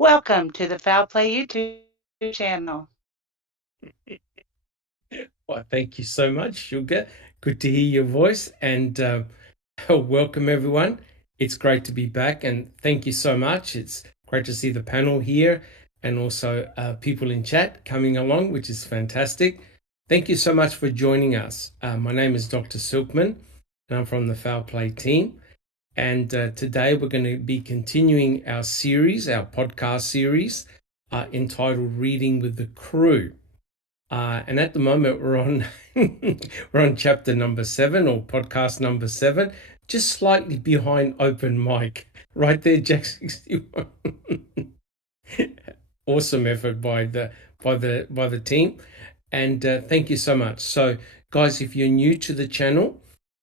Welcome to the Foul Play YouTube channel. Well, thank you so much, Sugar. Good to hear your voice and welcome everyone. It's great to be back and thank you so much. It's great to see the panel here and also people in chat coming along, which is fantastic. Thank you so much for joining us. My name is Dr. Silkman and I'm from the Foul Play team. And today we're going to be continuing our series, our podcast series, entitled Reading with the Crew. And at the moment we're on we're on chapter number 7 or podcast number 7, just slightly behind open mic. Right there, Jack 61. Awesome effort by the team. And thank you so much. So guys, if you're new to the channel,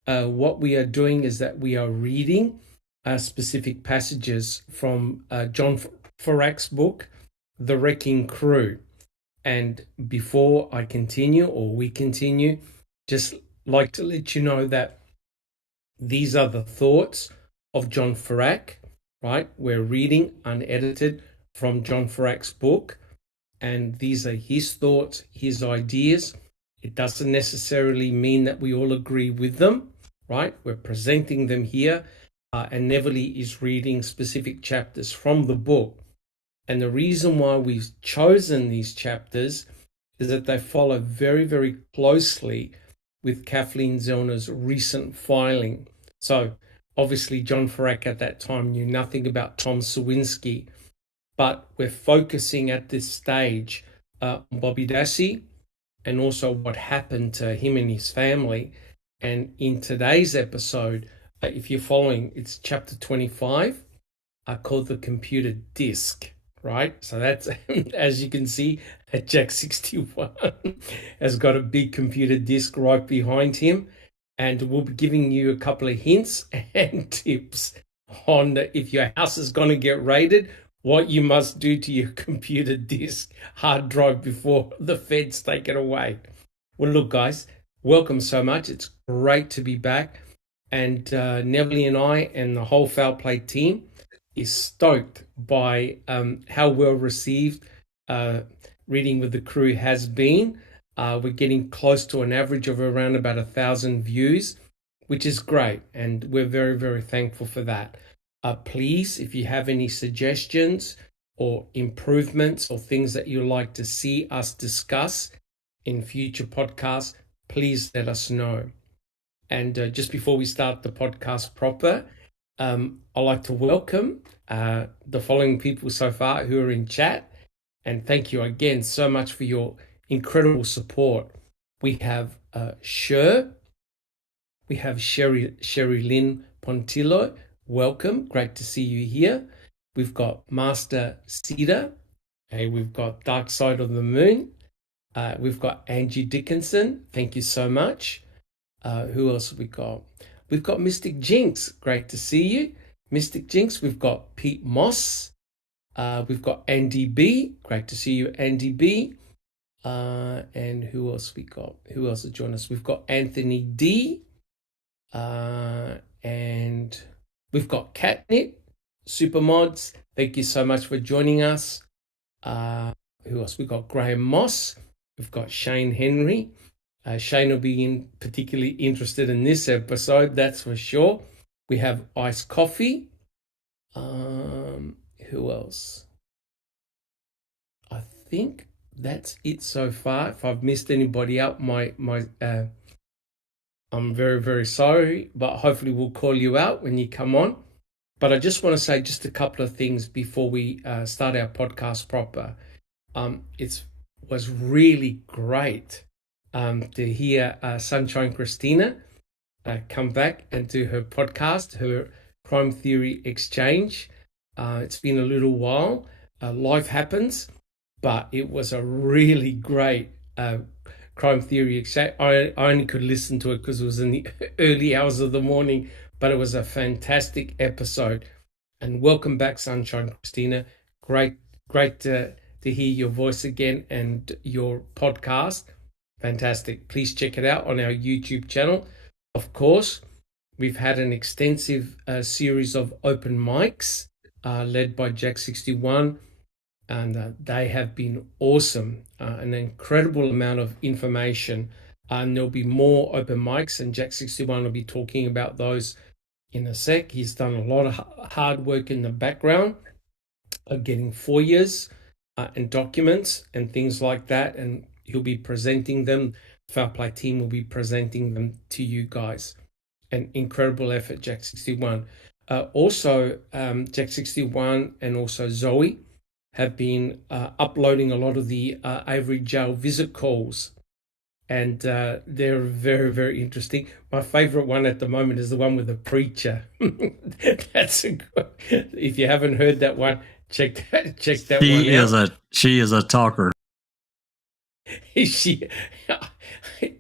what we are doing is that we are reading specific passages from John Ferak's book, The Wrecking Crew. And before I continue, or we continue, just like to let you know that these are the thoughts of John Ferak, right? We're reading unedited from John Ferak's book, and these are his thoughts, his ideas. It doesn't necessarily mean that we all agree with them, right? We're presenting them here, and Neverly is reading specific chapters from the book. And the reason why we've chosen these chapters is that they follow very, very closely with Kathleen Zellner's recent filing. So obviously John Ferak at that time knew nothing about Tom Sawinski, but we're focusing at this stage on Bobby Dassey and also what happened to him and his family. And in today's episode, if you're following, it's chapter 25, called The Computer Disk. Right, so that's, as you can see, Jack 61 has got a big computer disk right behind him, and we'll be giving you a couple of hints and tips on if your house is going to get raided, what you must do to your computer disk hard drive before the feds take it away. Well, look, guys, welcome so much. It's great to be back, and Neville and I and the whole Foul Play team is stoked by how well received Reading with the Crew has been. We're getting close to an average of around about 1,000 views, which is great, and we're very, very thankful for that. Please, if you have any suggestions or improvements or things that you'd like to see us discuss in future podcasts, please let us know. And just before we start the podcast proper, I'd like to welcome the following people so far who are in chat, and thank you again so much for your incredible support. We have we have Sherry Lynn Pontillo. Welcome, great to see you here. We've got Master Cedar. Okay, we've got Dark Side of the Moon. We've got Angie Dickinson. Thank you so much. Who else have we got? We've got Mystic Jinx. Great to see you. Mystic Jinx. We've got Pete Moss. We've got Andy B. Great to see you, Andy B. And who else we got? Who else has joined us? We've got Anthony D. And we've got Catnip, Supermods. Thank you so much for joining us. Who else? We've got Graham Moss. We've got Shane Henry. Shane will be particularly interested in this episode, that's for sure. We have Iced Coffee. Who else? I think that's it so far. If I've missed anybody out, I'm very, very sorry, but hopefully we'll call you out when you come on. But I just want to say just a couple of things before we start our podcast proper. It was really great to hear Sunshine Christina come back and do her podcast, her Crime Theory Exchange. It's been a little while. Life happens, but it was a really great Crime Theory Exchange. I only could listen to it because it was in the early hours of the morning, but it was a fantastic episode. And welcome back, Sunshine Christina. Great to hear your voice again and your podcast. Fantastic. Please check it out on our YouTube channel. Of course, we've had an extensive series of open mics led by Jack 61 and they have been awesome. An incredible amount of information, and there'll be more open mics, and Jack 61 will be talking about those in a sec. He's done a lot of hard work in the background of getting FOIAs and documents and things like that, and he'll be presenting them. Foul Play team will be presenting them to you guys. An incredible effort, Jack 61. Also, Jack 61 and also Zoe have been uploading a lot of the Avery jail visit calls, and they're very, very interesting. My favorite one at the moment is the one with the preacher. That's a good, if you haven't heard that one, check that one out. She is a talker.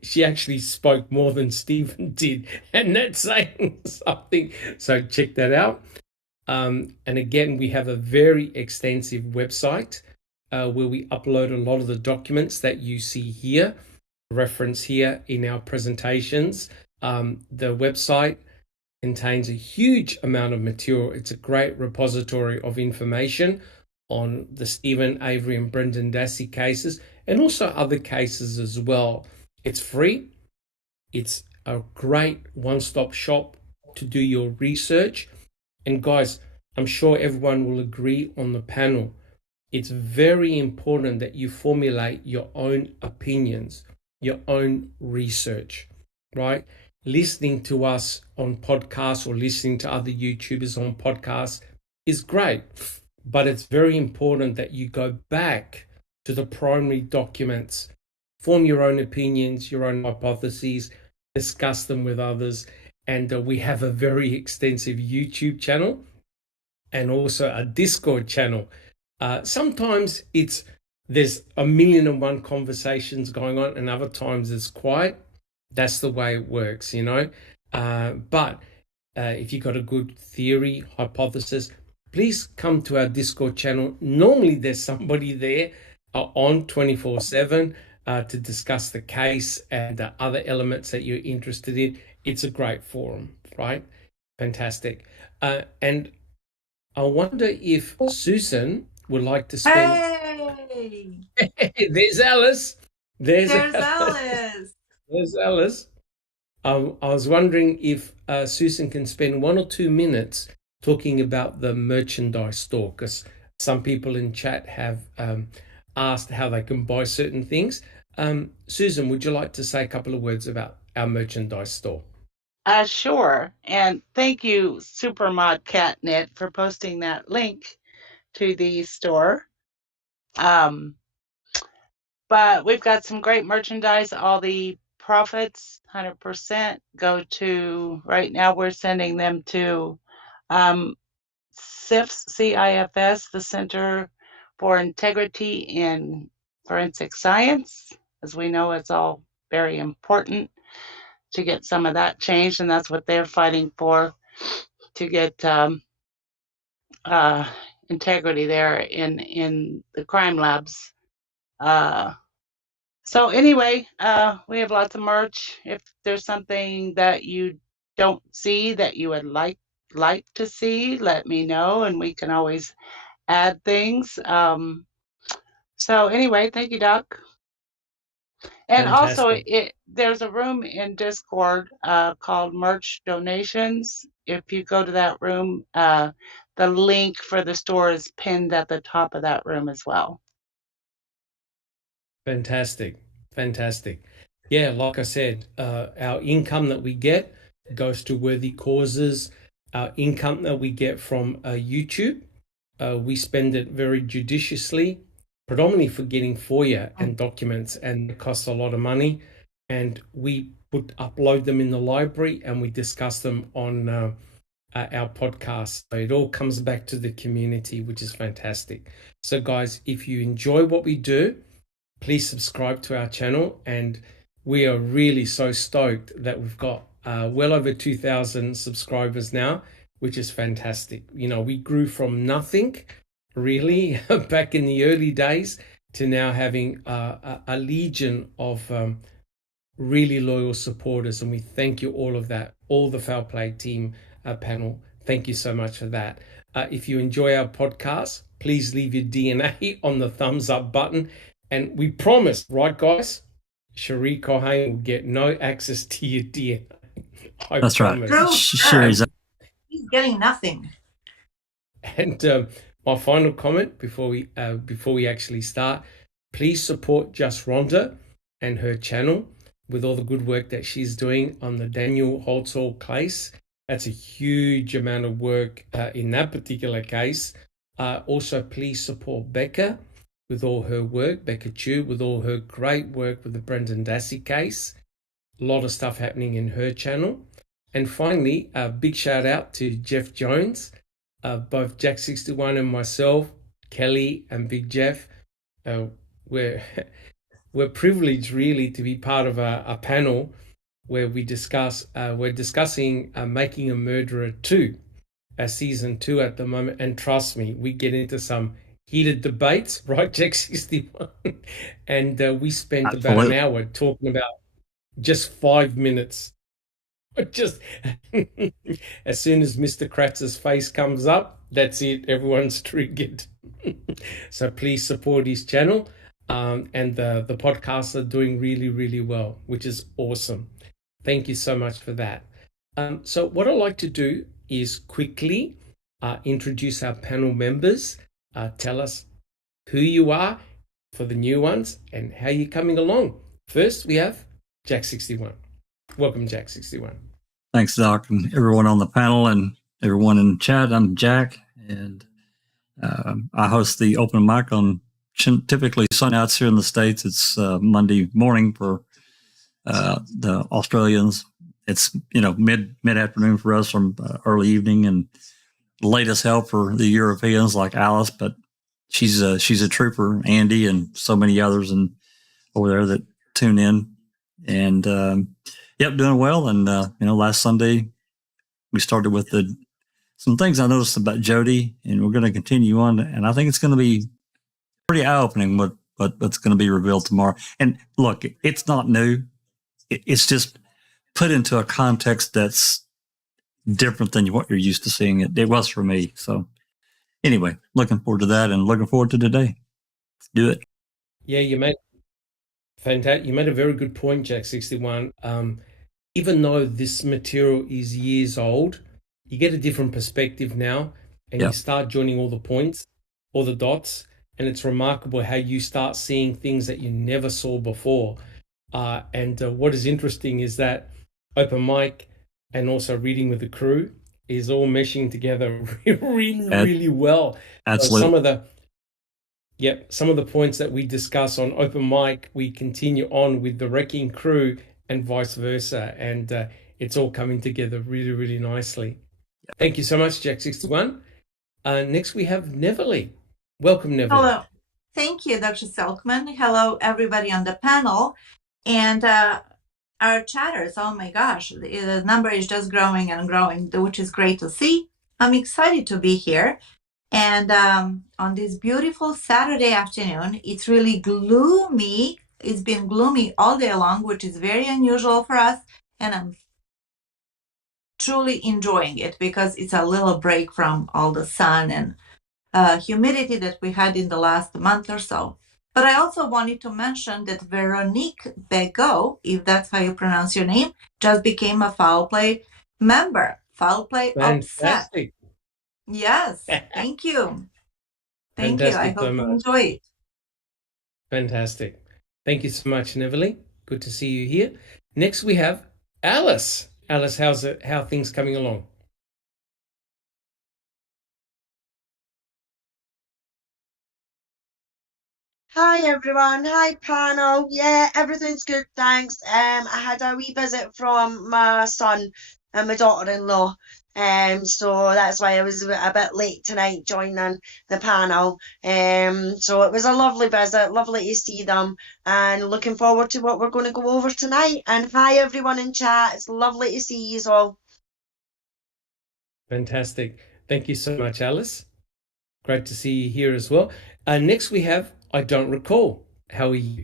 She actually spoke more than Stephen did, and that's saying something. So check that out. And again, we have a very extensive website where we upload a lot of the documents that you see here, reference here in our presentations. The website contains a huge amount of material. It's a great repository of information on the Stephen, Avery, and Brendan Dassey cases, and also other cases as well. It's free. It's a great one-stop shop to do your research. And guys, I'm sure everyone will agree on the panel. It's very important that you formulate your own opinions, your own research, right? Listening to us on podcasts or listening to other YouTubers on podcasts is great, but it's very important that you go back to the primary documents, form your own opinions, your own hypotheses, discuss them with others. And we have a very extensive YouTube channel and also a Discord channel. Sometimes there's 1,000,001 conversations going on, and other times it's quiet. That's the way it works, you know. But if you've got a good theory, hypothesis, please come to our Discord channel. Normally there's somebody there on 24/7 to discuss the case and other elements that you're interested in. It's a great forum, right? Fantastic. And I wonder if Susan would like to spend... Hey! There's Alice. There's Alice. There's Alice. I was wondering if Susan can spend 1 or 2 minutes talking about the merchandise store, because some people in chat have asked how they can buy certain things. Susan, would you like to say a couple of words about our merchandise store? Sure. And thank you, Supermod Catnip, for posting that link to the store. But we've got some great merchandise. All the profits, 100%, go to, right now we're sending them to CIFS, the Center for Integrity in Forensic Science. As we know, it's all very important to get some of that changed, and that's what they're fighting for, to get integrity there in the crime labs. So anyway, we have lots of merch. If there's something that you don't see that you would like to see, let me know, and we can always add things. So anyway, thank you, Doc. And Fantastic. also, there's a room in Discord called Merch Donations. If you go to that room, the link for the store is pinned at the top of that room as well. Fantastic. Yeah, like I said, our income that we get goes to worthy causes. Our income that we get from YouTube, we spend it very judiciously, predominantly for getting FOIA and documents, and it costs a lot of money. And we upload them in the library and we discuss them on our podcast. So it all comes back to the community, which is fantastic. So guys, if you enjoy what we do, please subscribe to our channel. And we are really so stoked that we've got well over 2,000 subscribers now, which is fantastic. You know, we grew from nothing really back in the early days to now having a legion of really loyal supporters, and we thank you all of that, all the Foul Play team panel. Thank you so much for that. If you enjoy our podcast, please leave your DNA on the thumbs up button. And we promise, right, guys? Cherie Cohen will get no access to your DNA. That's promise. Right. Sure, he's getting nothing. And my final comment before we actually start: please support Just Rhonda and her channel with all the good work that she's doing on the Daniel Holtzall case. That's a huge amount of work in that particular case. Also, please support Becca with all her work, Becca Chu, with all her great work with the Brendan Dassey case. A lot of stuff happening in her channel. And finally, a big shout out to Jeff Jones, both Jack61 and myself, Kelly and Big Jeff. We're privileged really to be part of a panel where we're discussing Making a Murderer 2, season 2 at the moment. And trust me, we get into some heated debates, right, Jack61? And we spent about an hour talking about just 5 minutes. Just as soon as Mr. Kratz's face comes up, that's it. Everyone's triggered. So please support his channel. And the podcasts are doing really, really well, which is awesome. Thank you so much for that. So what I'd like to do is quickly introduce our panel members. Tell us who you are for the new ones and how you're coming along. First, we have Jack61. Welcome, Jack61. Thanks, Doc, and everyone on the panel and everyone in chat. I'm Jack, and I host the open mic on typically Sunday nights here in the States. It's Monday morning for the Australians. It's mid afternoon for us, from early evening, and late as hell for the Europeans like Alice. But she's a trooper, Andy, and so many others and over there that tune in. And yep, doing well. And last Sunday we started with some things I noticed about Jody, and we're going to continue on. And I think it's going to be pretty eye-opening what's going to be revealed tomorrow. And look, it's not new. It's just put into a context that's different than what you're used to seeing. It was for me. So anyway, looking forward to that and looking forward to today. Let's do it. Yeah, you made a very good point, Jack61. Even though this material is years old, you get a different perspective now, and you start joining all the points, all the dots, and it's remarkable how you start seeing things that you never saw before. And what is interesting is that open mic and also reading with the crew is all meshing together really well. Absolutely. Some of the points that we discuss on open mic, we continue on with the wrecking crew and vice versa. And it's all coming together really, really nicely. Thank you so much, Jack61. Next, we have Neverly. Welcome, Neverly. Hello. Thank you, Dr. Silkman. Hello, everybody on the panel. And our chatters, oh my gosh, the number is just growing and growing, which is great to see. I'm excited to be here. And on this beautiful Saturday afternoon, it's really gloomy. It's been gloomy all day long, which is very unusual for us. And I'm truly enjoying it because it's a little break from all the sun and humidity that we had in the last month or so. But I also wanted to mention that Veronique Bego, if that's how you pronounce your name, just became a Foul Play member. Foul Play Upset. Yes, thank you. Thank you. I hope you enjoy it. Fantastic. Thank you so much, Neverly. Good to see you here. Next, we have Alice. Alice, how are things coming along? Hi everyone, hi panel. Yeah, everything's good, thanks. I had a wee visit from my son and my daughter-in-law, so that's why I was a bit late tonight joining the panel. So it was a lovely visit, lovely to see them, and looking forward to what we're going to go over tonight. And hi everyone in chat, it's lovely to see you all. Fantastic. Thank you so much, Alice. Great to see you here as well. Next we have I Don't Recall. How are you?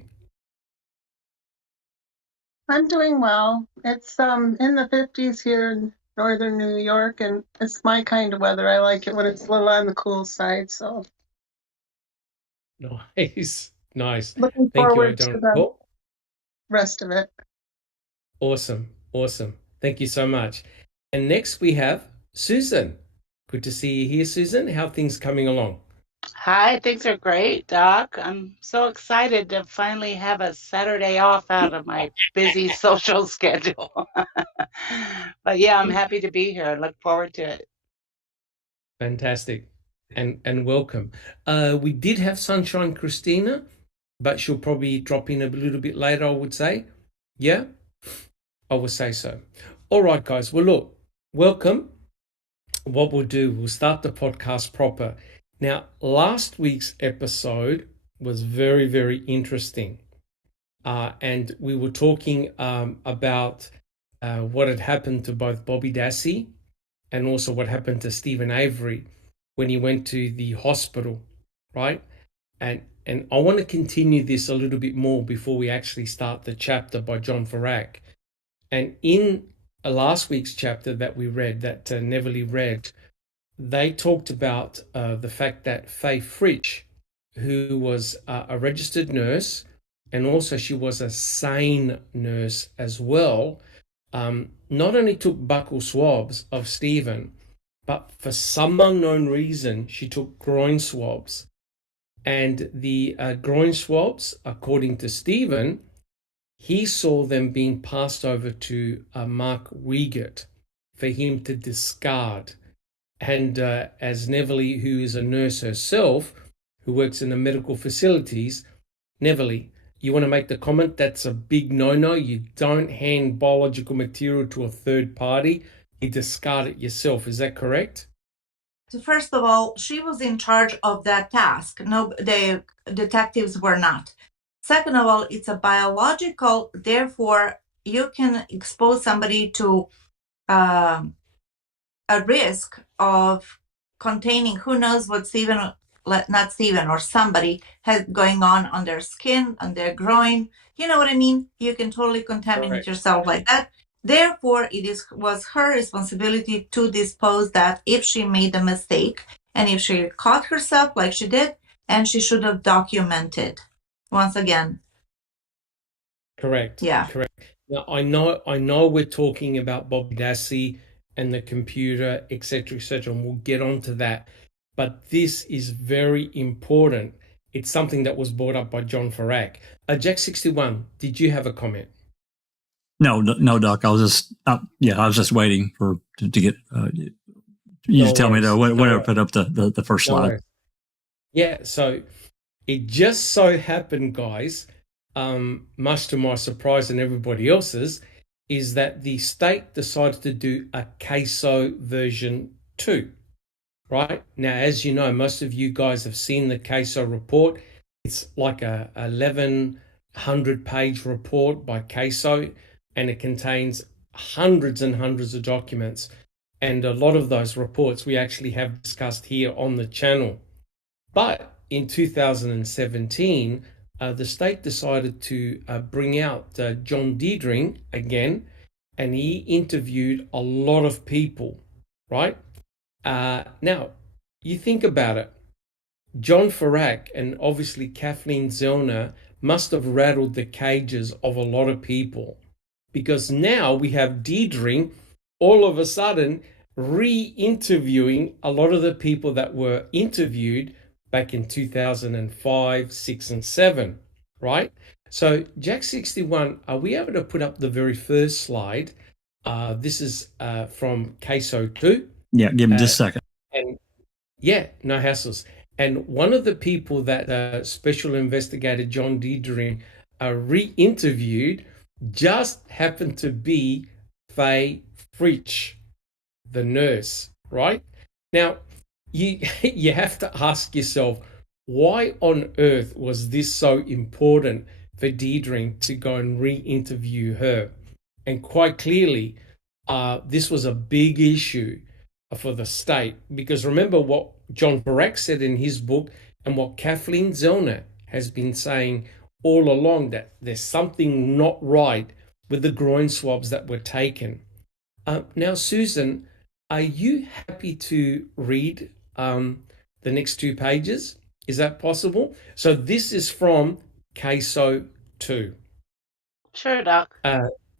I'm doing well. It's in the 50s here in northern New York, and it's my kind of weather. I like it when it's a little on the cool side. So Nice, nice. looking Thank you, forward to O'Donnell. the Cool. rest of it. Awesome, awesome. Thank you so much. And next we have Susan. Good to see you here, Susan. How are things coming along? Hi, things are great, Doc. I'm so excited to finally have a Saturday off out of my busy social schedule. But yeah, I'm happy to be here. I look forward to it. Fantastic. And welcome. We did have Sunshine Christina, but she'll probably drop in a little bit later, I would say. Yeah, I would say so. All right, guys. Well, look, welcome. What we'll do, we'll start the podcast proper. Now, last week's episode was very, very interesting. And we were talking about what had happened to both Bobby Dassey and also what happened to Stephen Avery when he went to the hospital, right? And I want to continue this a little bit more before we actually start the chapter by John Ferak. And in last week's chapter that we read, that Neverly read, they talked about the fact that Fritch, who was a registered nurse, and also she was a sane nurse as well, not only took buccal swabs of Stephen, but for some unknown reason, she took groin swabs. And the groin swabs, according to Stephen, he saw them being passed over to Mark Wiegert for him to discard. And as Neverly, who is a nurse herself, who works in the medical facilities, Neverly, you want to make the comment that's a big no-no. You don't hand biological material to a third party. You discard it yourself. Is that correct? So first of all, she was in charge of that task. No, the detectives were not. Second of all, it's a biological, therefore you can expose somebody to a risk of containing who knows what not Stephen or somebody has going on their skin, on their groin. You know what I mean? You can totally contaminate yourself like that. Therefore, was her responsibility to dispose that if she made a mistake and if she caught herself like she did, and she should have documented. Once again. Correct. Yeah. Correct. Now I know we're talking about Bobby Dassey and the computer, etc., and we'll get onto that. But this is very important. It's something that was brought up by John Ferak. Jack 61, did you have a comment? No, Doc. I was just waiting to get. You just tell me whenever I put up the first slide. Yeah. So it just so happened, guys, much to my surprise and everybody else's, is that the state decided to do a CASO version 2. Right now, as you know, most of you guys have seen the CASO report. It's like a 1,100-page report by CASO, and it contains hundreds and hundreds of documents. And a lot of those reports we actually have discussed here on the channel. But in 2017, the state decided to bring out John Diedring again, and he interviewed a lot of people, right? Now, you think about it. John Ferak and obviously Kathleen Zellner must have rattled the cages of a lot of people, because now we have Diedring all of a sudden re-interviewing a lot of the people that were interviewed back in 2005, 6, and 7, right? So, Jack 61, are we able to put up the very first slide? This is from CASO 2. Yeah, give me just a second. And yeah, no hassles. And one of the people that Special Investigator John Diedring re-interviewed just happened to be Fritch, the nurse, right? Now, you have to ask yourself, why on earth was this so important for Diedring to go and re-interview her? And quite clearly, this was a big issue for the state, because remember what John Ferak said in his book and what Kathleen Zellner has been saying all along, that there's something not right with the groin swabs that were taken. Now, Susan, are you happy to read the next 2 pages? Is that possible? So this is from CASO 2. Sure, Doc.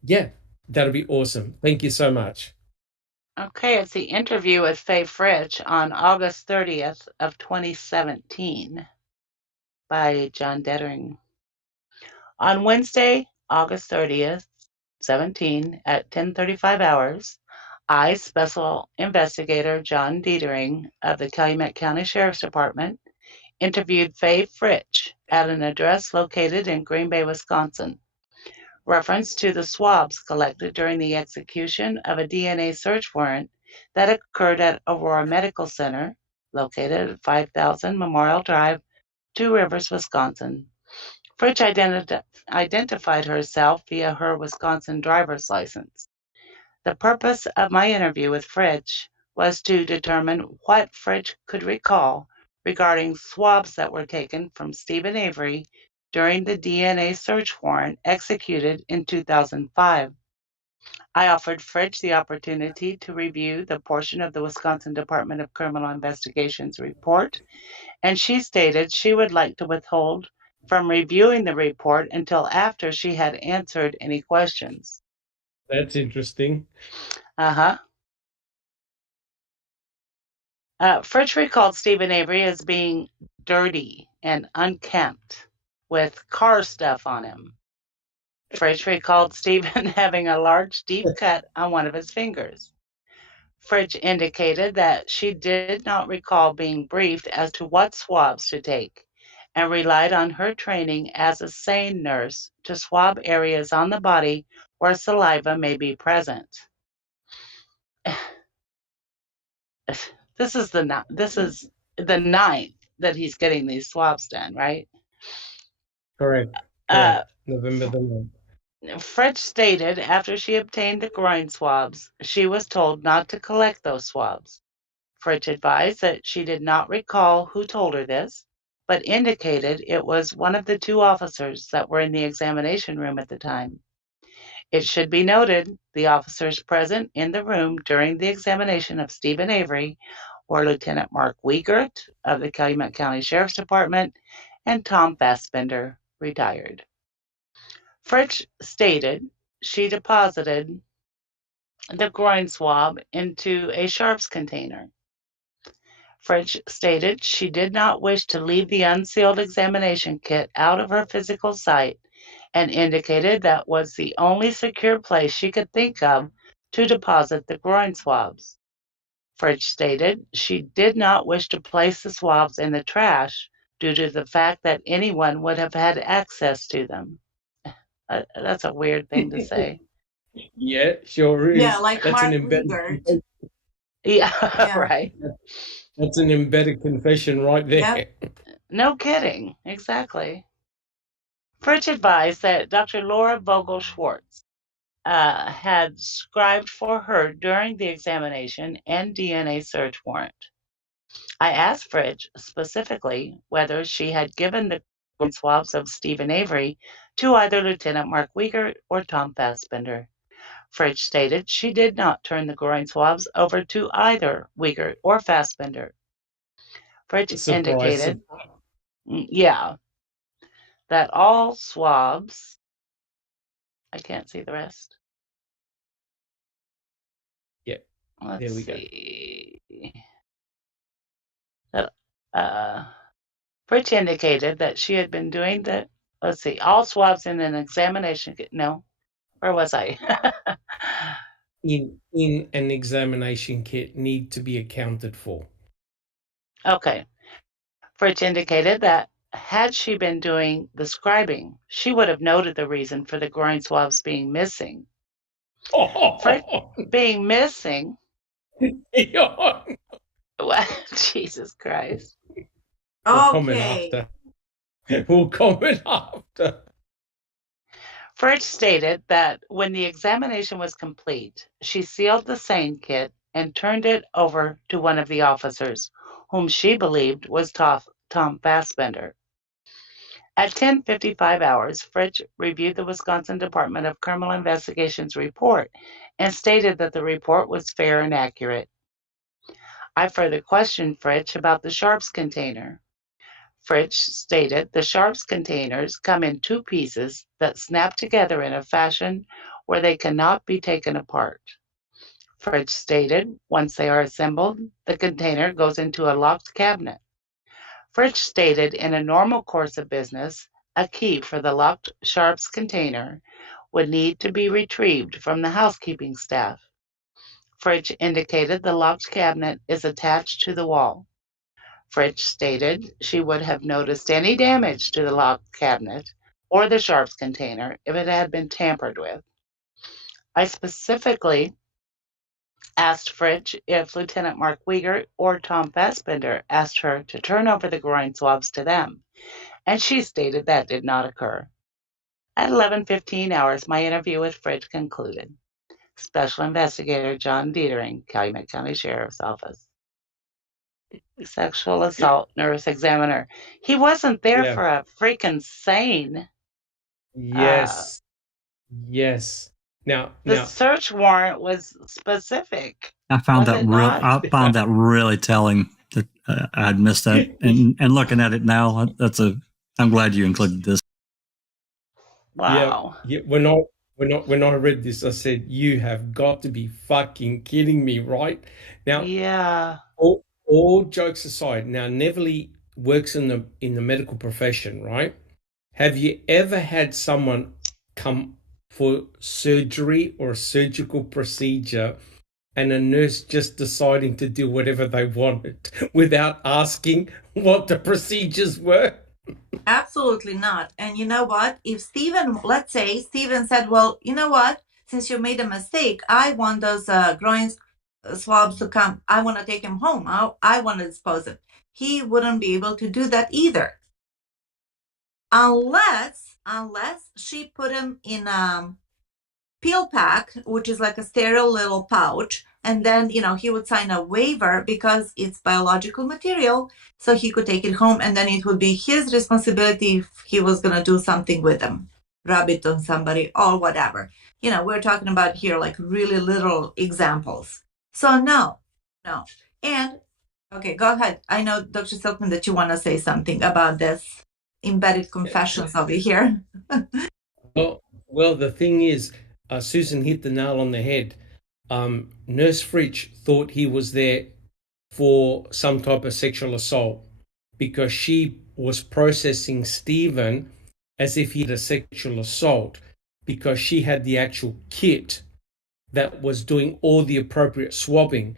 Yeah, that'll be awesome. Thank you so much. Okay, it's the interview with Fritch on August 30th of 2017 by John Dettering. On Wednesday, August 30th, 17 at 10:35 hours, I, Special Investigator John Detering of the Calumet County Sheriff's Department, interviewed Fritch at an address located in Green Bay, Wisconsin. Reference to the swabs collected during the execution of a DNA search warrant that occurred at Aurora Medical Center, located at 5000 Memorial Drive, Two Rivers, Wisconsin. Fritch identified herself via her Wisconsin driver's license. The purpose of my interview with Fritch was to determine what Fritch could recall regarding swabs that were taken from Stephen Avery during the DNA search warrant executed in 2005. I offered Fritch the opportunity to review the portion of the Wisconsin Department of Criminal Investigations report, and she stated she would like to withhold from reviewing the report until after she had answered any questions. That's interesting. Uh-huh. Fritch recalled Stephen Avery as being dirty and unkempt, with car stuff on him. Fritch recalled Stephen having a large, deep cut on one of his fingers. Fritch indicated that she did not recall being briefed as to what swabs to take, and relied on her training as a SANE nurse to swab areas on the body where saliva may be present. This is the ninth that he's getting these swabs done, right? Correct. November the 9th. Fritch stated after she obtained the groin swabs, she was told not to collect those swabs. Fritch advised that she did not recall who told her this, but indicated it was one of the 2 officers that were in the examination room at the time. It should be noted the officers present in the room during the examination of Stephen Avery were Lieutenant Mark Wiegert of the Calumet County Sheriff's Department and Tom Fassbender, retired. Fritch stated she deposited the groin swab into a sharps container. Fritch stated she did not wish to leave the unsealed examination kit out of her physical sight and indicated that was the only secure place she could think of to deposit the groin swabs. Fritch stated she did not wish to place the swabs in the trash due to the fact that anyone would have had access to them. That's a weird thing to say. Yeah, sure is. Yeah, like That's Mark an embedded Wiegert. Yeah, right. That's an embedded confession right there. Yep. No kidding. Exactly. Fritch advised that Dr. Laura Vogel Schwartz had scribed for her during the examination and DNA search warrant. I asked Fritch specifically whether she had given the swabs of Stephen Avery to either Lieutenant Mark Wiegert or Tom Fassbender. Fritch stated she did not turn the groin swabs over to either Wiegert or Fassbender. Fritch indicated, that all swabs, I can't see the rest. Yeah, Let's there we see. Fritch indicated that she had been doing all swabs in an examination. No, where was I? in an examination kit need to be accounted for. Okay. Fritch indicated that had she been doing the scribing, she would have noted the reason for the groin swabs being missing. Fritch being missing? Jesus Christ. Okay. We'll comment after. Fritch stated that when the examination was complete, she sealed the SANE kit and turned it over to one of the officers, whom she believed was Tom Fassbender. At 10:55 hours, Fritch reviewed the Wisconsin Department of Criminal Investigations report and stated that the report was fair and accurate. I further questioned Fritch about the sharps container. Fritch stated the sharps containers come in two pieces that snap together in a fashion where they cannot be taken apart. Fritch stated once they are assembled, the container goes into a locked cabinet. Fritch stated in a normal course of business, a key for the locked sharps container would need to be retrieved from the housekeeping staff. Fritch indicated the locked cabinet is attached to the wall. Fritch stated she would have noticed any damage to the locked cabinet or the sharps container if it had been tampered with. I specifically asked Fritch if Lieutenant Mark Weger or Tom Fassbender asked her to turn over the groin swabs to them, and she stated that did not occur. At 11:15 hours, my interview with Fritch concluded. Special Investigator John Dietering, Calumet County Sheriff's Office. Sexual assault nurse examiner. He wasn't there Yeah. for a freaking sane. Yes. Yes. The Now, search warrant was specific. I found Was that it real. not? I found that really telling that I had missed that. And looking at it now, I'm glad you included this. Wow. yeah. When I read this, I said, "You have got to be fucking kidding me!" Right now, Yeah. all jokes aside, now Neverly works in the medical profession, right? Have you ever had someone come for surgery or a surgical procedure and a nurse just deciding to do whatever they wanted without asking what the procedures were? Absolutely not. And you know what? If Stephen, let's say Stephen said, well, you know what? Since you made a mistake, I want those groin swabs to come. I want to take him home. I want to dispose of. He wouldn't be able to do that either. Unless she put him in peel pack, which is like a sterile little pouch, and then he would sign a waiver because it's biological material, so he could take it home, and then it would be his responsibility if he was going to do something with them, rub it on somebody or whatever. We're talking about here like really little examples. So no. And okay, go ahead. I know, Dr. Silkman, that you want to say something about this embedded confessions over here. Well, the thing is, Susan hit the nail on the head. Nurse Fritch thought he was there for some type of sexual assault because she was processing Stephen as if he had a sexual assault because she had the actual kit that was doing all the appropriate swabbing.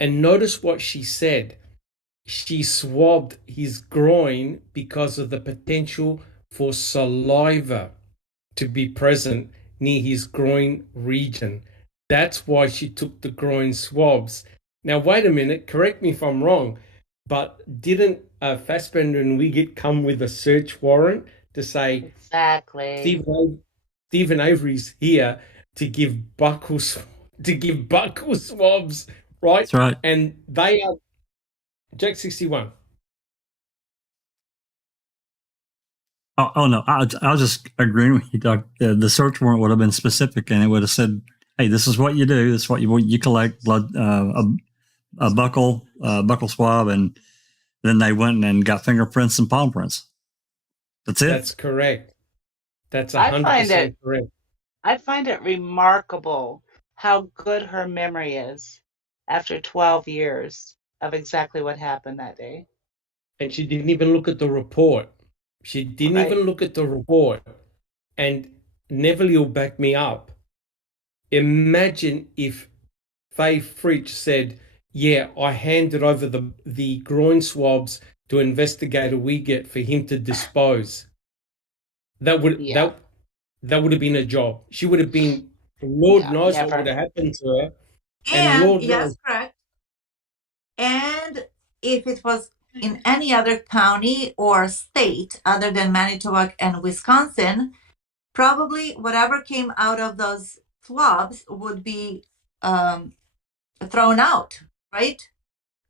And notice what she said. She swabbed his groin because of the potential for saliva to be present near his groin region. That's why she took the groin swabs. Now, wait a minute, correct me if I'm wrong, but didn't Fassbender and Wiggett come with a search warrant to say, Exactly. Stephen Avery's here to give buckle swabs, right? That's right. And they are Jack 61. Oh no, I was just agreeing with you, Doc. The search warrant would have been specific, and it would have said, "Hey, this is what you do. This is what you collect: blood, a buckle swab," and then they went and got fingerprints and palm prints. That's it. That's correct. That's 100% correct. I find it remarkable how good her memory is after 12 years of exactly what happened that day. And she didn't even look at the report. She didn't Right. even look at the report. And Neville will back me up. Imagine if Faye Fritch said, yeah, I handed over the groin swabs to Investigator Wiggett for him to dispose. That would have been a job. She would have been, Lord knows never. what would have happened to her. And Lord yes, knows. correct. And if it was in any other county or state other than Manitowoc and Wisconsin, probably whatever came out of those swabs would be thrown out, right?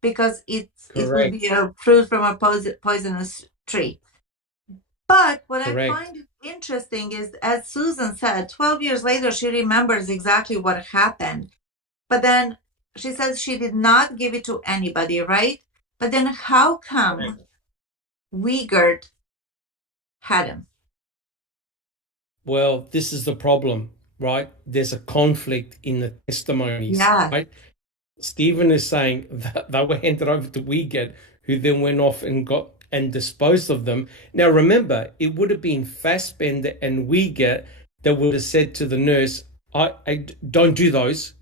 Because it would be a fruit from a poisonous tree. But what I Correct. find interesting is, as Susan said, 12 years later, she remembers exactly what happened. But then she says she did not give it to anybody, right? But then how come Wiegert had him? Well, this is the problem, right? There's a conflict in the testimonies, Yeah. right? Stephen is saying that they were handed over to Wiegert, who then went off and got and disposed of them. Now, remember, it would have been Fassbender and Wiegert that would have said to the nurse, I don't do those.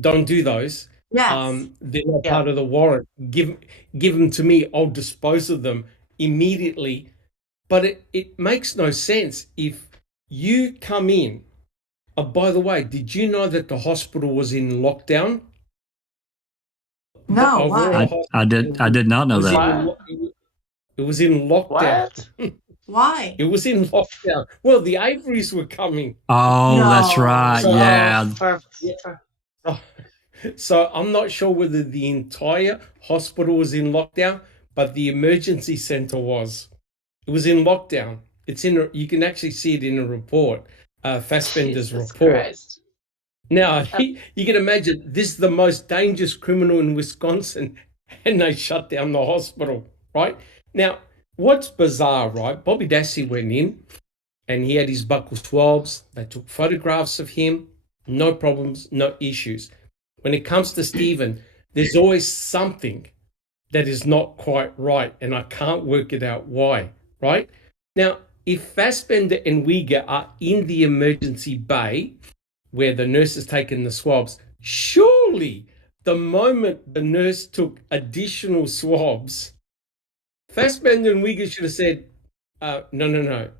Don't do those. Yes. They're not Yeah. part of the warrant. Give them to me. I'll dispose of them immediately. But it makes no sense if you come in. By the way, did you know that the hospital was in lockdown? No, why? I did not know that. It was in lockdown. What? Why? It was in lockdown. Well, the Averys were coming. Oh, No. that's right. So- Yeah. So I'm not sure whether the entire hospital was in lockdown, but the emergency center was. It was in lockdown. It's in. You can actually see it in a report, Fassbender's Jesus report. Christ. Now, you can imagine this is the most dangerous criminal in Wisconsin, and they shut down the hospital, right? Now, what's bizarre, right? Bobby Dassey went in, and he had his buccal swabs. They took photographs of him. No problems, no issues. When it comes to Stephen, there's always something that is not quite right, and I can't work it out why, right? Now, if Fassbender and Wiegert are in the emergency bay where the nurse has taken the swabs, surely the moment the nurse took additional swabs, Fassbender and Wiegert should have said, no,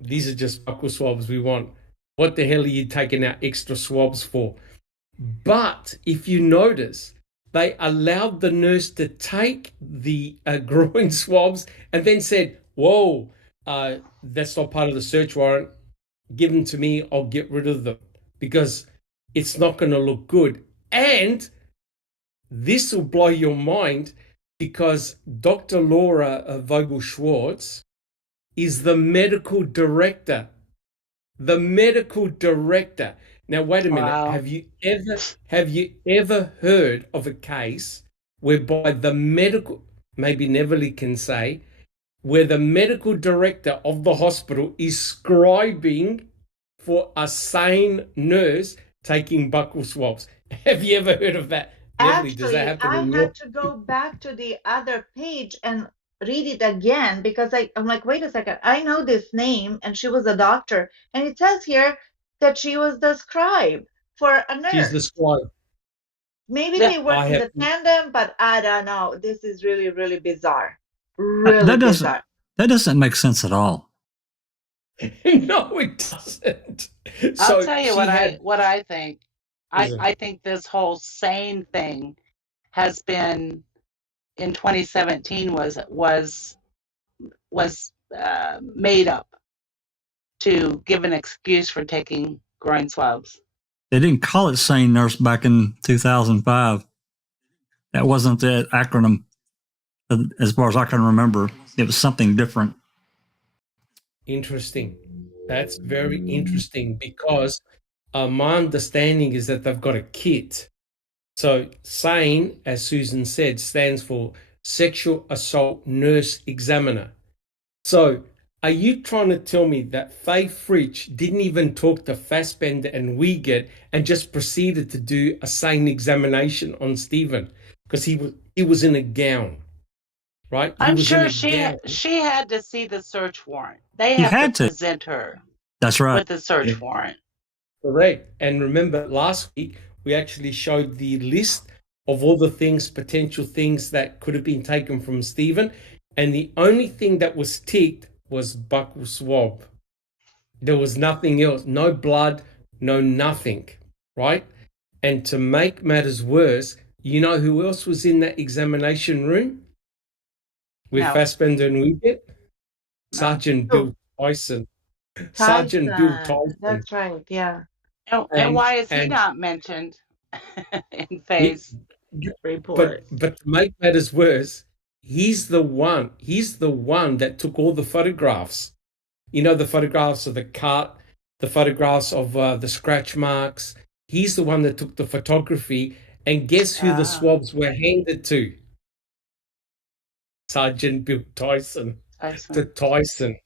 these are just buccal swabs we want. What the hell are you taking out extra swabs for? But if you notice, they allowed the nurse to take the groin swabs and then said, whoa, that's not part of the search warrant. Give them to me. I'll get rid of them because it's not going to look good. And this will blow your mind because Dr. Laura Vogel-Schwartz is the medical director. The medical director. Now, wait a minute. Wow. Have you ever heard of a case whereby the medical, maybe Neverly can say, where the medical director of the hospital is scribing for a sane nurse taking buccal swabs? Have you ever heard of that? Neverly, does that happen I in your... had to go back to the other page and read it again because I'm like, wait a second, I know this name, and she was a doctor, and it says here that she was the scribe for a nurse. She's the scribe. Maybe Yeah. they work I in have- the tandem, but I don't know. This is really, really bizarre. Really That bizarre. doesn't make sense at all. No, it doesn't. I'll tell you she had- what I think. Listen. I think this whole sane thing has been in 2017 was made up to give an excuse for taking groin swabs. They didn't call it sane nurse back in 2005. That wasn't the acronym, as far as I can remember. It was something different. Interesting. That's very interesting because my understanding is that they've got a kit. So SANE, as Susan said, stands for Sexual Assault Nurse Examiner. So are you trying to tell me that Faye Fritch didn't even talk to Fassbender and Wiegert and just proceeded to do a SANE examination on Stephen? Because he was in a gown, right? He I'm was in sure a gown. she had to see the search warrant. They He have had to to. present her That's right. with the search Yeah. warrant. Correct. And remember, last week, we actually showed the list of all the things, potential things that could have been taken from Stephen. And the only thing that was ticked was buccal swab. There was nothing else. No blood, no nothing. Right? And to make matters worse, you know who else was in that examination room? With No. Fassbender and Wiegert? Sergeant Bill Tyson. Sergeant Bill Tyson. That's right. Yeah. And And- why is he and- not mentioned in Faye's report? But to make matters worse, He's the one that took all the photographs. You know, the photographs of the cut, the photographs of the scratch marks. He's the one that took the photography. And guess who the swabs were handed to? Sergeant Bill Tyson. To Tyson,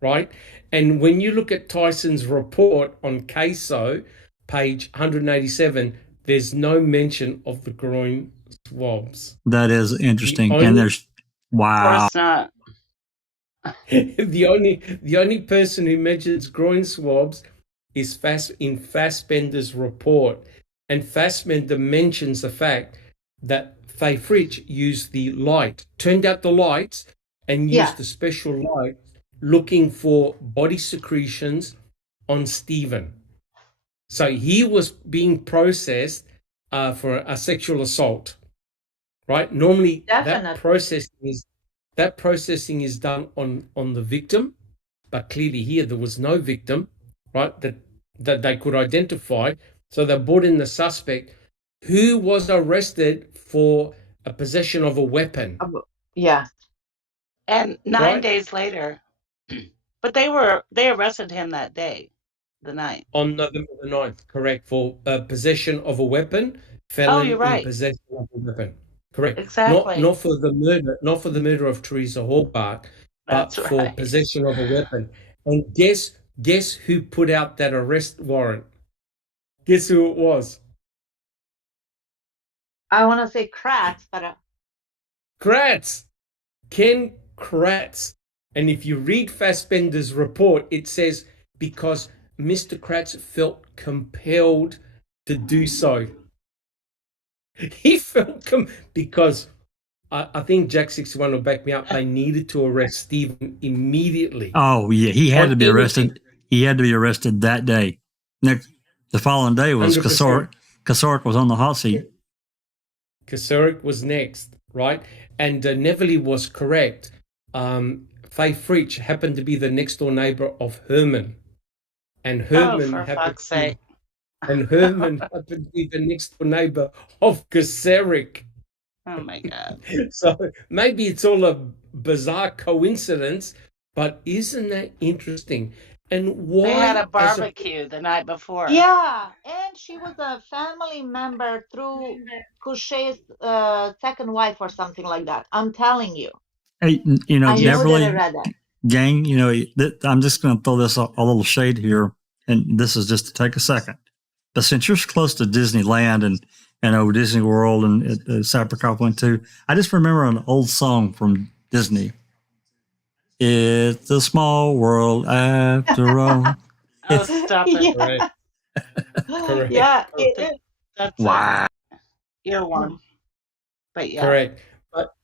right? And when you look at Tyson's report on CASO, page 187, there's no mention of the groin swabs. That is interesting. And there's, wow. Of course not. The only person who mentions groin swabs is in Fassbender's report. And Fassbender mentions the fact that Fritch used the light, turned out the lights, and used the special light looking for body secretions on Stephen. So he was being processed for a sexual assault, right? Normally that processing is done on the victim, but clearly here there was no victim, right, that they could identify. So they brought in the suspect who was arrested for a possession of a weapon. Yeah. And 9 days later, but they arrested him that day, the 9th. On November the 9th, correct, for possession of a weapon, felon you're right. in possession of a weapon. Correct. Exactly. Not for the murder of Teresa Hallbart, but for possession of a weapon. And guess who put out that arrest warrant? Guess who it was? I want to say Kratz, but Kratz. Ken Kratz. And if you read Fassbender's report, it says because Mr. Kratz felt compelled to do so. He felt because I think Jack 61 will back me up. They needed to arrest Stephen immediately. Oh yeah, he had to be arrested. He had to be arrested that day. The following day was Kasorik. Kasorik was on the hot seat. Kasorik was next, right? And Neville was correct. Fritch happened to be the next door neighbor of Herman, and Herman happened to be the next door neighbor of Kasorik. Oh my God. So maybe it's all a bizarre coincidence, but isn't that interesting? And why they had a barbecue the night before? Yeah, and she was a family member through Couchet's second wife or something like that. I'm telling you. Hey, you know, I Beverly, read that. gang, you know, I'm just going to throw this a little shade here, and this is just to take a second. But since you're close to Disneyland and over Disney World and Sapricop went to, I just remember an old song from Disney. It's a small world after all. Oh, stop it. Yeah. Correct. Yeah, That's wow. Earworm. But yeah. Correct. But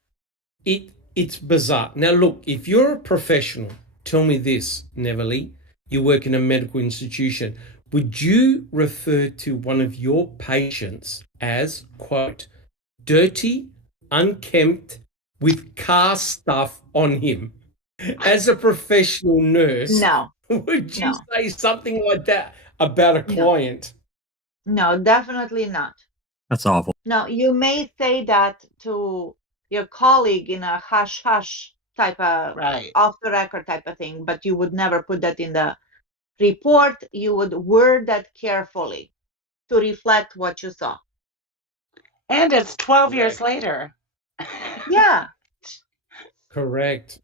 it's bizarre. Now look, if you're a professional, tell me this, Neville, you work in a medical institution, would you refer to one of your patients as, quote, dirty, unkempt, with car stuff on him? As a professional nurse, no. Would you say something like that about a client? No, definitely not. That's awful. No, you may say that to your colleague in a hush-hush type of off-the-record type of thing, but you would never put that in the report. You would word that carefully to reflect what you saw. And it's 12 years later. Yeah. Correct.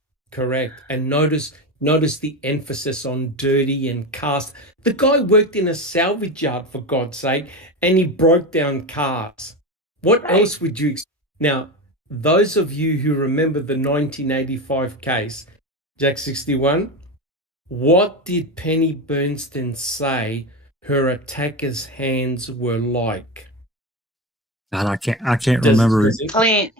And notice the emphasis on dirty and cast. The guy worked in a salvage yard, for God's sake, and he broke down cars. What else would you... Now, those of you who remember the 1985 case, Jack 61, what did Penny Bernstein say her attacker's hands were like? God, I can't remember. Clean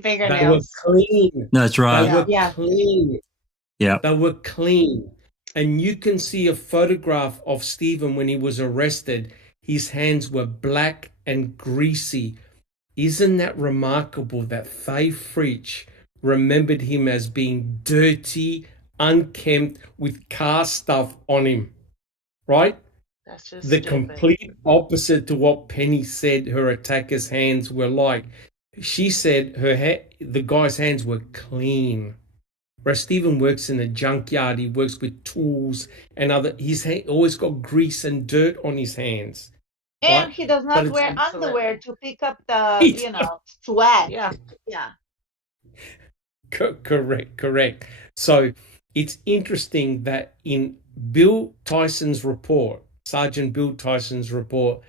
fingernails. They were clean. That's right. They were clean. Yeah. They were clean. And you can see a photograph of Stephen when he was arrested. His hands were black and greasy. Isn't that remarkable that Fritch remembered him as being dirty, unkempt, with car stuff on him? Right? That's just the stupid. Complete opposite to what Penny said her attacker's hands were like. she said the guy's hands were clean. Whereas Stephen works in a junkyard, he works with tools and he's always got grease and dirt on his hands. And Right? he does But not it's wear underwear Absolutely. to pick up the, sweat. Yeah. Yeah. correct. So it's interesting that in Bill Tyson's report, Sergeant Bill Tyson's report,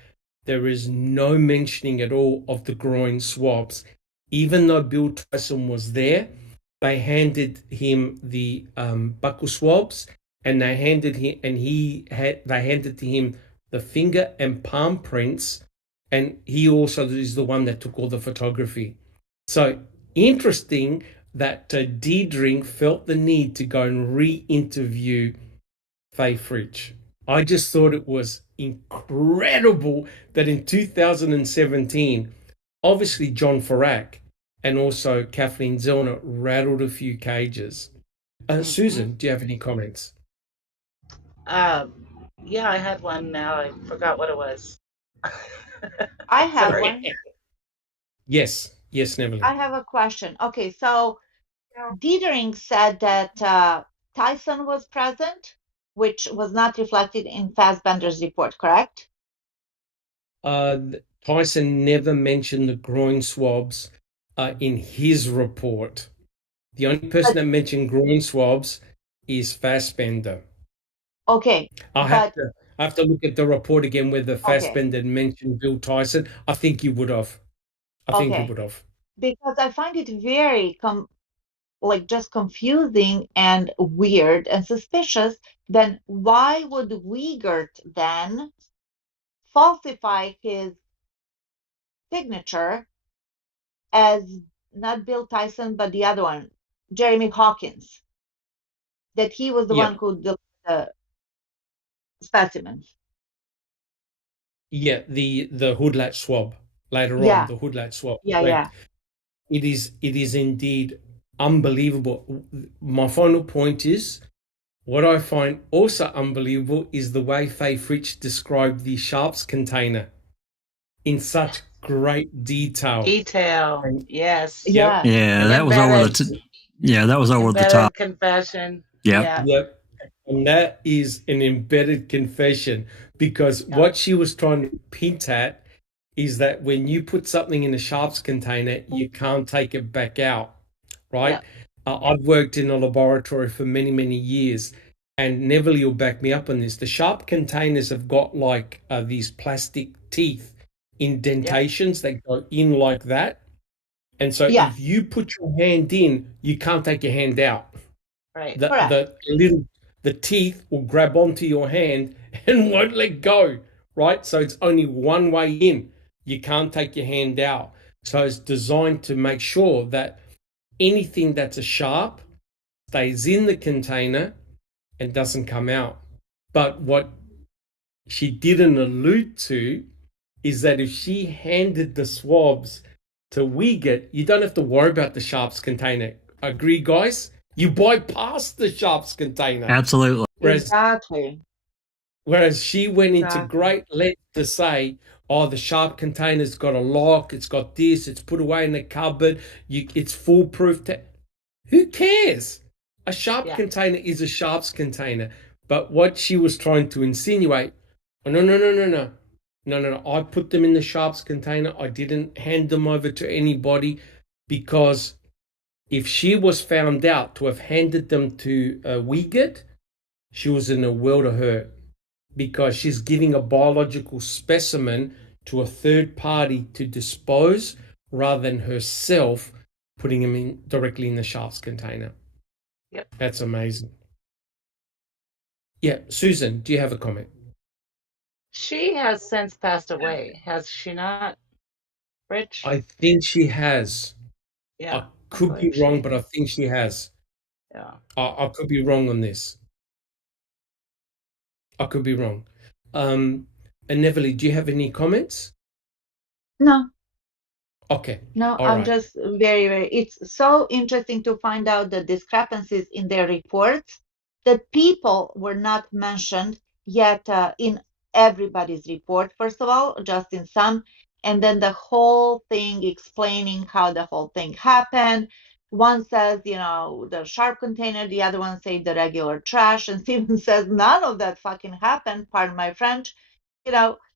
there is no mentioning at all of the groin swabs. Even though Bill Tyson was there, they handed him the buccal swabs, and they handed to him the finger and palm prints, and he also is the one that took all the photography. So interesting that Deirdre felt the need to go and re-interview Fritch. I just thought it was incredible that in 2017, obviously John Ferak and also Kathleen Zellner rattled a few cages. Susan, do you have any comments? Yeah, I had one now. I forgot what it was. I have Sorry. one. Yes, Neville. I have a question. Okay, so Dietering said that Tyson was present, which was not reflected in Fassbender's report, correct? Tyson never mentioned the groin swabs in his report. The only person that mentioned groin swabs is Fassbender. Okay. I have to look at the report again whether Fassbender mentioned Bill Tyson. I think he would have. Because I find it very just confusing and weird and suspicious. Then why would Wiegert then falsify his signature as not Bill Tyson but the other one, Jeremy Hawkins? That he was the one who delivered the specimens. Yeah, the hoodlat swab later on, the hoodlat swab. Yeah. It is indeed unbelievable. My final point is, what I find also unbelievable is the way Fritch described the sharps container in such great detail. Yes. Yep. Yeah, that was over the top. Confession. Yep. And that is an embedded confession, because what she was trying to hint at is that when you put something in a sharps container, you can't take it back out, right? I've worked in a laboratory for many, many years, and Neville will back me up on this. The sharp containers have got like these plastic teeth indentations that go in like that. And so if you put your hand in, you can't take your hand out. Right. The teeth will grab onto your hand and won't let go, right? So it's only one way in. You can't take your hand out. So it's designed to make sure that anything that's a sharp stays in the container and doesn't come out. But what she didn't allude to is that if she handed the swabs to Wiegert, you don't have to worry about the sharps container. Agree, guys? You bypass the sharps container. Absolutely. Whereas she went into great length to say, the sharp container's got a lock, it's got this, it's put away in the cupboard, it's foolproof. Who cares? A sharp container is a sharps container. But what she was trying to insinuate, no. I put them in the sharps container. I didn't hand them over to anybody, because if she was found out to have handed them to Wiegert, she was in a world of hurt, because she's giving a biological specimen to a third party to dispose rather than herself putting them directly in the sharps container. Yep. That's amazing. Yeah, Susan, do you have a comment? She has since passed away, has she not, Fritch? I think she has. Yeah. I could be wrong, but I think she has. Yeah. I could be wrong on this. I could be wrong. And Neville, do you have any comments? No. Okay. No, I'm just very, it's so interesting to find out the discrepancies in their reports, that people were not mentioned yet in everybody's report, first of all, just in some. and then the whole thing explaining how the whole thing happened. One says, the sharp container, the other one say the regular trash, and Steven says none of that fucking happened, pardon my French.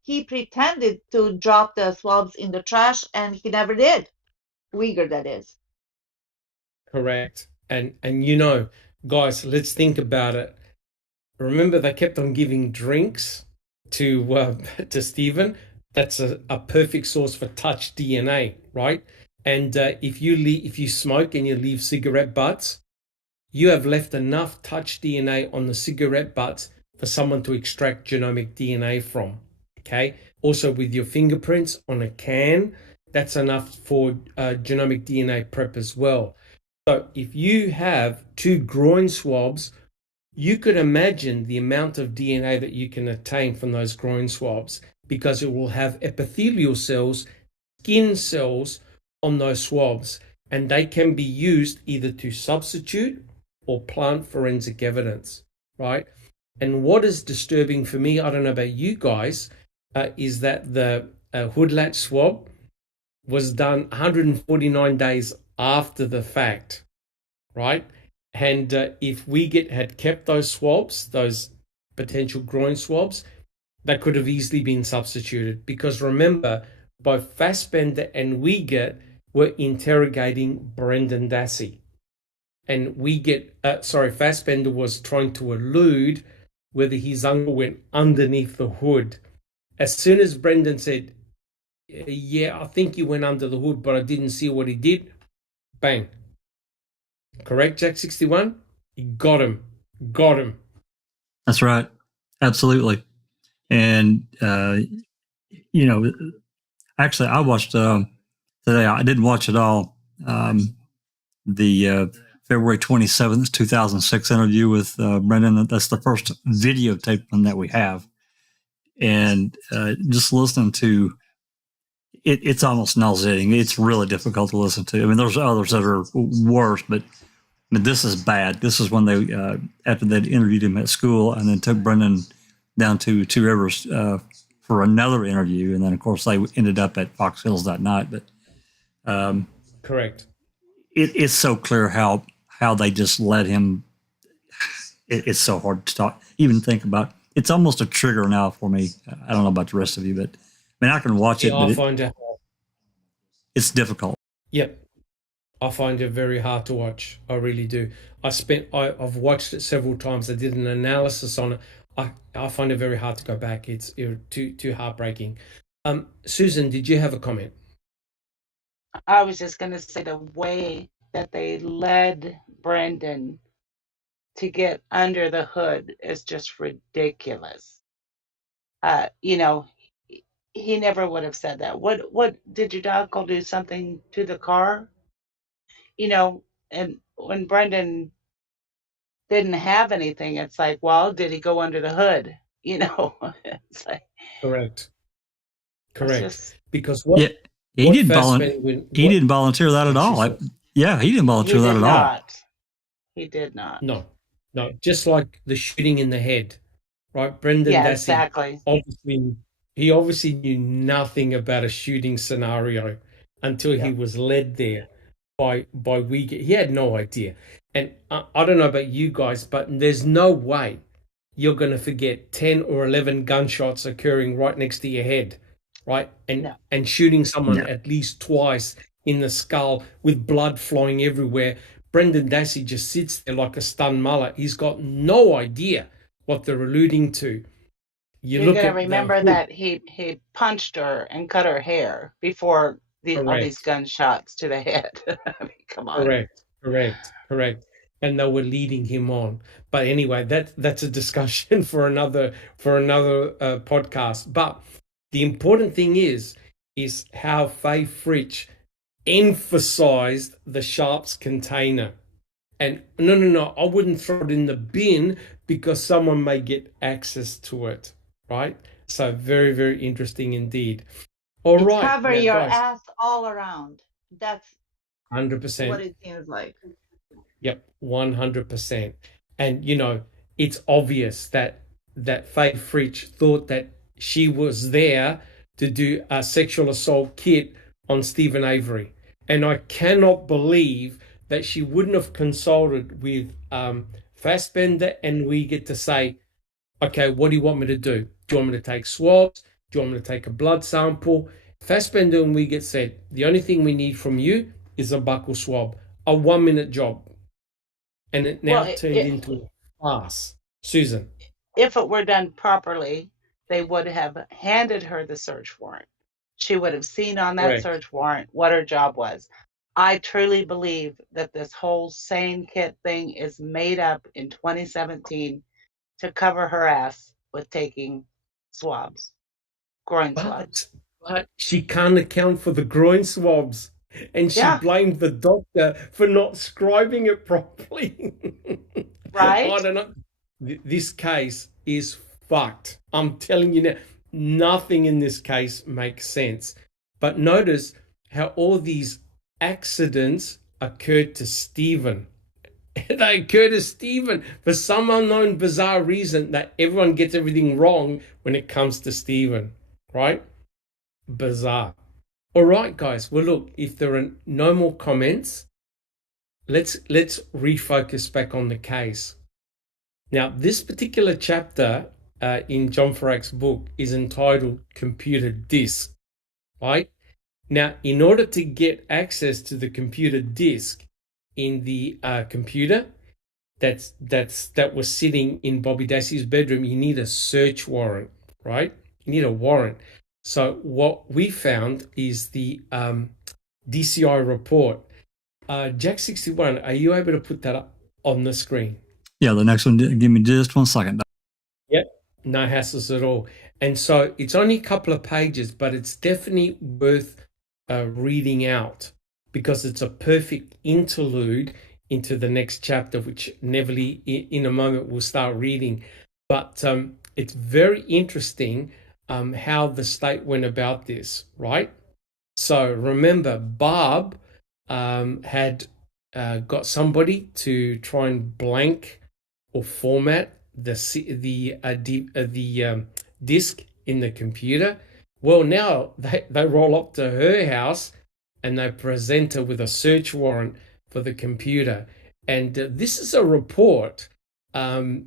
He pretended to drop the swabs in the trash, and he never did. Uyghur, that is. Correct. And guys, let's think about it. Remember, they kept on giving drinks to Stephen. That's a perfect source for touch DNA, right? And if you smoke and you leave cigarette butts, you have left enough touch DNA on the cigarette butts for someone to extract genomic DNA from. Okay. Also, with your fingerprints on a can, that's enough for genomic DNA prep as well. So if you have 2 groin swabs, you could imagine the amount of DNA that you can obtain from those groin swabs, because it will have epithelial cells, skin cells on those swabs, and they can be used either to substitute or plant forensic evidence, right? And what is disturbing for me, I don't know about you guys, is that the hood latch swab was done 149 days after the fact, right? And if we had kept those swabs, those potential groin swabs, they could have easily been substituted, because remember, both Fassbender and Uyghur were interrogating Brendan Dassey. And Fassbender was trying to elude whether his uncle went underneath the hood. As soon as Brendan said, yeah, I think he went under the hood, but I didn't see what he did, bang. Correct, Jack 61? He got him. That's right. Absolutely. And, actually, I watched today. I didn't watch it all. The February 27th, 2006 interview with Brendan. That's the first videotape one that we have. And just listening to it, it's almost nauseating. It's really difficult to listen to. I mean, there's others that are worse, but this is bad. This is when they, after they interviewed him at school and then took Brendan down to Two Rivers for another interview. And then, of course, they ended up at Fox Hills that night. But correct. It's so clear how they just let him. It's so hard to talk, even think about. It's almost a trigger now for me. I don't know about the rest of you, but I mean, I can watch it, but it's difficult. Yep. I find it very hard to watch. I really do. I've watched it several times. I did an analysis on it. I find it very hard to go back. It's too heartbreaking. Susan, did you have a comment? I was just going to say the way that they led Brendan to get under the hood is just ridiculous. He never would have said that. What did your dog go do something to the car? And when Brendan didn't have anything, it's like, well, did he go under the hood? It's like correct. Just, because he didn't volunteer that at all. He didn't volunteer that at all. He did not. No, just like the shooting in the head, right? Brendan Dassey, exactly. He obviously knew nothing about a shooting scenario until he was led there by Uyghur. He had no idea. And I don't know about you guys, but there's no way you're going to forget 10 or 11 gunshots occurring right next to your head, right? And shooting someone at least twice in the skull with blood flowing everywhere. Brendan Dassey just sits there like a stunned mullet. He's got no idea what they're alluding to. You're going to remember that he punched her and cut her hair before all these gunshots to the head. I mean, come on. Correct. And they were leading him on. But anyway, that's a discussion for another podcast. But the important thing is how Faye Fritch emphasized the sharps container. And no, I wouldn't throw it in the bin because someone may get access to it, right? So very, very interesting indeed. All right. Cover your ass all around. That's 100% what it seems like. Yep, 100%. And, it's obvious that Faye Fritch thought that she was there to do a sexual assault kit on Stephen Avery. And I cannot believe that she wouldn't have consulted with Fassbender, and we get to say, okay, what do you want me to do? Do you want me to take swabs? Do you want me to take a blood sample? Fassbender and we get said, the only thing we need from you is a buccal swab, a 1-minute job. And it now turned into a farce. Susan. If it were done properly, they would have handed her the search warrant. She would have seen on that Correct. search warrant what her job was. I truly believe that this whole SANE kit thing is made up in 2017 to cover her ass with taking swabs, groin swabs. But she can't account for the groin swabs. And she blamed the doctor for not scribing it properly. Right? I don't know. This case is fucked. I'm telling you now, nothing in this case makes sense. But notice how all these accidents occurred to Stephen. They occur to Stephen for some unknown, bizarre reason that everyone gets everything wrong when it comes to Stephen, right? Bizarre. All right, guys. Well, look, if there are no more comments, let's refocus back on the case. Now, this particular chapter in John Ferak's book is entitled Computer Disk, right? Now, in order to get access to the computer disk in the computer that was sitting in Bobby Dassey's bedroom, you need a search warrant, right? You need a warrant. So what we found is the DCI report. Jack61, are you able to put that up on the screen? Yeah, the next one, give me just 1 second. Yep, no hassles at all. And so it's only a couple of pages, but it's definitely worth reading out because it's a perfect interlude into the next chapter, which Neverly in a moment will start reading. But it's very interesting how the state went about this, right? So remember, Barb had got somebody to try and blank or format the disk in the computer. Well, now they roll up to her house and they present her with a search warrant for the computer. And this is a report, a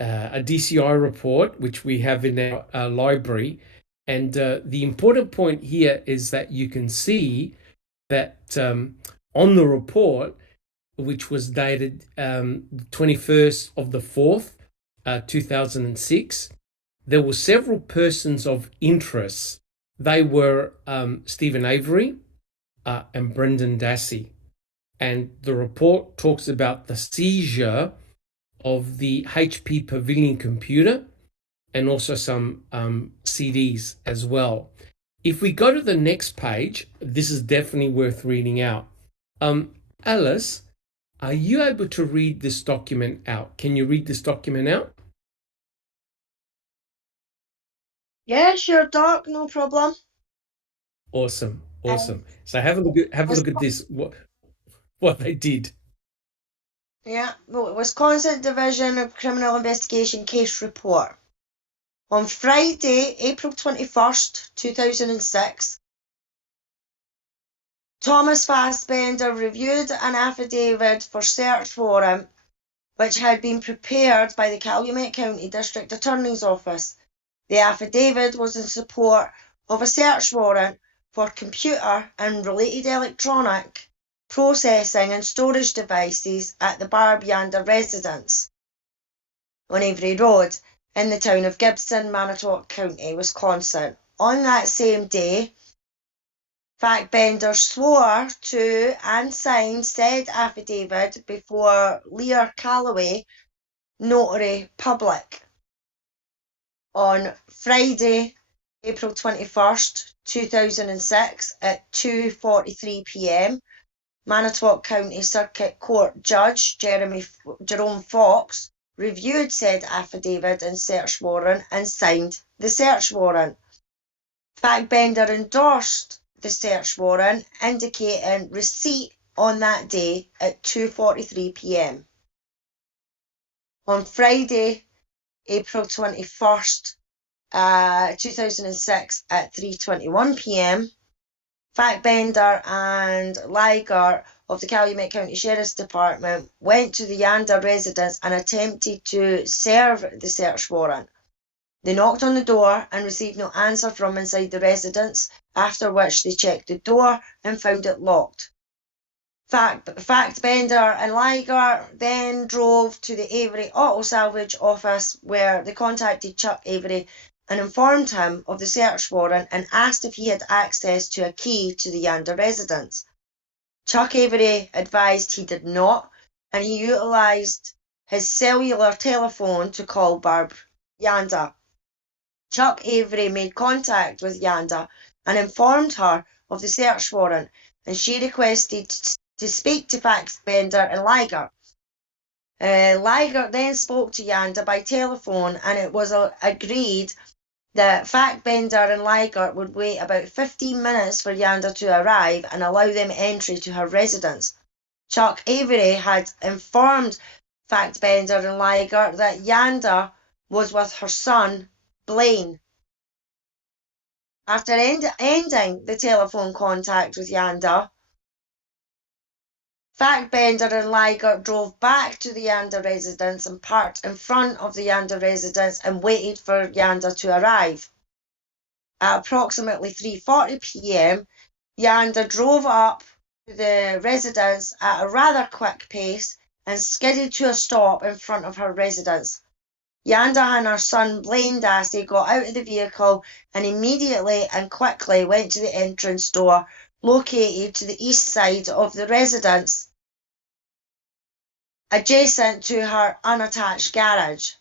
DCI report, which we have in our library. And the important point here is that you can see that on the report, which was dated 21st of the 4th, 2006, there were several persons of interest. They were Stephen Avery and Brendan Dassey. And the report talks about the seizure of the HP Pavilion computer and also some CDs as well. If we go to the next page, this is definitely worth reading out. Alice, are you able to read this document out? Can you read this document out? Yeah, sure, Doc, no problem. Awesome. So have a look at this. What they did. Yeah, Wisconsin Division of Criminal Investigation Case Report. On Friday, April 21st, 2006, Thomas Fassbender reviewed an affidavit for search warrant which had been prepared by the Calumet County District Attorney's Office. The affidavit was in support of a search warrant for computer and related electronic processing and storage devices at the Barb Yander residence on Avery Road in the town of Gibson, Manitowoc County, Wisconsin. On that same day, Fassbender swore to and signed said affidavit before Lear Calloway, Notary Public. On Friday, April 21st, 2006 at 2:43 p.m, Manitowoc County Circuit Court Judge Jerome Fox reviewed said affidavit and search warrant and signed the search warrant. Fassbender endorsed the search warrant, indicating receipt on that day at 2:43 p.m. On Friday, April 21st, 2006 at 3:21 p.m. Fackbender and Liger of the Calumet County Sheriff's Department went to the Yanda residence and attempted to serve the search warrant. They knocked on the door and received no answer from inside the residence, after which they checked the door and found it locked. Fackbender and Liger then drove to the Avery Auto Salvage office, where they contacted Chuck Avery and informed him of the search warrant and asked if he had access to a key to the Yanda residence. Chuck Avery advised he did not, and he utilised his cellular telephone to call Barb Yanda. Chuck Avery made contact with Yanda and informed her of the search warrant, and she requested to speak to Fackbender and Liger. Liger then spoke to Yanda by telephone, and it was agreed that Fackbender and Liger would wait about 15 minutes for Yanda to arrive and allow them entry to her residence. Chuck Avery had informed Fackbender and Liger that Yanda was with her son, Blaine. After ending the telephone contact with Yanda, Fackbender and Liger drove back to the Yanda residence and parked in front of the Yanda residence and waited for Yanda to arrive. At approximately 3:40 p.m, Yanda drove up to the residence at a rather quick pace and skidded to a stop in front of her residence. Yanda and her son Blaine Dassey got out of the vehicle and immediately and quickly went to the entrance door located to the east side of the residence, adjacent to her unattached garage.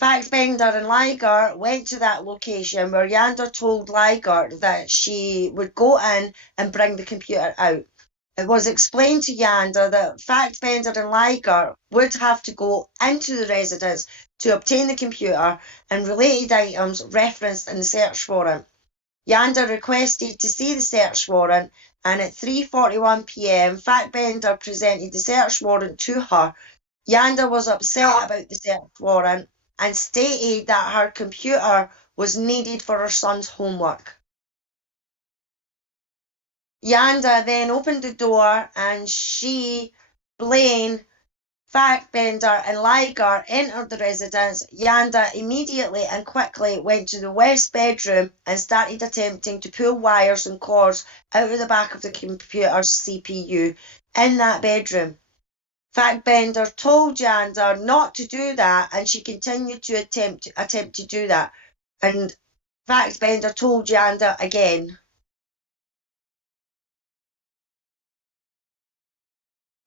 Fackbender and Liger went to that location, where Yanda told Liger that she would go in and bring the computer out. It was explained to Yanda that Fackbender and Liger would have to go into the residence to obtain the computer and related items referenced in the search warrant. Yanda requested to see the search warrant, and at 3:41 p.m, Fackbender presented the search warrant to her. Yanda was upset about the search warrant and stated that her computer was needed for her son's homework. Yanda then opened the door, and she, Blaine, Fackbender and Liger entered the residence. Yanda immediately and quickly went to the west bedroom and started attempting to pull wires and cords out of the back of the computer's CPU in that bedroom. Fackbender told Yanda not to do that, and she continued to attempt to do that. And Fackbender told Yanda again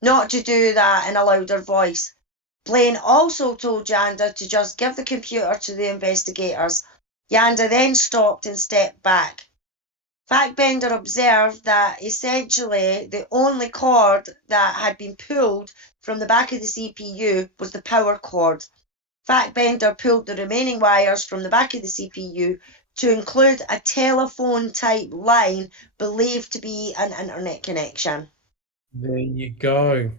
not to do that in a louder voice. Blaine also told Yanda to just give the computer to the investigators. Yanda then stopped and stepped back. Fackbender observed that essentially the only cord that had been pulled from the back of the CPU was the power cord. Fackbender pulled the remaining wires from the back of the CPU to include a telephone-type line believed to be an internet connection. There you go.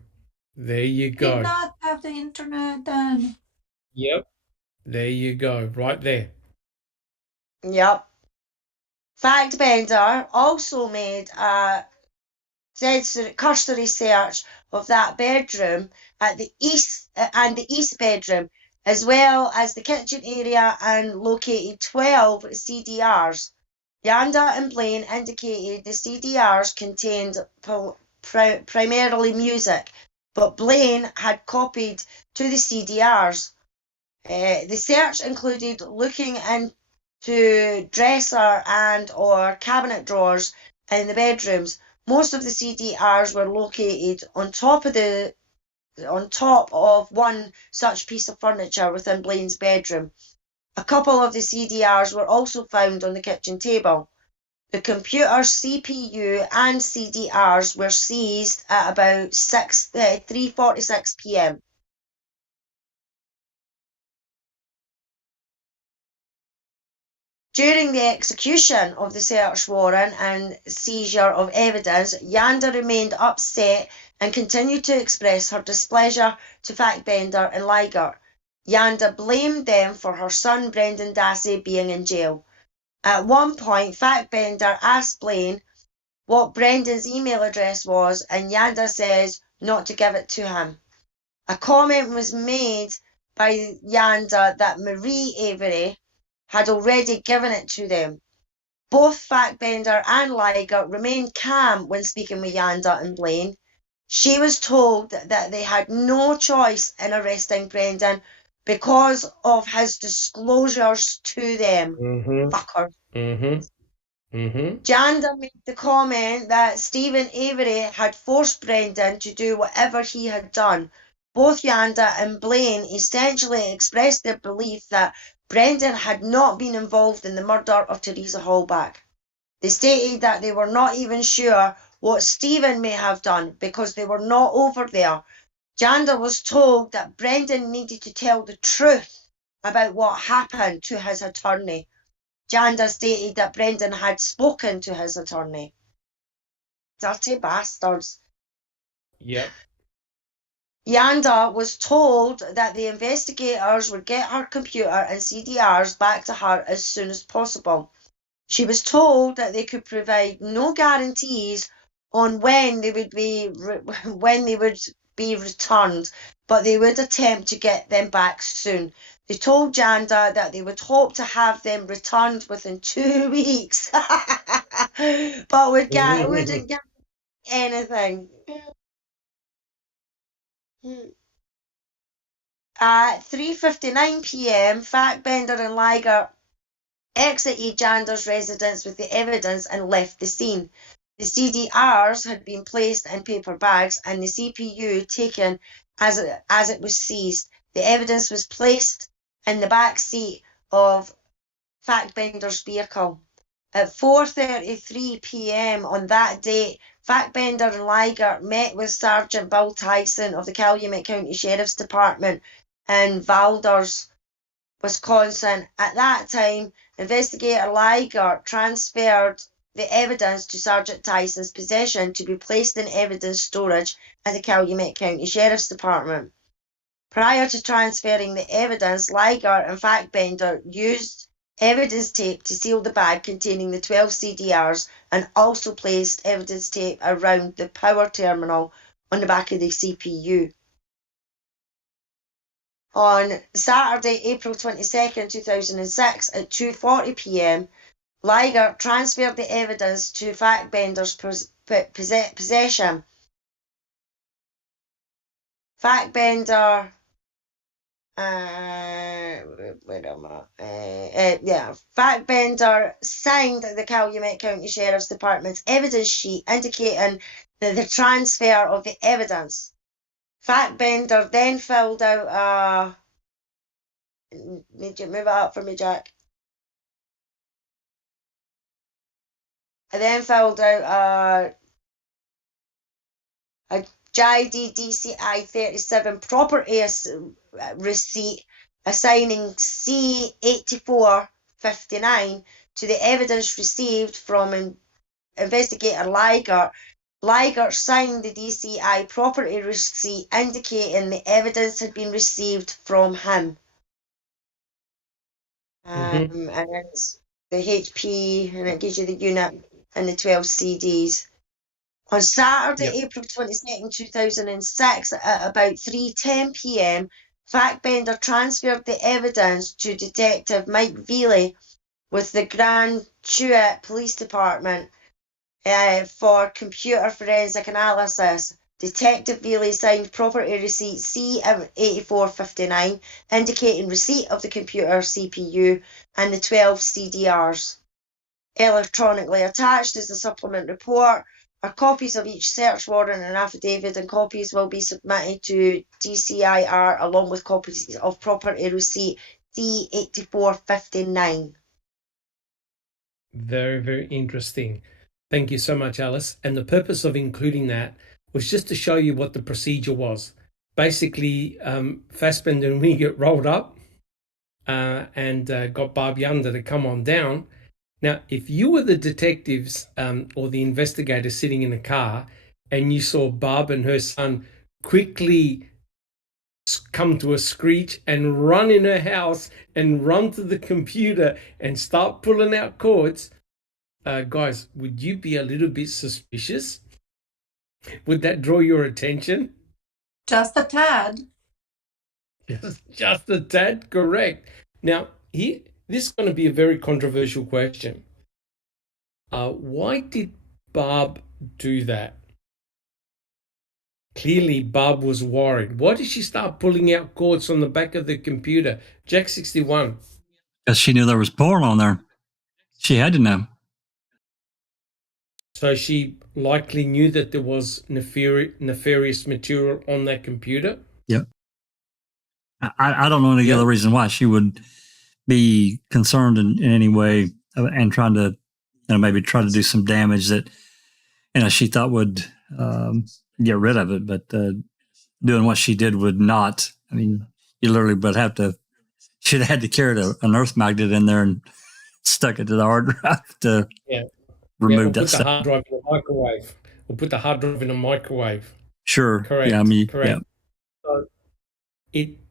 There you go. Did not have the internet then. Yep. There you go. Right there. Yep. Fackbender also made a cursory search of that bedroom at the east bedroom, as well as the kitchen area, and located 12 CDRs. Yanda and Blaine indicated the CDRs contained primarily music, but Blaine had copied to the CDRs. The search included looking into dresser and or cabinet drawers in the bedrooms. Most of the CDRs were located on top of one such piece of furniture within Blaine's bedroom. A couple of the CDRs were also found on the kitchen table. The computer's CPU and CDRs were seized at about 3:46 p.m. During the execution of the search warrant and seizure of evidence, Yanda remained upset and continued to express her displeasure to Fackbender and Liger. Yanda blamed them for her son Brendan Dassey being in jail. At one point, Factbender asked Blaine what Brendan's email address was, and Yanda says not to give it to him. A comment was made by Yanda that Marie Avery had already given it to them. Both Factbender and Liger remained calm when speaking with Yanda and Blaine. She was told that they had no choice in arresting Brendan because of his disclosures to them. Fucker. Yanda made the comment that Stephen Avery had forced Brendan to do whatever he had done. Both Yanda and Blaine essentially expressed their belief that Brendan had not been involved in the murder of Teresa Hallback. They stated that they were not even sure what Stephen may have done because they were not over there. Yanda was told that Brendan needed to tell the truth about what happened to his attorney. Yanda stated that Brendan had spoken to his attorney. Dirty bastards. Yep. Yanda was told that the investigators would get her computer and CDRs back to her as soon as possible. She was told that they could provide no guarantees on when they would be returned, but they would attempt to get them back soon. They told Yanda that they would hope to have them returned within 2 weeks, but wouldn't get anything. At 3:59 p.m., Factbender and Liger exited Yanda's residence with the evidence and left the scene. The CDRs had been placed in paper bags and the CPU taken as it was seized. The evidence was placed in the back seat of Factbender's vehicle. At 4:33 p.m. on that date, Factbender and Liger met with Sergeant Bill Tyson of the Calumet County Sheriff's Department in Valders, Wisconsin. At that time, investigator Liger transferred the evidence to Sergeant Tyson's possession to be placed in evidence storage at the Calumet County Sheriff's Department. Prior to transferring the evidence, Liger and Factbender used evidence tape to seal the bag containing the 12 CDRs and also placed evidence tape around the power terminal on the back of the CPU. On Saturday, April 22nd, 2006, at 2:40 p.m., Liger transferred the evidence to Factbender's possession. Factbender Factbender signed the Calumet County Sheriff's Department's evidence sheet indicating the transfer of the evidence. Factbender then filled out need you move it up for me, Jack? I then filled out a JID DCI 37 property receipt assigning C8459 to the evidence received from investigator Liger. Liger signed the DCI property receipt indicating the evidence had been received from him. And it's the HP, and it gives you the unit and the 12 CDs. On Saturday, April 22nd, 2006, at about 3:10 p.m, Factbender transferred the evidence to Detective Mike Veely with the Grand Chute Police Department for computer forensic analysis. Detective Veely signed property receipt C8459, indicating receipt of the computer CPU and the 12 CDRs. Electronically attached is the supplement report. Copies of each search warrant and affidavit, and copies will be submitted to DCIR along with copies of property receipt C8459. Very, very interesting. Thank you so much, Alice. And the purpose of including that was just to show you what the procedure was. Basically, Fassbender and we get rolled up and got Barb Yanda to come on down. Now, if you were the detectives or the investigator sitting in a car and you saw Barb and her son quickly come to a screech and run in her house and run to the computer and start pulling out cords, guys, would you be a little bit suspicious? Would that draw your attention? Just a tad. Just a tad, correct. Now, this is going to be a very controversial question. Why did Barb do that? Clearly, Barb was worried. Why did she start pulling out cords from the back of the computer? Jack 61. Because she knew there was porn on there. She had to know. So she likely knew that there was nefarious material on that computer? Yep. I don't know any other reason why she would be concerned in any way and trying to maybe try to do some damage that she thought would get rid of it, but doing what she did would not. I mean, you literally would have to. She'd have had to carry an earth magnet in there and stuck it to the hard drive to remove that stuff. Put the hard drive in a microwave. Or put the hard drive in a microwave. Sure. Correct. Yeah, I mean, correct. Yeah. So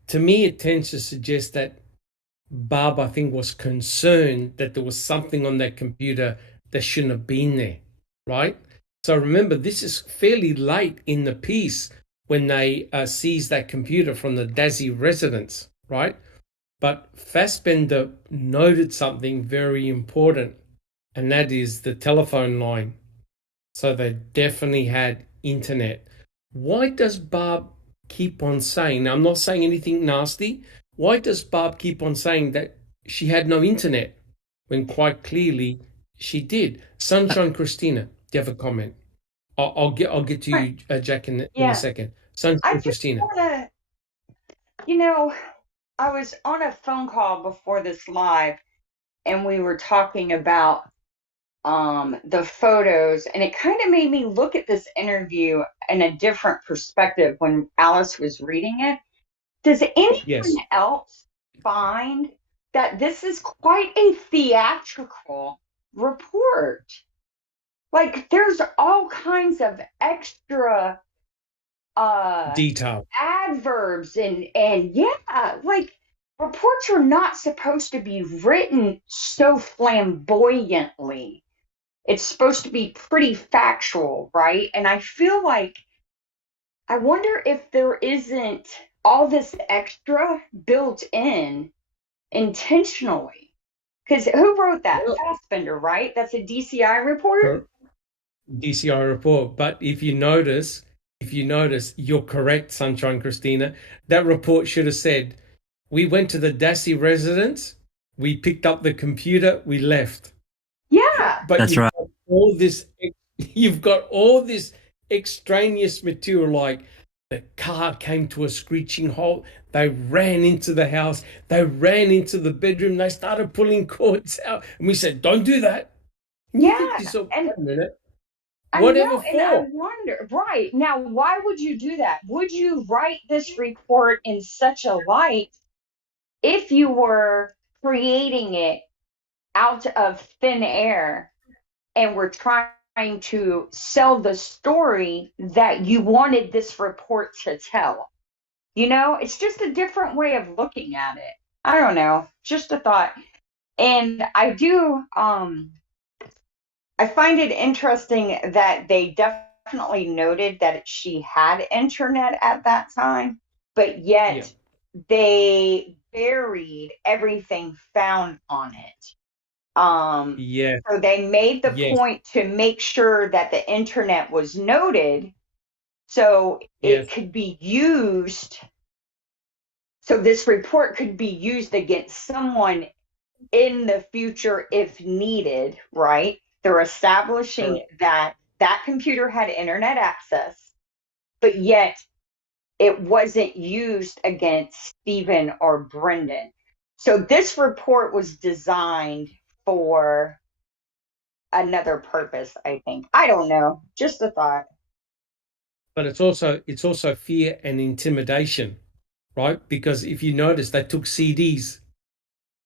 to me, it tends to suggest that Barb, I think, was concerned that there was something on that computer that shouldn't have been there, right? So remember, this is fairly late in the piece when they seized that computer from the Dassey residence, right? But Fassbender noted something very important, and that is the telephone line. So they definitely had internet. Why does Barb keep on saying, now I'm not saying anything nasty, why does Barb keep on saying that she had no internet when quite clearly she did? Sunshine Christina, do you have a comment? I'll get to you, Jack, in a second. Sunshine Christina. Wanna, I was on a phone call before this live, and we were talking about the photos, and it kind of made me look at this interview in a different perspective when Alice was reading it. Does anyone else find that this is quite a theatrical report? Like, there's all kinds of extra detail, adverbs, and like, reports are not supposed to be written so flamboyantly. It's supposed to be pretty factual, right? And I feel like, I wonder if there isn't all this extra built in intentionally. Because who wrote that? Fassbender, right? That's a DCI report? DCI report. But if you notice, you're correct, Sunshine Christina. That report should have said, we went to the Dassey residence, we picked up the computer, we left. Yeah. But that's right. You've got all this extraneous material, like the car came to a screeching halt, they ran into the house, they ran into the bedroom, they started pulling cords out, and we said, don't do that. Yeah. Wait a minute. Whatever for? And I wonder, right, now, why would you do that? Would you write this report in such a light if you were creating it out of thin air and were trying to sell the story that you wanted this report to tell? It's just a different way of looking at it. I don't know, just a thought. And I find it interesting that they definitely noted that she had internet at that time, but yet they buried everything found on it. So they made the point to make sure that the internet was noted, so it could be used. So this report could be used against someone in the future if needed, right? They're establishing that computer had internet access, but yet it wasn't used against Stephen or Brendan. So this report was designed for another purpose, I think. I don't know, just a thought. But it's also fear and intimidation, right? Because if you notice, they took CDs,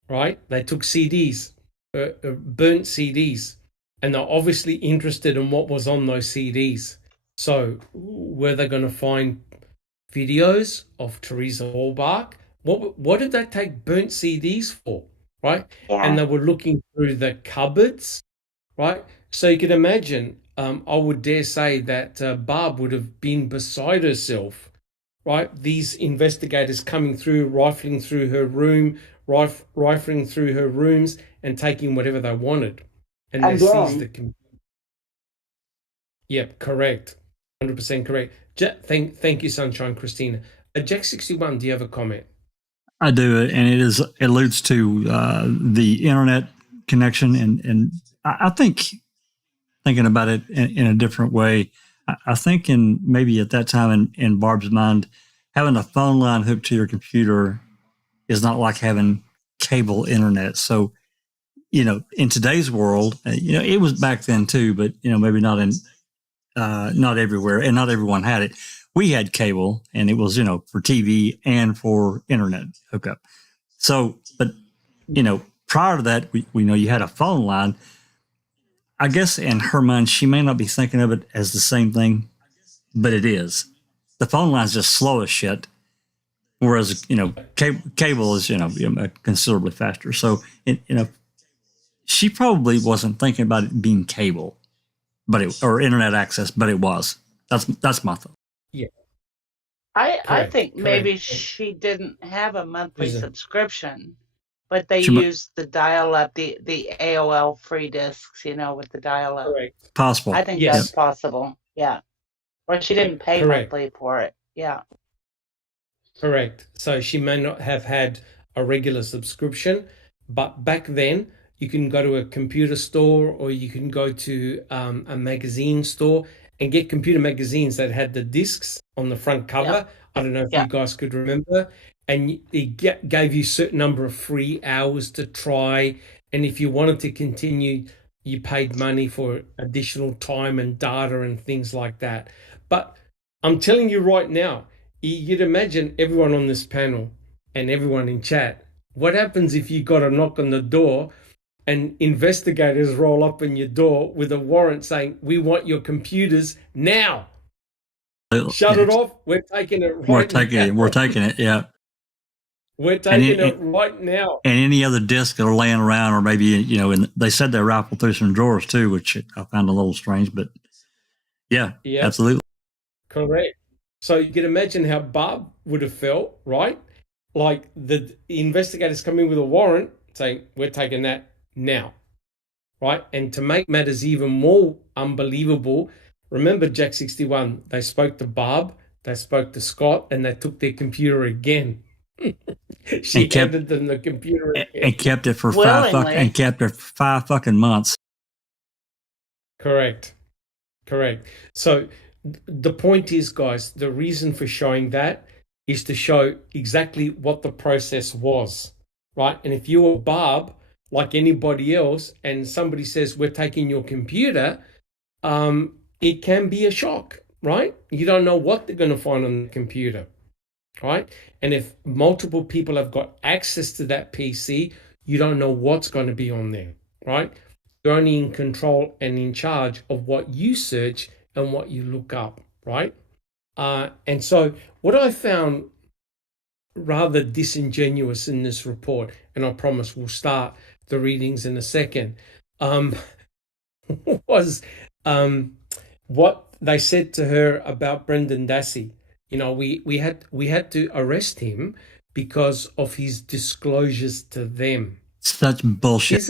right? They took CDs, burnt CDs, and they're obviously interested in what was on those CDs. So were they going to find videos of Teresa Hallbark. What did they take burnt CDs for, right? Yeah. And they were looking through the cupboards, right? So you can imagine, I would dare say that Barb would have been beside herself, right? These investigators coming through, rifling through her room, rifling through her rooms and taking whatever they wanted. And they seized the computer. Yep, correct. 100% correct. Thank you, Sunshine Christina. Jack 61, do you have a comment? I do, and it alludes to the internet connection, and I think thinking about it in a different way, I think maybe at that time in Barb's mind, having a phone line hooked to your computer is not like having cable internet. So, in today's world, it was back then too, but maybe not not everywhere, and not everyone had it. We had cable, and it was for TV and for internet hookup. So, but prior to that, we know you had a phone line. I guess in her mind, she may not be thinking of it as the same thing, but it is. The phone line's just slow as shit, whereas cable is considerably faster. So she probably wasn't thinking about it being cable, or internet access, but it was. That's my thought. Yeah. I think maybe she didn't have a monthly subscription, but they used the dial-up, the AOL free discs, with the dial-up. Correct. Possible. I think that's possible. Yeah. Or she didn't pay monthly for it. Yeah. Correct. So she may not have had a regular subscription, but back then you can go to a computer store or you can go to a magazine store and get computer magazines that had the discs on the front cover. Yep. I don't know if you guys could remember. And it gave you a certain number of free hours to try. And if you wanted to continue, you paid money for additional time and data and things like that. But I'm telling you right now, you'd imagine everyone on this panel and everyone in chat, what happens if you got a knock on the door and investigators roll up on your door with a warrant saying, we want your computers now. Shut it off. We're taking it right now. We're taking it, yeah. We're taking it right now. And any other discs that are laying around, or maybe, and they said they rifled through some drawers too, which I found a little strange, but yeah, absolutely. Correct. So you can imagine how Barb would have felt, right? Like the investigators come in with a warrant saying, we're taking that now, right? And to make matters even more unbelievable, remember Jack 61, they spoke to Barb, they spoke to Scott, and they took their computer again. She handed them the computer again. And kept it for 5 fucking months. Correct. So the point is, guys, the reason for showing that is to show exactly what the process was, right? And if you're Barb, like anybody else, and somebody says, we're taking your computer, it can be a shock, right? You don't know what they're going to find on the computer, right? And if multiple people have got access to that PC, you don't know what's going to be on there, right? You're only in control and in charge of what you search and what you look up, right? And so what I found rather disingenuous in this report, and I promise we'll start the readings in a second, was what they said to her about Brendan Dassey. We had to arrest him because of his disclosures to them. Such bullshit.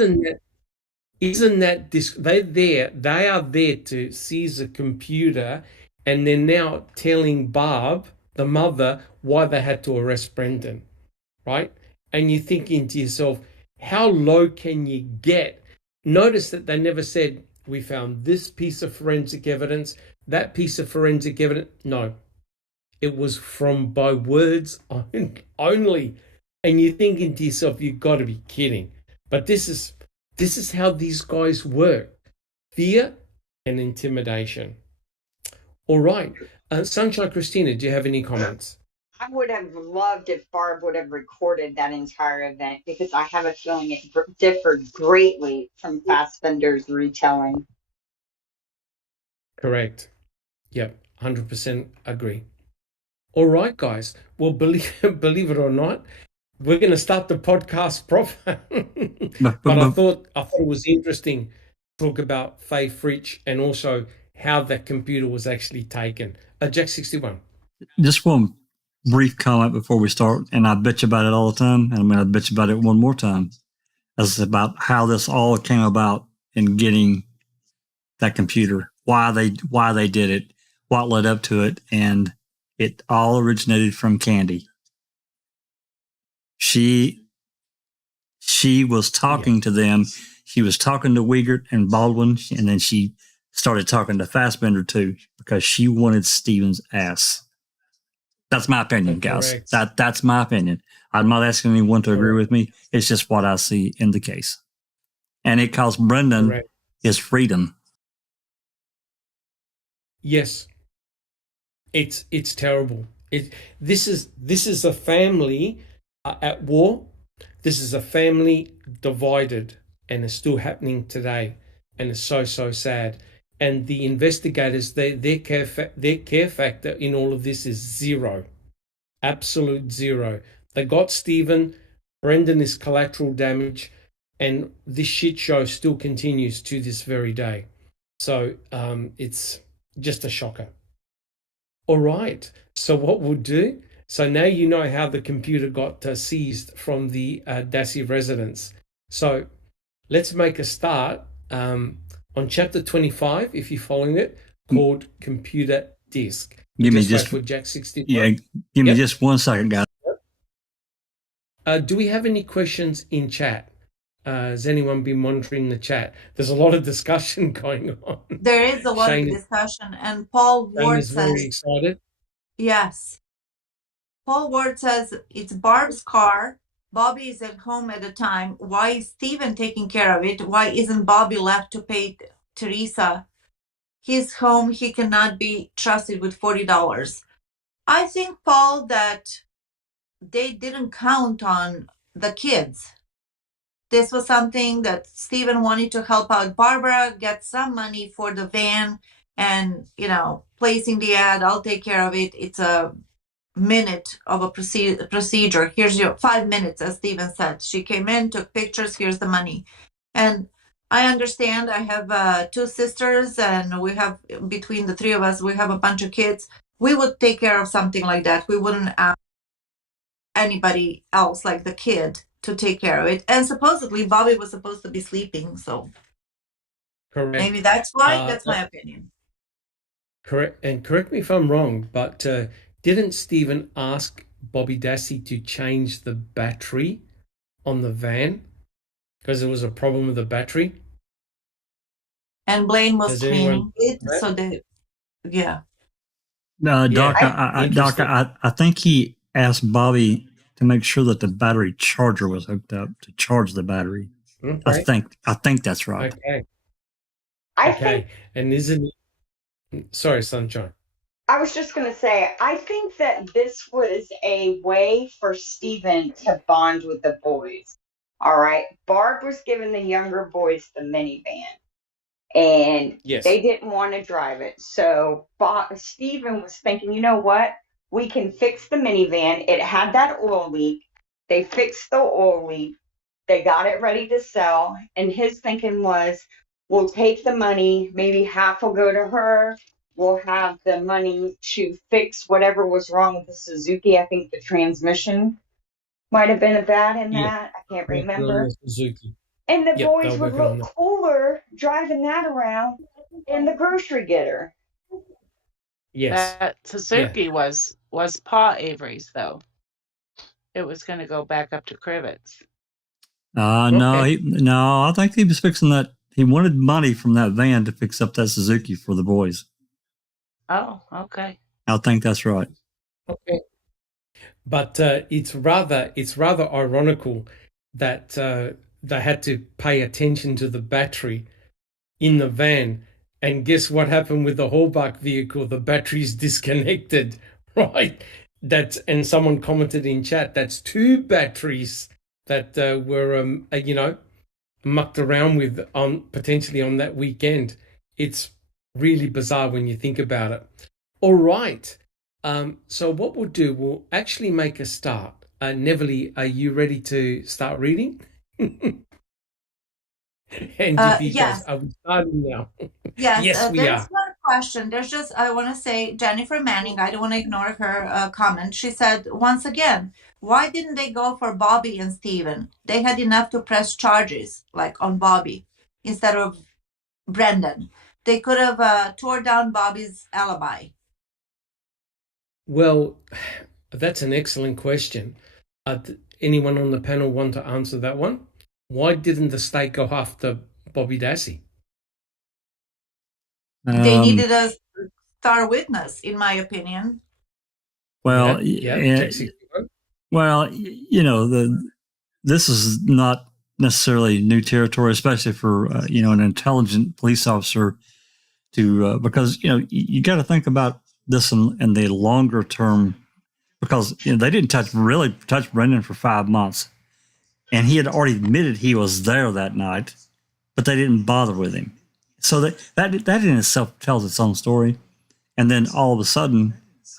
Isn't that they are there to seize a computer, and they're now telling Barb, the mother, why they had to arrest Brendan, right? And you're thinking to yourself, how low can you get? Notice that they never said, we found this piece of forensic evidence, that piece of forensic evidence. No, it was from by words only. And you're thinking to yourself, you've got to be kidding. But this is how these guys work. Fear and intimidation. All right. Sunshine Christina, do you have any comments? I would have loved if Barb would have recorded that entire event, because I have a feeling it differed greatly from Fassbender's retelling. Correct. Yep, 100% agree. All right, guys. Well, believe it or not, we're going to start the podcast proper. But I thought it was interesting to talk about Faye Fritch and also how that computer was actually taken. Jack 61. Just one brief comment before we start, and I bitch about it all the time, and I'm going to bitch about it one more time. That's about how this all came about in getting that computer, why they did it, what led up to it, and it all originated from Candy. She was talking to them. She was talking to Wiegert and Baldwin, and then she started talking to Fassbender too, because she wanted Steven's ass. That's my opinion, guys. That's my opinion. I'm not asking anyone to agree with me. It's just what I see in the case. And it cost Brendan his freedom. Yes. It's terrible. This is a family at war. This is a family divided, and it's still happening today, and it's so sad. And the investigators, their care factor in all of this is zero, absolute zero. They got Stephen. Brendan is collateral damage, and this shit show still continues to this very day. So it's just a shocker. All right. So what we'll do, so now you know how the computer got seized from the Dassey residence. So let's make a start on chapter 25, if you're following it, called Computer Disk. Give me just for Jack 61. Yeah, give me just 1 second, guys. Do we have any questions in chat? Has anyone been monitoring the chat? There's a lot of discussion going on. There is a lot of discussion, and Paul Ward is very excited. Yes. Paul Ward says it's Barb's car. Bobby is at home at the time. Why is Stephen taking care of it? Why isn't Bobby left to pay Teresa? He's home. He cannot be trusted with $40. I think, Paul, that they didn't count on the kids. This was something that Stephen wanted to help out Barbara, get some money for the van, and, placing the ad. I'll take care of it. It's a minute of a procedure. Here's your 5 minutes, as Stephen said. She came in, took pictures. Here's the money. And I understand. I have 2 sisters, and we have, between the 3 of us, we have a bunch of kids. We would take care of something like that. We wouldn't ask anybody else, like the kid, to take care of it. And supposedly Bobby was supposed to be sleeping, so correct. Maybe that's why. That's my opinion. Correct. And correct me if I'm wrong, but didn't Stephen ask Bobby Dassey to change the battery on the van because there was a problem with the battery? And Blaine was cleaning it, so No, Doc, Doc, I think he asked Bobby to make sure that the battery charger was hooked up to charge the battery. Okay. I think that's right. Okay. I think, and isn't it? Sorry, Sunshine. I was just going to say, I think that this was a way for Stephen to bond with the boys. All right. Barb was giving the younger boys the minivan, and they didn't want to drive it. So Stephen was thinking, you know what? We can fix the minivan. It had that oil leak. They fixed the oil leak. They got it ready to sell. And his thinking was, we'll take the money. Maybe half will go to her. We'll have the money to fix whatever was wrong with the Suzuki. I think the transmission might have been bad in that. I can't remember. Suzuki. And the boys would look cooler driving that around in the grocery getter. Yes. That Suzuki was Pa Avery's, though. It was going to go back up to Krivitz. No, I think he was fixing that. He wanted money from that van to fix up that Suzuki for the boys. Oh, okay. I think that's right. Okay. But it's rather ironical that they had to pay attention to the battery in the van. And guess what happened with the Hallback vehicle? The battery's disconnected, right? And someone commented in chat, that's 2 batteries that were, mucked around with potentially on that weekend. It's really bizarre when you think about it. All right. So what we'll do, we'll actually make a start. Neverly, are you ready to start reading? And DP Yes. goes, are we starting now? Yes, Yes, we there's are. one question. I want to say, Jennifer Manning, I don't want to ignore her comment. She said, once again, why didn't they go for Bobby and Steven? They had enough to press charges, like on Bobby, instead of Brendan. They could have tore down Bobby's alibi. Well, that's an excellent question. Anyone on the panel want to answer that one? Why didn't the state go after Bobby Dassey? They needed a star witness, in my opinion. Well, well, this is not necessarily new territory, especially for an intelligent police officer to because you got to think about this in the longer term, because they didn't really touch Brendan for 5 months, and he had already admitted he was there that night, but they didn't bother with him. So that in itself tells its own story. And then all of a sudden,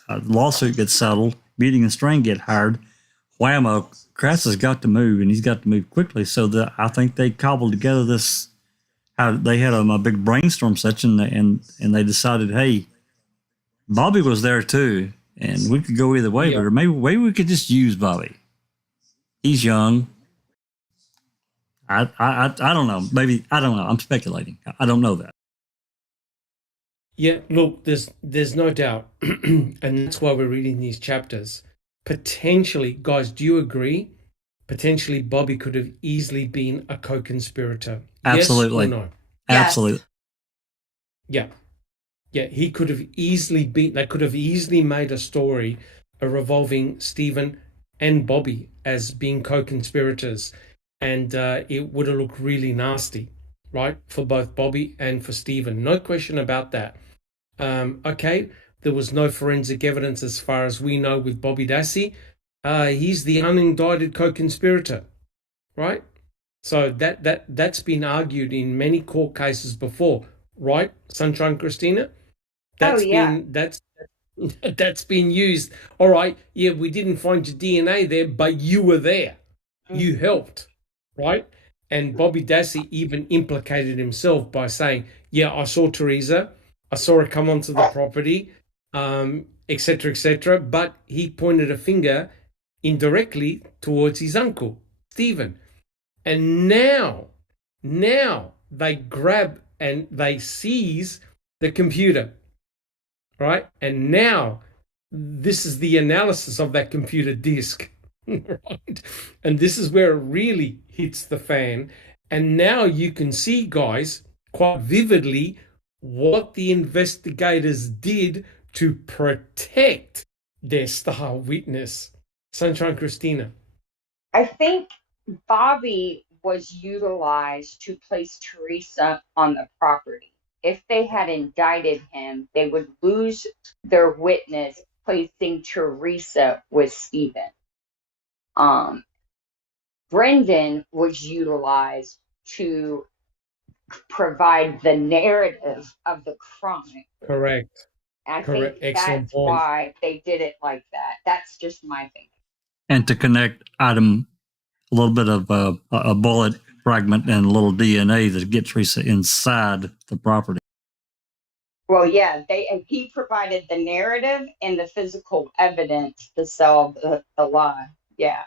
a lawsuit gets settled, Beating and Strain get hired. Whammo, Kratz has got to move, and he's got to move quickly. So I think they cobbled together this. They had a big brainstorm session, and they decided, hey, Bobby was there too, and we could go either way. But maybe we could just use Bobby. He's young. I don't know. Maybe I don't know. I'm speculating. I don't know that. Yeah, look, there's no doubt, and that's why we're reading these chapters. Potentially, guys, do you agree? Potentially, Bobby could have easily been a co-conspirator. Absolutely. Yes or no? Absolutely. Yeah, he could have easily been. They could have easily made a story revolving Stephen and Bobby as being co-conspirators, and it would have looked really nasty, right, for both Bobby and for Stephen. No question about that. Okay, there was no forensic evidence as far as we know with Bobby Dassey. He's the unindicted co-conspirator, right? So that's been argued in many court cases before, right, Sunshine Christina? That's been used. All right, yeah, we didn't find your DNA there, but you were there. You helped, right? And Bobby Dassey even implicated himself by saying, yeah, I saw Teresa. I saw her come onto the property, etc., etc. But he pointed a finger indirectly towards his uncle, Stephen. And now they grab and they seize the computer, right? And now this is the analysis of that computer disk, right? And this is where it really hits the fan. And now you can see, guys, quite vividly what the investigators did to protect their star witness. Sunshine Christina. I think Bobby was utilized to place Teresa on the property. If they had indicted him, they would lose their witness placing Teresa with Stephen. Brendan was utilized to provide the narrative of the crime. Correct. I think that's why they did it like that. That's just my thinking. And to connect Adam, a little bit of a bullet fragment and a little DNA that gets Teresa inside the property. Well, yeah, he provided the narrative and the physical evidence to sell the lie. Yeah.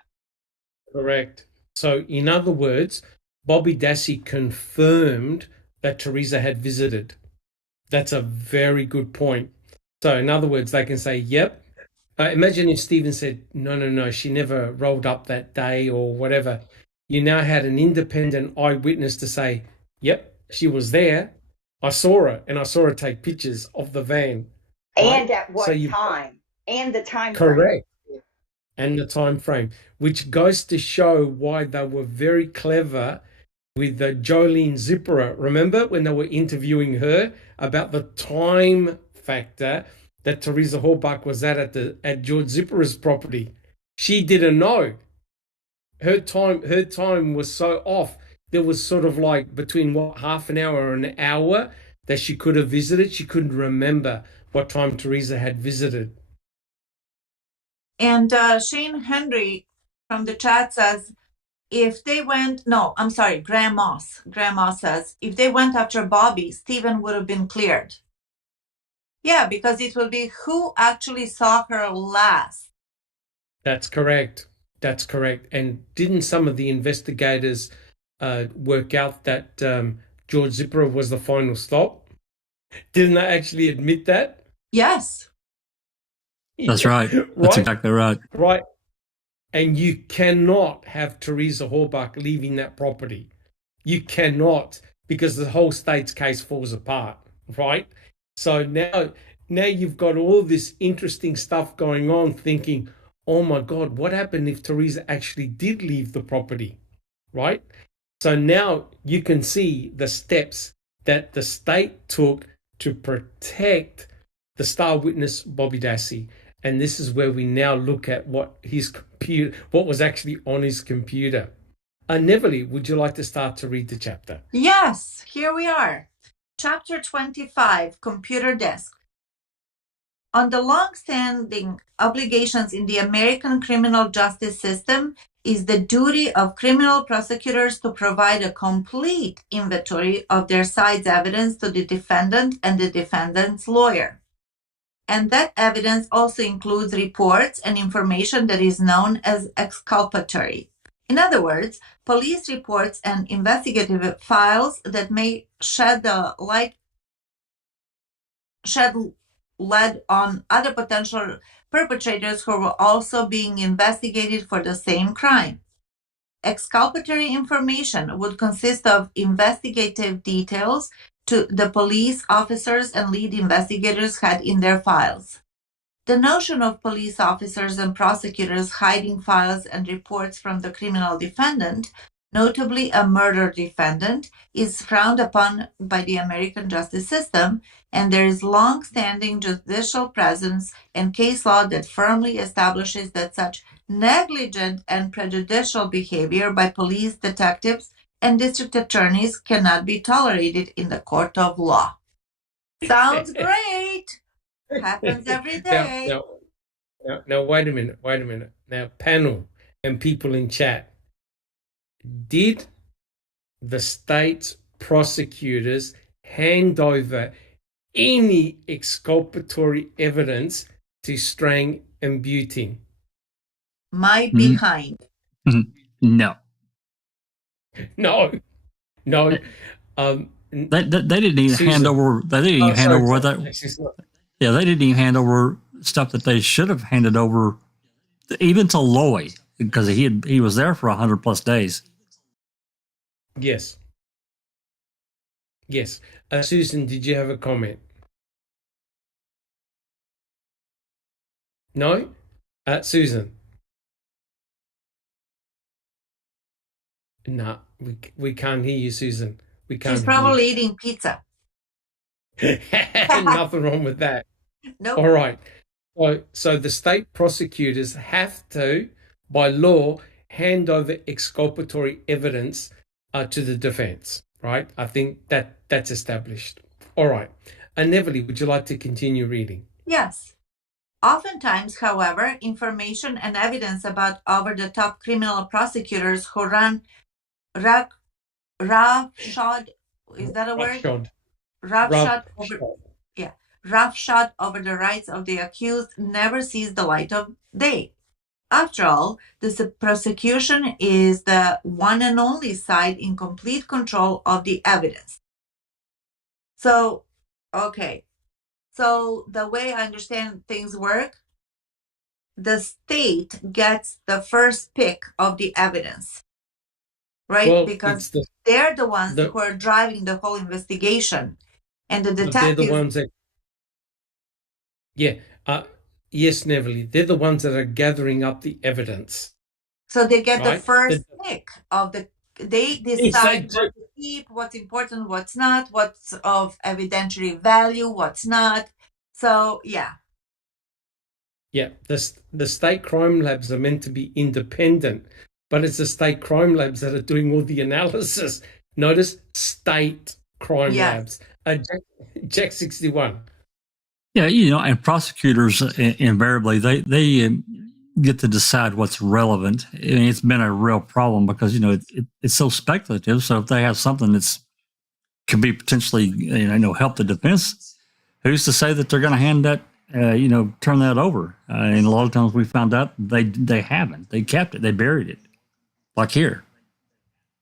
Correct. So, in other words, Bobby Dassey confirmed that Teresa had visited. That's a very good point. So, in other words, they can say, yep. Imagine if Stephen said, no, she never rolled up that day or whatever. You now had an independent eyewitness to say, yep, she was there. I saw her, and I saw her take pictures of the van. And right? At what time? And the time correct. Frame. And the time frame, which goes to show why they were very clever with Jolene Zipperer. Remember when they were interviewing her about the time factor that Teresa Horbach was at George Zipperer's property? She didn't know. Her time was so off. There was sort of like between half an hour and an hour that she could have visited. She couldn't remember what time Teresa had visited. And Shane Henry from the chat says, if they went, no, I'm sorry, Grandma says, if they went after Bobby, Stephen would have been cleared. Yeah, because it will be who actually saw her last. That's correct. That's correct. And didn't some of the investigators work out that George Zipper was the final stop? Didn't they actually admit that? Yes. That's right. That's exactly right. Right. And you cannot have Teresa Horbach leaving that property. You cannot, because the whole state's case falls apart, right? So now you've got all this interesting stuff going on, thinking, oh my God, what happened if Teresa actually did leave the property, right? So now you can see the steps that the state took to protect the star witness, Bobby Dassey. And this is where we now look at what was actually on his computer. Neverly, would you like to start to read the chapter? Yes, here we are. Chapter 25, Computer Desk. On the long-standing obligations in the American criminal justice system is the duty of criminal prosecutors to provide a complete inventory of their side's evidence to the defendant and the defendant's lawyer. And that evidence also includes reports and information that is known as exculpatory. In other words, police reports and investigative files that may shed light on other potential perpetrators who were also being investigated for the same crime. Exculpatory information would consist of investigative details to the police officers and lead investigators had in their files. The notion of police officers and prosecutors hiding files and reports from the criminal defendant, notably a murder defendant, is frowned upon by the American justice system, and there is long-standing judicial presence and case law that firmly establishes that such negligent and prejudicial behavior by police detectives and district attorneys cannot be tolerated in the court of law. Sounds great. Happens every day. Now, wait a minute. Now, panel and people in chat, did the state's prosecutors hand over any exculpatory evidence to Strang and Buting? My behind. No. No. They didn't even hand over. They didn't even hand over what that. Yeah, they didn't even hand over stuff that they should have handed over, even to Loy, because he was there for 100+ days. Yes. Susan, did you have a comment? No? Susan? No, we can't hear you, Susan. We can't. She's probably eating pizza. Nothing wrong with that. Nope. All right. So the state prosecutors have to, by law, hand over exculpatory evidence to the defense, right? I think that's established. All right. Neverly, would you like to continue reading? Yes. Oftentimes, however, information and evidence about over-the-top criminal prosecutors who run roughshod, is that a word? Roughshod over the rights of the accused never sees the light of day. After all, the prosecution is the one and only side in complete control of the evidence. So, okay. So the way I understand things work, the state gets the first pick of the evidence, right? Well, because they're the ones who are driving the whole investigation, and the detectives. They're the ones that. Yeah. Yes, Neverly. They're the ones that are gathering up the evidence. So they get the first pick of the. They decide what to keep, what's important, what's not, what's of evidentiary value, what's not. So, yeah. Yeah, the state crime labs are meant to be independent, but it's the state crime labs that are doing all the analysis. Notice state crime labs. Jack 61. Yeah, and prosecutors invariably they get to decide what's relevant. I mean, it's been a real problem because, it's so speculative. So if they have something that's could be potentially, help the defense, who's to say that they're going to hand that, turn that over? And a lot of times we found out they haven't. They kept it. They buried it. Like here,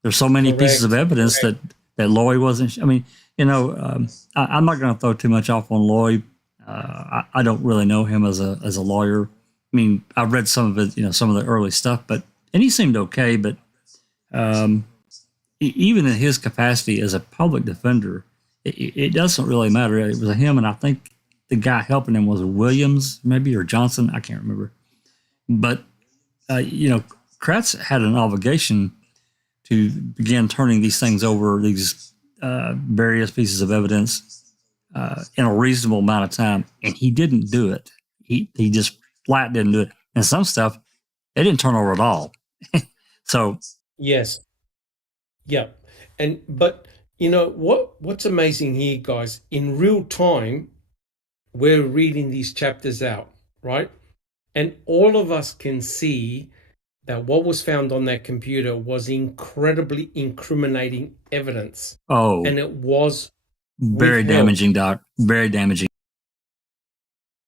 there's so many pieces of evidence that Loy wasn't. I mean, I'm not going to throw too much off on Loy. I don't really know him as a lawyer. I mean, I've read some of it, some of the early stuff, and he seemed okay. But even in his capacity as a public defender, it doesn't really matter. It was him, and I think the guy helping him was Williams, maybe, or Johnson. I can't remember. But Kratz had an obligation to begin turning these things over, these various pieces of evidence, in a reasonable amount of time, and he didn't do it. He just flat didn't do it. And some stuff, it didn't turn over at all. So yes, yeah, but what's amazing here, guys? In real time, we're reading these chapters out, right? And all of us can see that what was found on that computer was incredibly incriminating evidence. Oh, and it was very withheld. Damaging, Doc. Very damaging.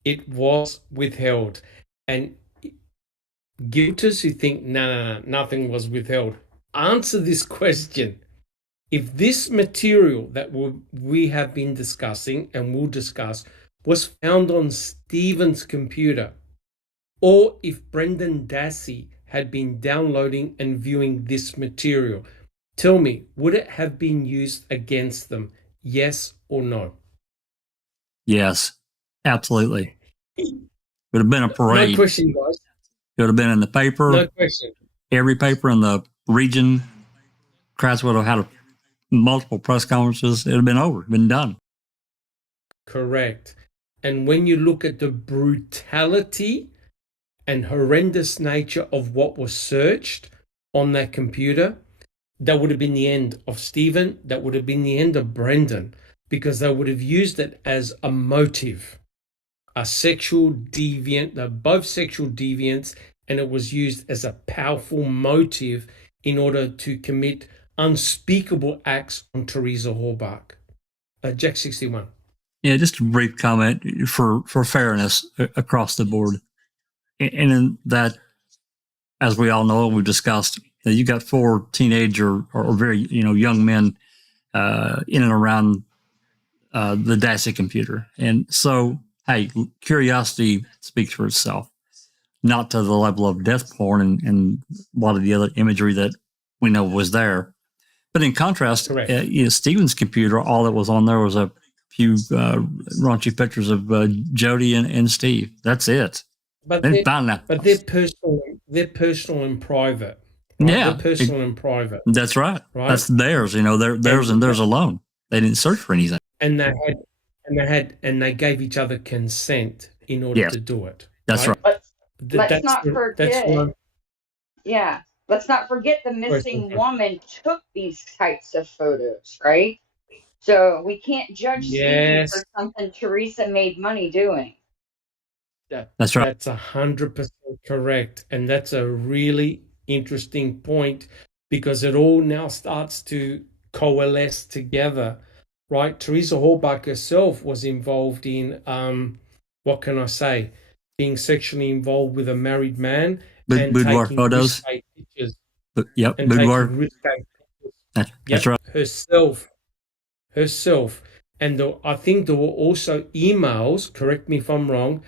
It was withheld. And guilters who think, no, nothing was withheld, answer this question. If this material that we have been discussing and will discuss was found on Stephen's computer, or if Brendan Dassey had been downloading and viewing this material, tell me, would it have been used against them? Yes or no? Yes, absolutely. It would have been a parade. No question, guys. It would have been in the paper. No question. Every paper in the region. Kratz would have had multiple press conferences. It would have been over, been done. Correct. And when you look at the brutality and horrendous nature of what was searched on that computer, that would have been the end of Stephen. That would have been the end of Brendan, because they would have used it as a motive, a sexual deviant. They're both sexual deviants, and it was used as a powerful motive in order to commit unspeakable acts on Teresa Halbach. Jack 61. Yeah, just a brief comment for fairness across the board. And in that, as we all know, we've discussed, that you got 4 teenager or very young men in and around the Dassey computer. And so, hey, curiosity speaks for itself, not to the level of death porn and a lot of the other imagery that we know was there. But in contrast, Stephen's computer, all that was on there was a few raunchy pictures of Jody and Steve. That's it. But they're personal and private. Right? Yeah, they're personal and private. That's right. That's theirs. They're theirs and theirs alone. They didn't search for anything. And they gave each other consent in order to do it. That's right. Let's not forget. Yeah, let's not forget the missing woman took these types of photos, right? So we can't judge Stephen for something Teresa made money doing. That's right. That's 100% correct. And that's a really interesting point, because it all now starts to coalesce together, right? Teresa Halbach herself was involved in, what can I say, being sexually involved with a married man and boudoir taking photos. Pictures. Yep, and boudoir. That's right. Herself. And I think there were also emails, correct me if I'm wrong,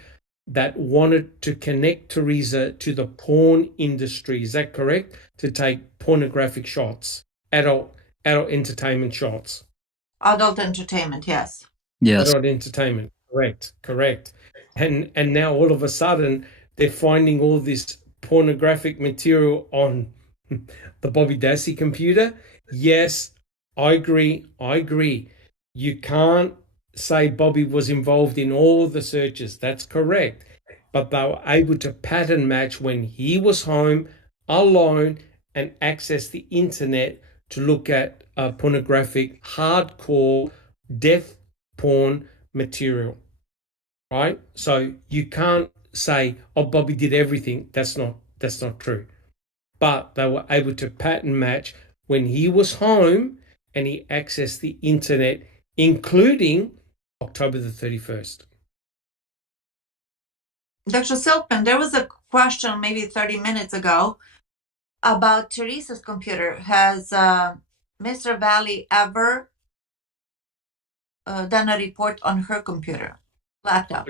that wanted to connect Teresa to the porn industry. Is that correct? To take pornographic shots, adult entertainment shots. Adult entertainment, yes. Yes. Adult entertainment, correct. And now all of a sudden they're finding all this pornographic material on the Bobby Dassey computer. Yes, I agree. You can't say Bobby was involved in all the searches. That's correct. But they were able to pattern match when he was home alone and access the internet to look at pornographic, hardcore, death porn material, right? So you can't say, oh, Bobby did everything. That's not true. But they were able to pattern match when he was home and he accessed the internet, including October the 31st. Dr. Silkman, there was a question maybe 30 minutes ago about Teresa's computer. Has Mr. Valley ever done a report on her computer, laptop?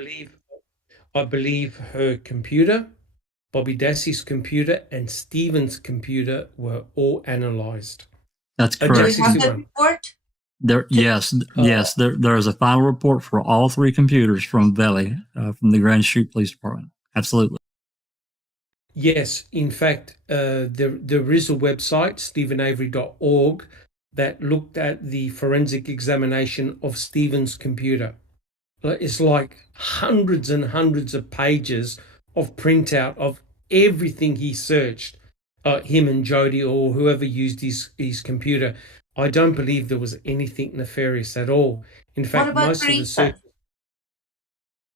I believe her computer, Bobby Dassey's computer, and Stephen's computer were all analyzed. That's Do correct. we have the report? There is a final report for all three computers from Valley, from the Grand Street Police Department. Absolutely. Yes, in fact, there is a website, stephenavery.org, that looked at the forensic examination of Stephen's computer. It's like hundreds and hundreds of pages of printout of everything he searched, him and Jody or whoever used his computer. I don't believe there was anything nefarious at all. In fact, most of the search.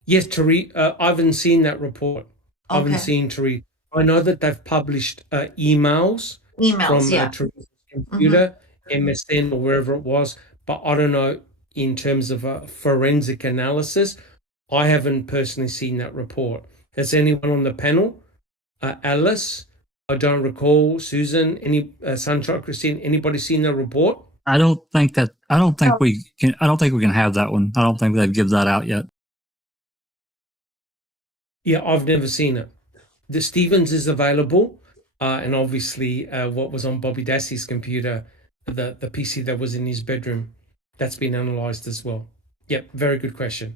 Yes, Teresa, I haven't seen that report. Okay. I haven't seen Teresa. I know that they've published emails from Teresa's computer, MSN or wherever it was, but I don't know in terms of a forensic analysis. I haven't personally seen that report. Has anyone on the panel? Alice, I don't recall. Susan, Sunshine, Christine, anybody seen the report? I don't think we can have that one. I don't think they've given that out yet. Yeah, I've never seen it. The Stevens is available, and obviously what was on Bobby Dassey's computer, the PC that was in his bedroom, that's been analysed as well. Yep, very good question.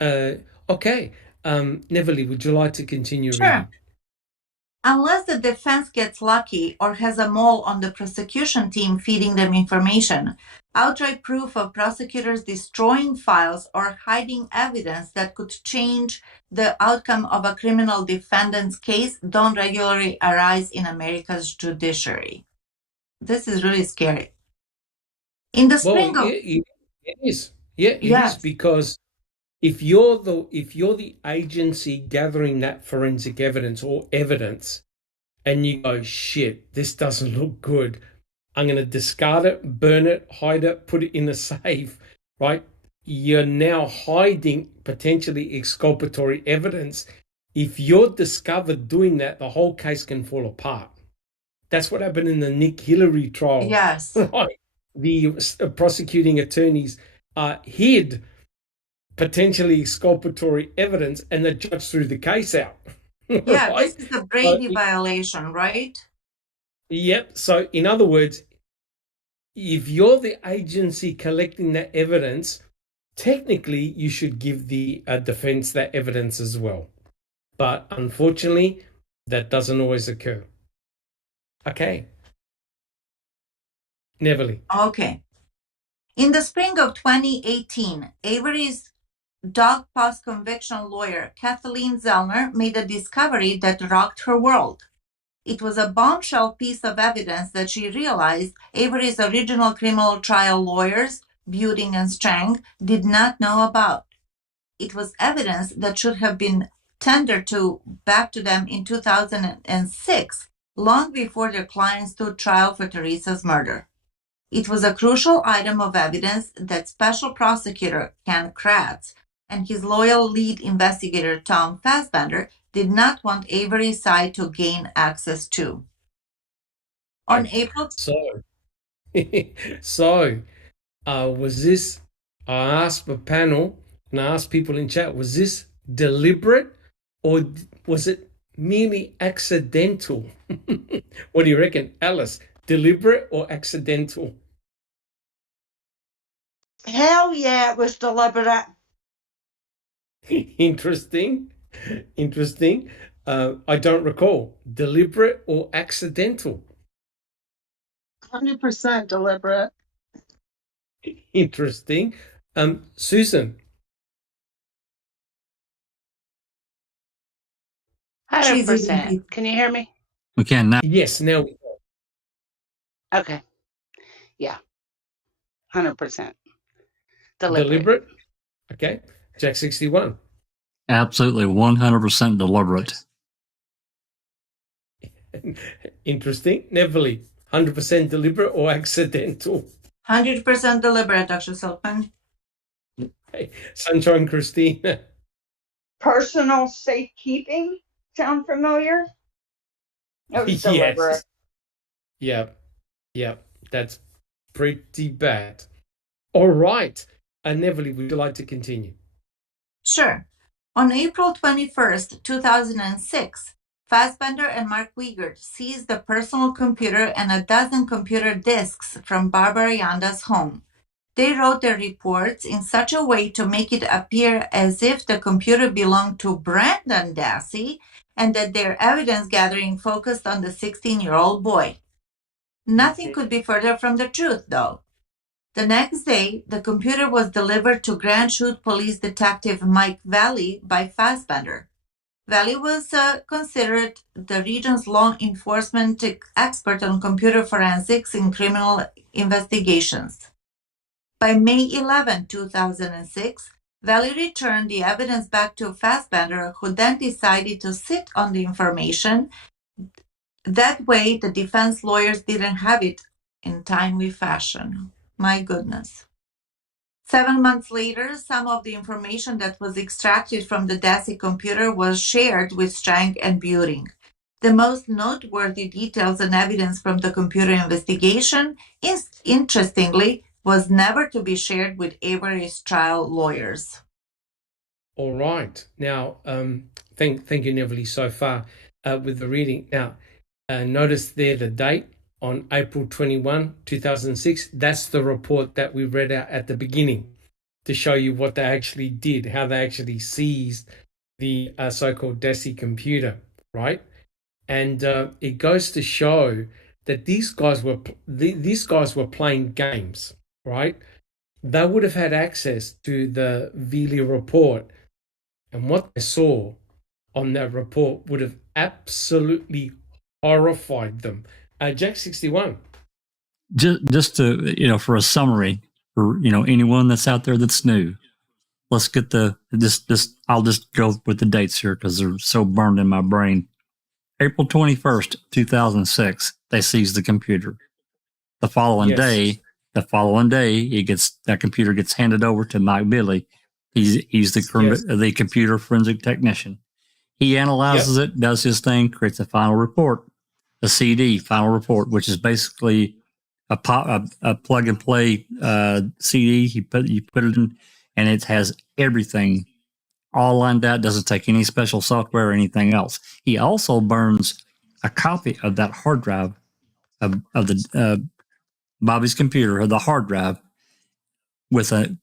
Okay, Neverly, would you like to continue reading? Unless the defense gets lucky or has a mole on the prosecution team feeding them information, outright proof of prosecutors destroying files or hiding evidence that could change the outcome of a criminal defendant's case don't regularly arise in America's judiciary. This is really scary. In the spring of... It is. Yeah, it is, because if you're the agency gathering that forensic evidence or evidence, and you go, shit, this doesn't look good, I'm going to discard it, burn it, hide it, put it in a safe, right? You're now hiding potentially exculpatory evidence. If you're discovered doing that, the whole case can fall apart. That's what happened in the Nick Hillary trial. Yes. Right? The prosecuting attorneys hid potentially exculpatory evidence, and the judge threw the case out. Yeah, right? This is a Brady violation, right? Yep. So in other words, if you're the agency collecting that evidence, technically you should give the defense that evidence as well. But unfortunately, that doesn't always occur. Okay. Neverly. Okay. In the spring of 2018, Avery's dog post-conviction lawyer, Kathleen Zellner, made a discovery that rocked her world. It was a bombshell piece of evidence that she realized Avery's original criminal trial lawyers, Buting and Strang, did not know about. It was evidence that should have been tendered back to them in 2006, long before their clients stood trial for Teresa's murder. It was a crucial item of evidence that Special Prosecutor Ken Kratz and his loyal lead investigator Tom Fassbender did not want Avery's side to gain access to. On April... was this, I asked the panel and I asked people in chat, was this deliberate or was it merely accidental? What do you reckon, Alice? Deliberate or accidental? Hell yeah, it was deliberate. Interesting. I don't recall. Deliberate or accidental? 100% deliberate. Interesting. Susan? 100%. Can you hear me? We can now. Yes, now. Okay. Yeah. 100%. Deliberate. Okay. Jack 61. Absolutely, 100% deliberate. Interesting. Neverly, 100% deliberate or accidental? 100% deliberate, Dr. Silkman. Hey, Sunshine Christina. Personal safekeeping sound familiar? It was deliberate. Yes. Yeah. That's pretty bad. All right. Neverly, would you like to continue? Sure. On April 21st, 2006, Fassbender and Mark Wiegert seized the personal computer and a dozen computer disks from Barbara Yanda's home. They wrote their reports in such a way to make it appear as if the computer belonged to Brandon Dassey and that their evidence gathering focused on the 16-year-old boy. Nothing could be further from the truth, though. The next day, the computer was delivered to Grand Chute Police Detective Mike Valley by Fassbender. Valley was considered the region's law enforcement expert on computer forensics in criminal investigations. By May 11, 2006, Valley returned the evidence back to Fassbender, who then decided to sit on the information. That way, the defense lawyers didn't have it in timely fashion. My goodness. 7 months later, some of the information that was extracted from the Dassey computer was shared with Strang and Buting. The most noteworthy details and evidence from the computer investigation, interestingly, was never to be shared with Avery's trial lawyers. All right. Now, thank you, Neverly, so far with the reading. Now, notice there the date on April 21, 2006. That's the report that we read out at the beginning to show you what they actually did, how they actually seized the so-called Dassey computer, right? And it goes to show that these guys were playing games, right? They would have had access to the Veely report, and what they saw on that report would have absolutely horrified them. Jack 61. Just to, for a summary for, anyone that's out there that's new, let's get I'll just go with the dates here because they're so burned in my brain. April 21st, 2006, they seized the computer. The following day, that computer gets handed over to Mike Billy. He's the computer forensic technician. He analyzes it, does his thing, creates a final report, a CD final report, which is basically a plug and play CD. You put it in, and it has everything all lined out. Doesn't take any special software or anything else. He also burns a copy of that hard drive of the Bobby's computer, or the hard drive, with a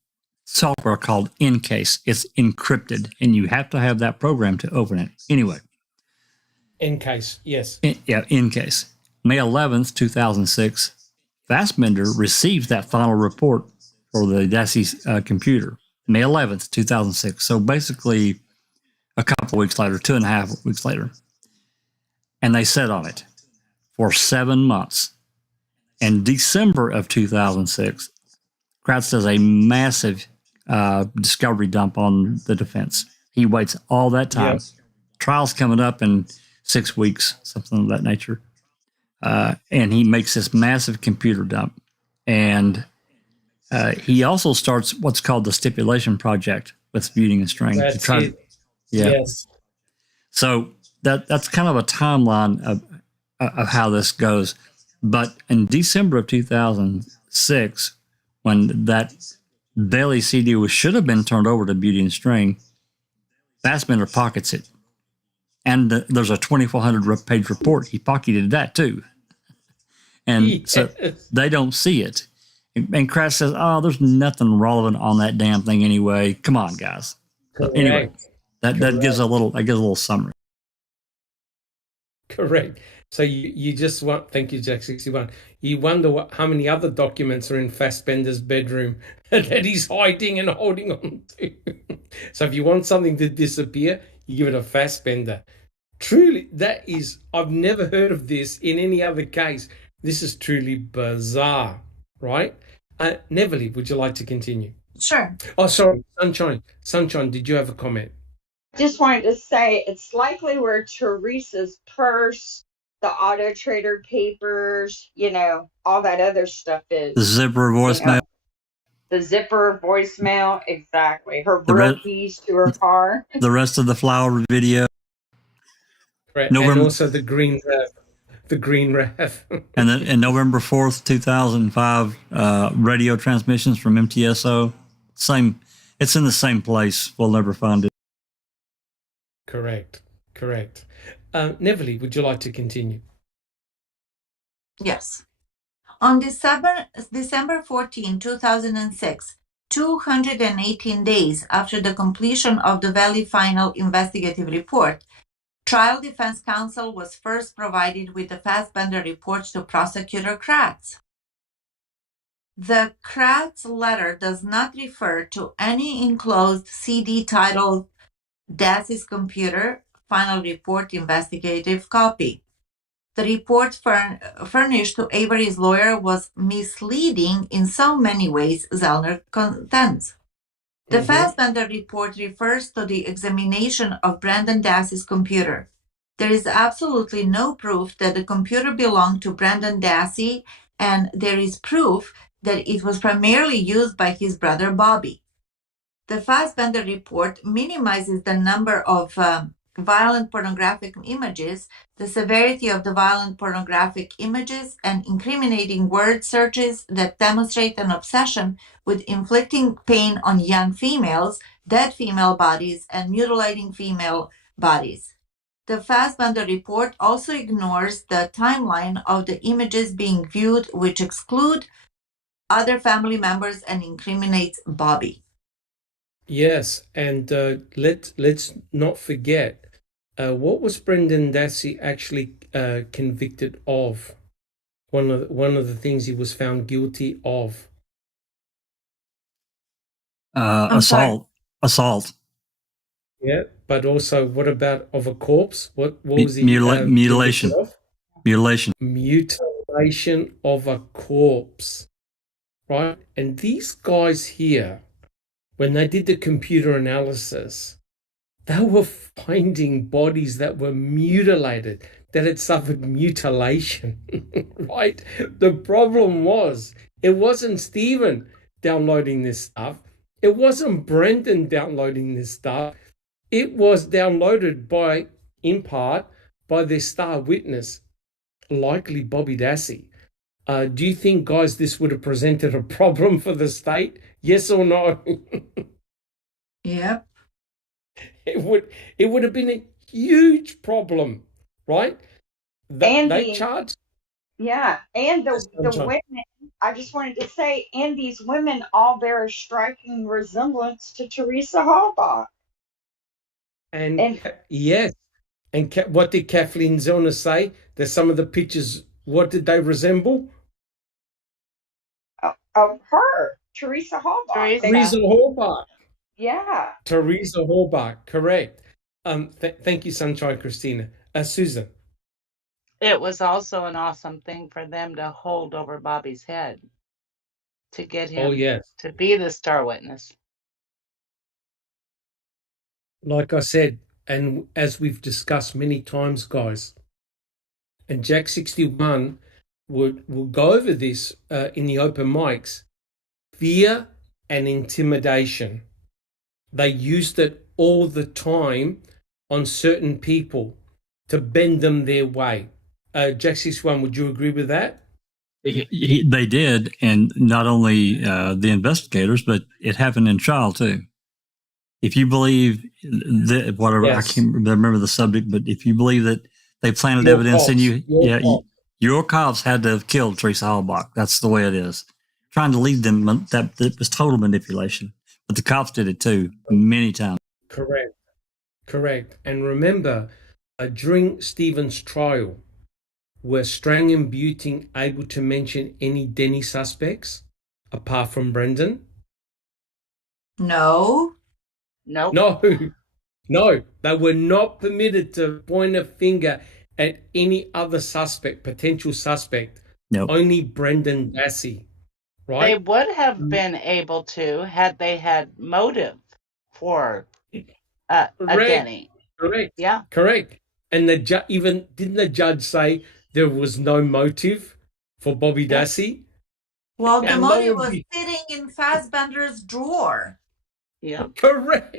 software called Encase. It's encrypted, and you have to have that program to open it. Anyway. Encase, yes. Encase. May 11th, 2006, Fassbender received that final report for the Dassey's computer. May 11th, 2006. So basically a couple weeks later, 2.5 weeks later. And they sat on it for 7 months. In December of 2006, Kratz does a massive discovery dump on the defense. He waits all that time. Yes. Trial's coming up in 6 weeks, something of that nature. And he makes this massive computer dump. And he also starts what's called the stipulation project with Buting and Strang. That's it. Yeah. Yes. So that's kind of a timeline of how this goes. But in December of 2006, when that Bailey CD should have been turned over to Buting and Strang, Fassbender pockets it. And there's a 2,400 page report. He pocketed that too. And so they don't see it. And Kratz says, oh, there's nothing relevant on that damn thing anyway. Come on, guys. So anyway, that gives a little summary. Correct. So you just want, thank you, Jack 61. You wonder how many other documents are in Fassbender's bedroom that he's hiding and holding on to. So if you want something to disappear, you give it a Fassbender. Truly, I've never heard of this in any other case. This is truly bizarre, right? Neverly, would you like to continue? Sure. Oh, sorry, Sunshine, did you have a comment? just wanted to say it's likely where Teresa's purse, the Auto Trader papers, all that other stuff is. The zipper voicemail. The zipper voicemail, exactly. Her The real re- keys to her car. The rest of the flower video. Right. And also the green RAV. And then in November 4th, 2005, radio transmissions from MTSO. It's in the same place. We'll never find it. Correct. Neverly, would you like to continue? Yes. On December 14, 2006, 218 days after the completion of the Valley Final investigative report, Trial Defense Counsel was first provided with the Fassbender report to Prosecutor Kratz. The Kratz letter does not refer to any enclosed CD titled Dassey's Computer Final Report Investigative Copy. The report furnished to Avery's lawyer was misleading in so many ways, Zellner contends. The Fassbender report refers to the examination of Brandon Dassey's computer. There is absolutely no proof that the computer belonged to Brandon Dassey, and there is proof that it was primarily used by his brother Bobby. The Fassbender report minimizes the number of violent pornographic images, the severity of the violent pornographic images, and incriminating word searches that demonstrate an obsession with inflicting pain on young females, dead female bodies, and mutilating female bodies. The Fassbender report also ignores the timeline of the images being viewed, which exclude other family members and incriminates Bobby. Yes, and let's not forget, what was Brendan Dassey actually convicted of? One of the things he was found guilty of. Assault. Yeah, but also, what about of a corpse? What was he? Mutilation. Mutilation of a corpse, right? And these guys here, when they did the computer analysis, they were finding bodies that were mutilated, that had suffered mutilation, right? The problem was, it wasn't Stephen downloading this stuff. It wasn't Brendan downloading this stuff. It was downloaded in part, by their star witness, likely Bobby Dassey. Do you think, guys, this would have presented a problem for the state? Yes or no? Yep. It would have been a huge problem, right? They charged. Yeah, and the women, I just wanted to say, and these women all bear a striking resemblance to Teresa Halbach. And yes, and what did Kathleen Zellner say? That some of the pictures, what did they resemble? Of her, Teresa Halbach. Teresa Halbach. Yeah. Teresa Halbach, correct. Thank you, Sunshine Christina. Susan. It was also an awesome thing for them to hold over Bobby's head to get him to be the star witness. Like I said, and as we've discussed many times, guys, and Jack 61 will go over this in the open mics, fear and intimidation. They used it all the time on certain people to bend them their way. Jack 61, would you agree with that? They did, and not only the investigators, but it happened in trial too. If you believe that, whatever, I can't remember the subject, but if you believe that they planted evidence in you, your cops had to have killed Teresa Halbach. That's the way it is. Trying to lead them, that was total manipulation. But the cops did it too, many times. Correct. And remember, during Stephen's trial, were Strang and Buting able to mention any Denny suspects apart from Brendan? No. No, they were not permitted to point a finger at any other potential suspect. Nope. Only Brendan Dassey, right? They would have been able to had they had motive for a Correct. Denny. Correct. Yeah. Correct. And the even didn't the judge say there was no motive for Bobby Yes. Dassey? Well, the And lo motive and was sitting in Fassbender's drawer. Yeah. correct.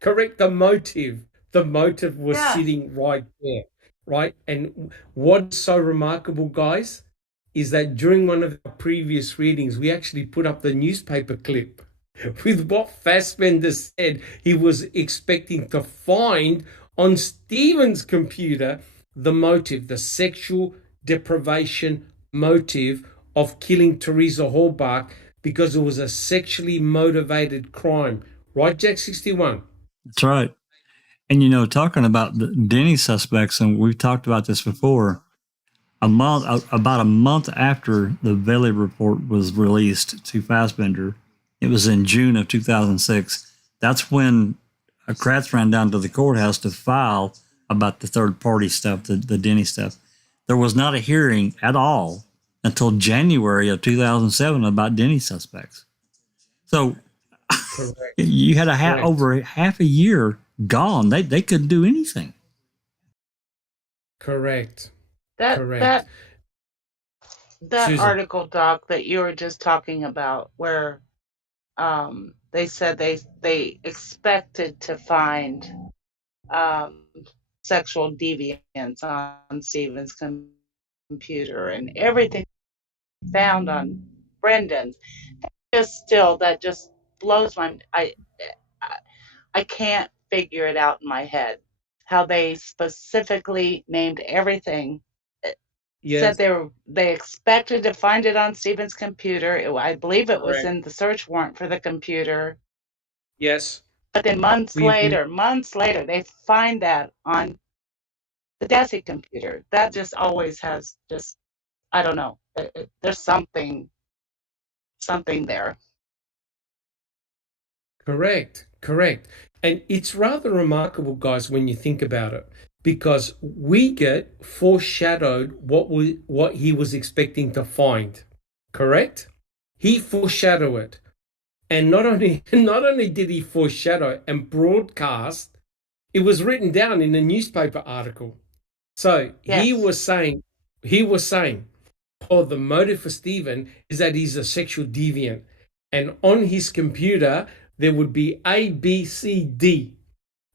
Correct. The motive was Yeah. sitting right there. Right. And what's so remarkable, guys, is that during one of our previous readings, we actually put up the newspaper clip with what Fassbender said he was expecting to find on Stephen's computer, the motive, the sexual deprivation motive of killing Teresa Halbach because it was a sexually motivated crime. Right, Jack 61? That's right. And, talking about the Denny suspects, and we've talked about this before, about a month after the Bailey report was released to Fassbender, it was in June of 2006. That's when Kratz ran down to the courthouse to file about the third party stuff, the Denny stuff. There was not a hearing at all until January of 2007 about Denny suspects. So Correct. you had over half a year gone. They couldn't do anything. Correct. That Susan. article, Doc, that you were just talking about, where they said they expected to find sexual deviance on Stephen's computer, and everything found on Brendan's. That just blows my. I can't figure it out in my head how they specifically named everything. Yes. Said they expected to find it on Stephen's computer. I believe it was in the search warrant for the computer. Yes. But then months later, they find that on the Dassey computer. That just always has just, I don't know. There's something there. Correct. And it's rather remarkable, guys, when you think about it, because we get foreshadowed what he was expecting to find. Correct? He foreshadowed it. And not only did he foreshadow and broadcast, it was written down in a newspaper article. So Yes. he was saying, the motive for Stephen is that he's a sexual deviant. And on his computer, there would be A, B, C, D.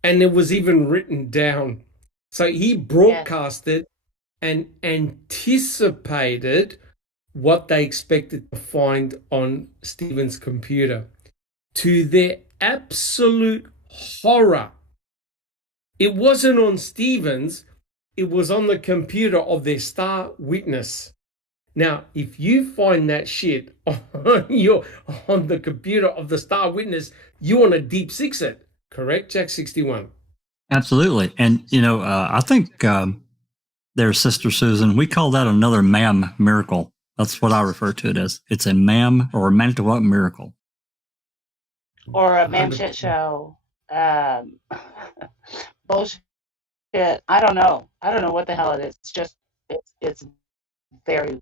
And it was even written down. So he broadcasted and anticipated what they expected to find on Stephen's computer. To their absolute horror, it wasn't on Stephen's, it was on the computer of their star witness. Now, if you find that shit on the computer of the star witness, you want to deep six it, correct, Jack 61? Absolutely. And, I think their sister Susan, we call that another ma'am miracle. That's what I refer to it as. It's a ma'am or a Manitowoc miracle. Or a man shit show. Bullshit. I don't know what the hell it is. It's just, it's very.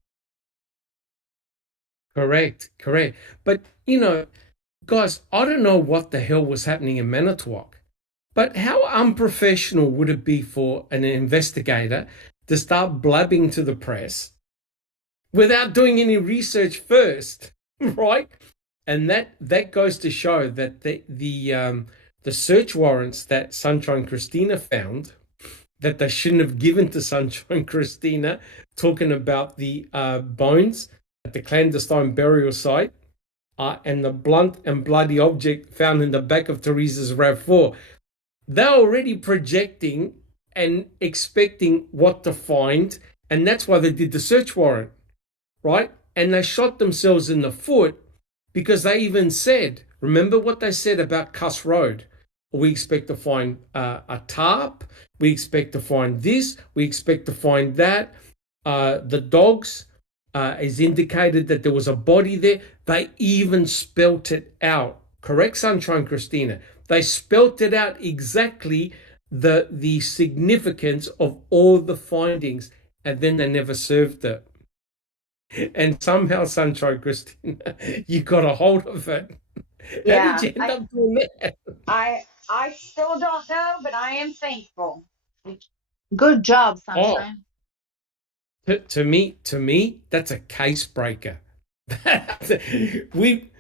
Correct. But, guys, I don't know what the hell was happening in Manitowoc, but how unprofessional would it be for an investigator to start blabbing to the press without doing any research first, right? And that goes to show that the search warrants that Sunshine Christina found, that they shouldn't have given to Sunshine Christina, talking about the bones at the clandestine burial site and the blunt and bloody object found in the back of Teresa's RAV4. They're already projecting and expecting what to find, and that's why they did the search warrant, right? And they shot themselves in the foot because they even said, remember what they said about Cuss Road? We expect to find a tarp. We expect to find this. We expect to find that. The dogs is indicated that there was a body there. They even spelt it out. Correct, Sunshine Christina? They spelt it out exactly the significance of all the findings, and then they never served it. And somehow, Sunshine Christina, you got a hold of it How did Yeah, you end up doing that? I still don't know, but I am thankful. Good job, Oh, Sunshine. to me, that's a case breaker. we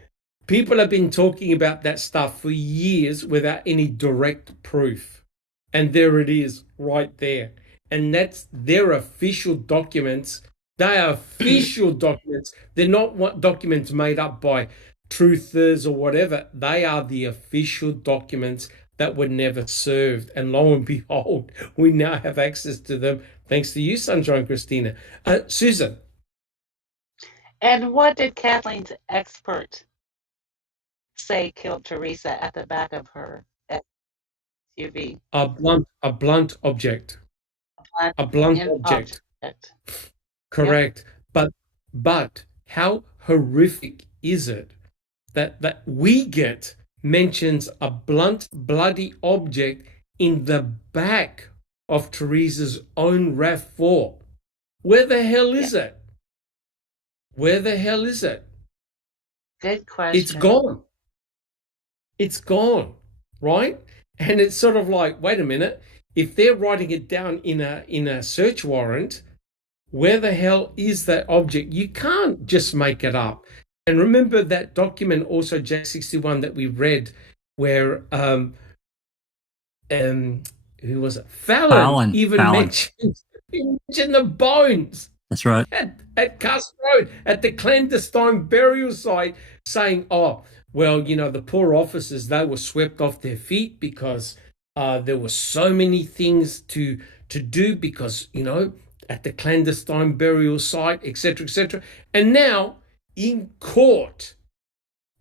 People have been talking about that stuff for years without any direct proof. And there it is, right there. And that's their official documents. They are official documents. They're not what documents made up by truthers or whatever. They are the official documents that were never served. And lo and behold, we now have access to them thanks to you, Sunshine Christina. Susan. And what did Kathleen's expert say killed Teresa at the back of her SUV? A blunt object. A blunt object. Correct. Yep. But how horrific is it that we get mentions a blunt, bloody object in the back of Teresa's own RAV4? Where the hell is it? Where the hell is it? Good question. It's gone. It's gone, right? And it's sort of like, wait a minute, if they're writing it down in a search warrant, where the hell is that object? You can't just make it up. And remember that document also, J61, that we read, where who was it? Fallon mentioned the bones. That's right. At Cuss Road, at the clandestine burial site, saying, oh, well, you know, the poor officers, they were swept off their feet because there were so many things to do because, you know, at the clandestine burial site, etc., etc. And now, in court,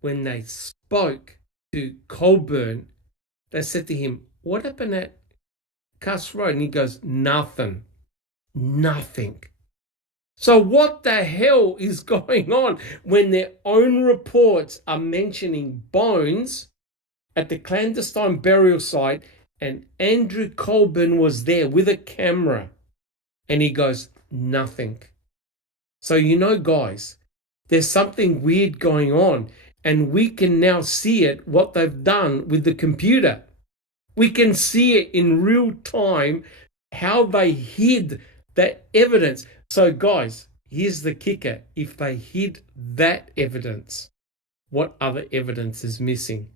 when they spoke to Colburn, they said to him, what happened at Cuss Road? And he goes, nothing. So what the hell is going on when their own reports are mentioning bones at the clandestine burial site and Andrew Colburn was there with a camera and he goes, nothing. So, you know, guys, there's something weird going on and we can now see it, what they've done with the computer. We can see it in real time, how they hid that evidence. So, guys, here's the kicker. If they hid that evidence, what other evidence is missing?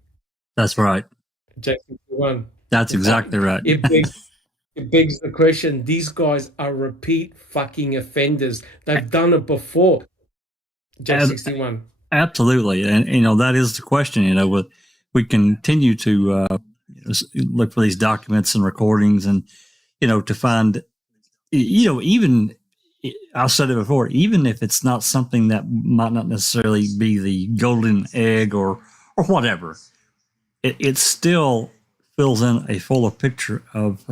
That's right. J61. That's exactly right. It begs the question, these guys are repeat fucking offenders. They've done it before. J61. Absolutely. And, you know, that is the question. You know, we continue to look for these documents and recordings and, you know, to find, you know, even, I've said it before, even if it's not something that might not necessarily be the golden egg or whatever, it still fills in a fuller picture of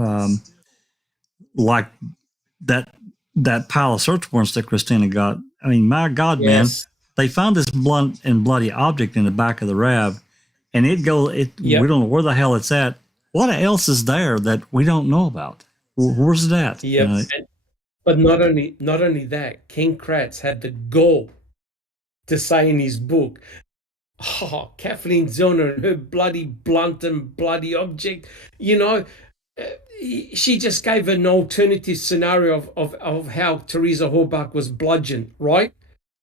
like that pile of search warrants that Christina got. I mean, my God, yes. Man, they found this blunt and bloody object in the back of the RAV, and we don't know where the hell it's at. What else is there that we don't know about? Where's it at? Yeah. But not only that, Ken Kratz had the gall to say in his book, oh, Kathleen Zellner and her bloody blunt and bloody object, you know, she just gave an alternative scenario of how Teresa Horbach was bludgeoned, right?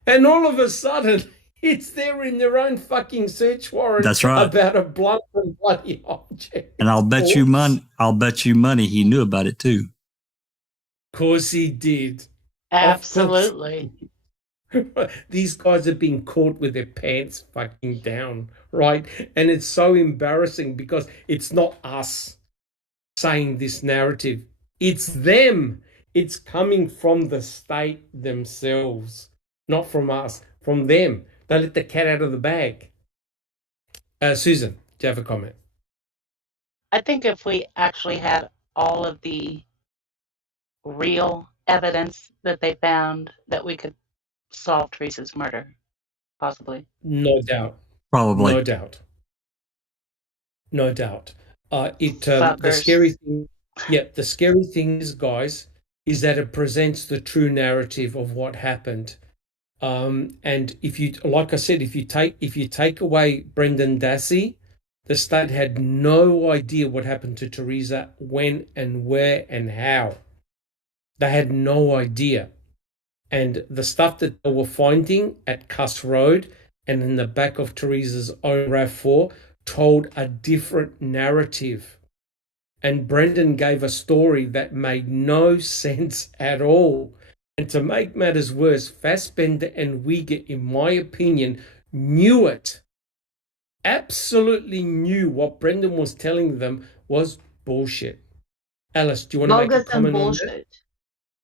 And all of a sudden, it's there in their own fucking search warrant. That's right. About a blunt and bloody object. And I'll bet you money he knew about it too. Of course he did. Absolutely. These guys have been caught with their pants fucking down, right? And it's so embarrassing because it's not us saying this narrative. It's them. It's coming from the state themselves, not from us, from them. They let the cat out of the bag. Susan, do you have a comment? I think if we actually had all of the real evidence that they found, that we could solve Teresa's murder, possibly. No doubt. Probably. No doubt. The scary thing is, guys, is that it presents the true narrative of what happened. And if you, like I said, if you take away Brendan Dassey, the state had no idea what happened to Teresa, when and where and how. They had no idea. And the stuff that they were finding at Cuss Road and in the back of Teresa's own RAV4 told a different narrative. And Brendan gave a story that made no sense at all. And to make matters worse, Fassbender and Uyghur, in my opinion, knew it. Absolutely knew what Brendan was telling them was bullshit. Alice, do you want to make a comment on that?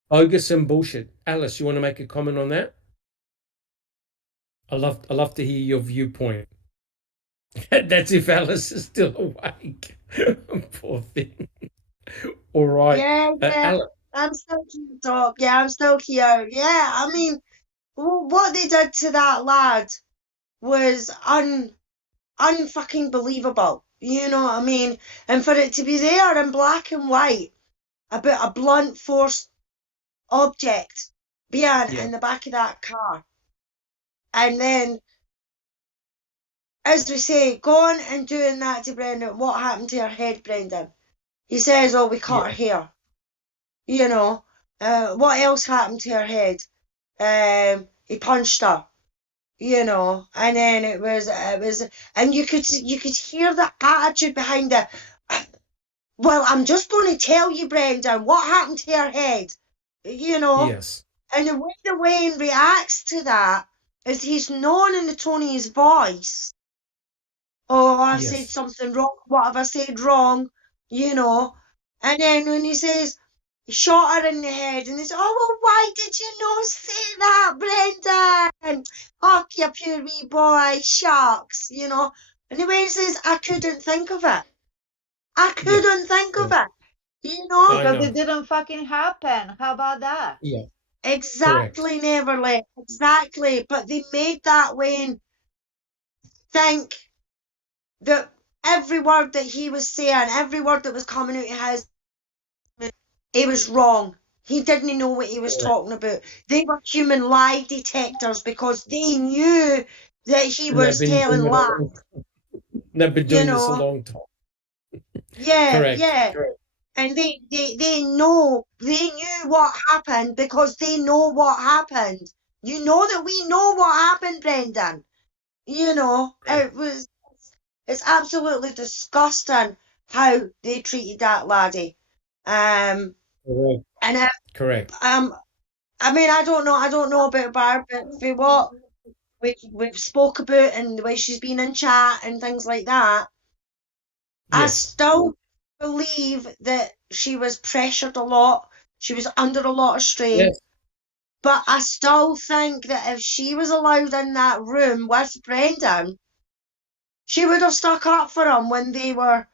Bogus and bullshit. Alice, you want to make a comment on that? I love to hear your viewpoint. That's if Alice is still awake. Poor thing. All right. Yeah. I'm still here, Doc. Yeah, I'm still here. Yeah, I mean, what they did to that lad was unfucking believable. You know what I mean? And for it to be there in black and white about a blunt force object being in the back of that car. And then, as we say, going and doing that to Brendan, what happened to her head, Brendan? He says, oh, we cut her hair. You know, what else happened to her head? He punched her, you know, and then it was, and you could hear the attitude behind it. Well, I'm just going to tell you, Brendan, what happened to her head, you know. Yes. And the way the Wayne reacts to that is he's known in the tone of his voice. Oh, I said something wrong. What have I said wrong? You know. And then when he says, he shot her in the head, and he says, oh, well, why did you not say that, Brendan? Oh, you poor wee boy, shucks, you know. And the Wayne says, I couldn't think of it. I couldn't think of it. You know? Because it didn't fucking happen. How about that? Yeah. Exactly, Neverly. Exactly. But they made that Wayne think that every word that he was saying, every word that was coming out of his, it was wrong. He didn't know what he was talking about. They were human lie detectors because they knew that he was telling lies. They've been doing this a long time. Yeah, Correct. yeah. Correct. And they knew what happened because they know what happened. You know that we know what happened, Brendan. You know, it's absolutely disgusting how they treated that laddie. Correct. And correct. I mean, I don't know about Barb, but for what we've spoke about and the way she's been in chat and things like that, I still believe that she was pressured a lot. She was under a lot of strain. But I still think that if she was allowed in that room with Brendan, she would have stuck up for him when they were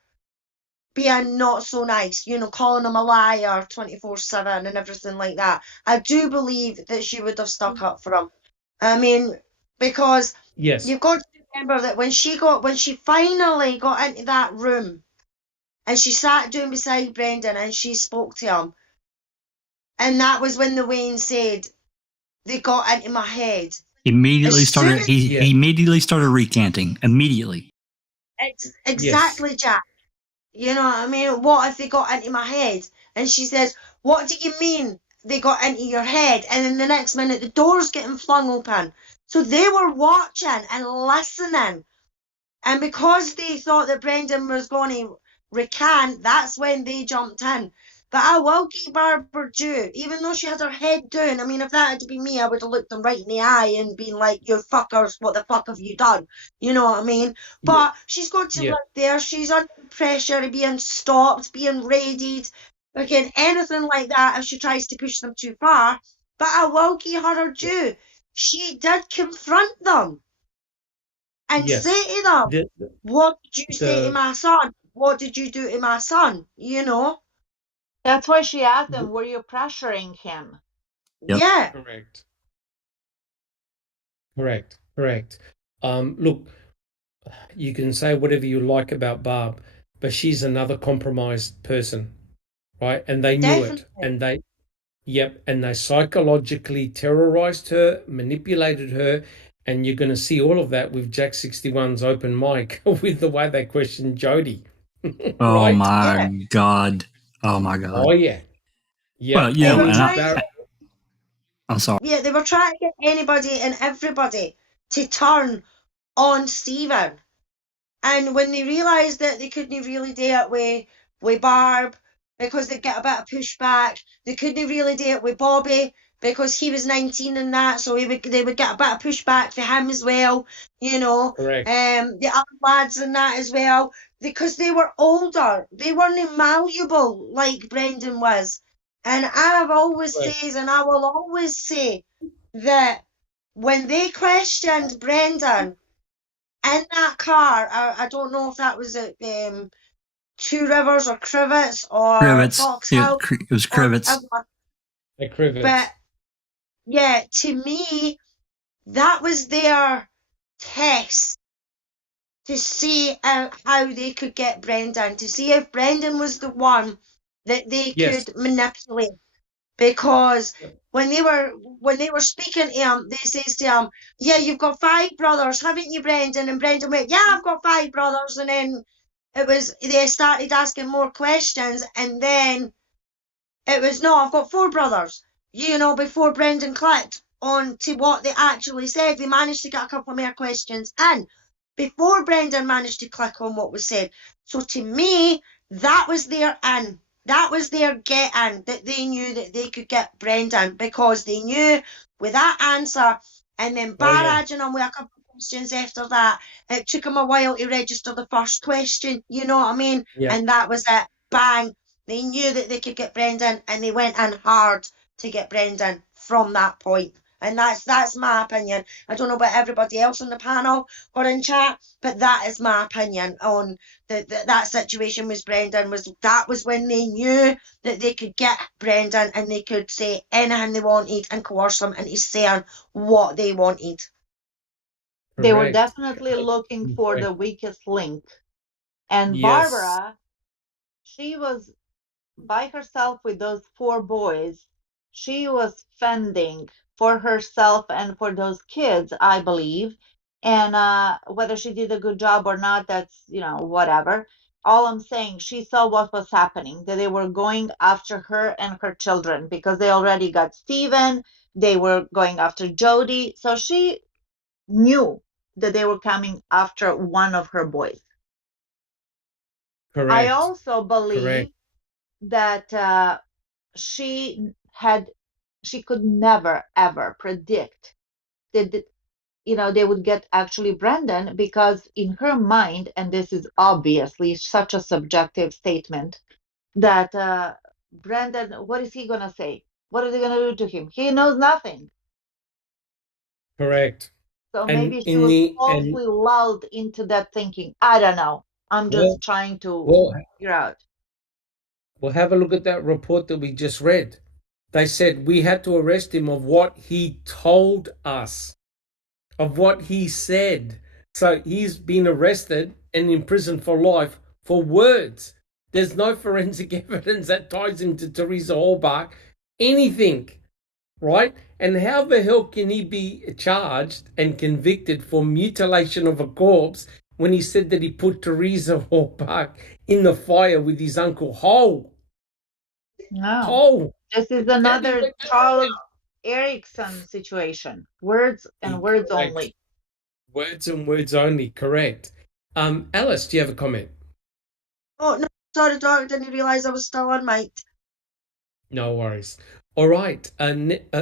being not so nice, you know, calling him a liar 24/7 and everything like that. I do believe that she would have stuck up for him. I mean, because you've got to remember that when she finally got into that room and she sat down beside Brendan and she spoke to him, and that was when the Wayne said, they got into my head. He immediately started recanting. Immediately. Exactly, Jack. You know what I mean? What if they got into my head? And she says, what do you mean they got into your head? And then the next minute, the door's getting flung open. So they were watching and listening. And because they thought that Brendan was going to recant, that's when they jumped in. But I will give Barbara due, even though she had her head down. I mean, if that had been me, I would have looked them right in the eye and been like, you fuckers, what the fuck have you done? You know what I mean? But she's got to look there. She's under pressure, being stopped, being raided, again, anything like that if she tries to push them too far. But I will give her due. She did confront them and say to them, what did you say to my son? What did you do to my son? You know? That's why she asked them, were you pressuring him? Yep. Yeah. Correct. Look, you can say whatever you like about Barb, but she's another compromised person, right? And they knew it, and Yep, and they psychologically terrorized her, manipulated her, and you're going to see all of that with Jack 61's open mic with the way they questioned Jody. Oh Right? my Yeah. God. Oh my Oh, God. yeah. Yep. Well, They and were trying to, I'm sorry. yeah, they were trying to get anybody and everybody to turn on Stephen. And when they realised that they couldn't really do it with Barb because they'd get a bit of pushback, they couldn't really do it with Bobby because he was 19 and that, so they would get a bit of pushback for him as well, you know. Correct. The other lads and that as well, because they were older, they weren't malleable like Brendan was. And I've always Right. says, and I will always say that when they questioned Brendan in that car, I don't know if that was at Two Rivers or Crivets or Krivets. Foxhouse It was or Krivets. whatever. The Crivets. But yeah, to me, that was their test to see how they could get Brendan, to see if Brendan was the one that they Yes. could manipulate. Because when they were speaking to him, they says to him, "Yeah, you've got 5 brothers, haven't you, Brendan?" And Brendan went, "Yeah, I've got 5 brothers." And then they started asking more questions, and then it was, "No, I've got 4 brothers." You know, before Brendan clicked on to what they actually said, they managed to get a couple more questions in before Brendan managed to click on what was said. So to me, that was their in. That was their get in, that they knew that they could get Brendan because they knew with that answer and then barraging him with a couple of questions after that, it took him a while to register the first question, you know what I mean? Yeah. And that was it. Bang. They knew that they could get Brendan and they went in hard to get Brendan from that point. And that's my opinion. I don't know about everybody else on the panel or in chat, but that is my opinion on that situation with Brendan. That was when they knew that they could get Brendan and they could say anything they wanted and coerce him into saying what they wanted. They were Correct. definitely looking for Correct. the weakest link. And Yes. Barbara, she was by herself with those 4 boys. She was fending for herself and for those kids, I believe. And whether she did a good job or not, that's, whatever. All I'm saying, she saw what was happening, that they were going after her and her children because they already got Stephen. They were going after Jody. So she knew that they were coming after one of her boys. Correct. I also believe that she could never ever predict that they would get actually Brendan, because in her mind, and this is obviously such a subjective statement, that Brendan, what is he gonna say? What are they gonna do to him? He knows nothing. Correct. So And maybe she in was the falsely lulled into that thinking. I don't know. I'm just trying to figure out. Well, have a look at that report that we just read. They said we had to arrest him of what he told us, of what he said. So he's been arrested and in prison for life for words. There's no forensic evidence that ties him to Teresa Hallbach, anything, right? And how the hell can he be charged and convicted for mutilation of a corpse when he said that he put Teresa Hallbach in the fire with his uncle Hole? No. This is another Charles Erickson situation. Words and words only. Words and words only, correct. Alice, do you have a comment? Oh, no, sorry, Doc, I didn't realise I was still on mic. No worries. All right.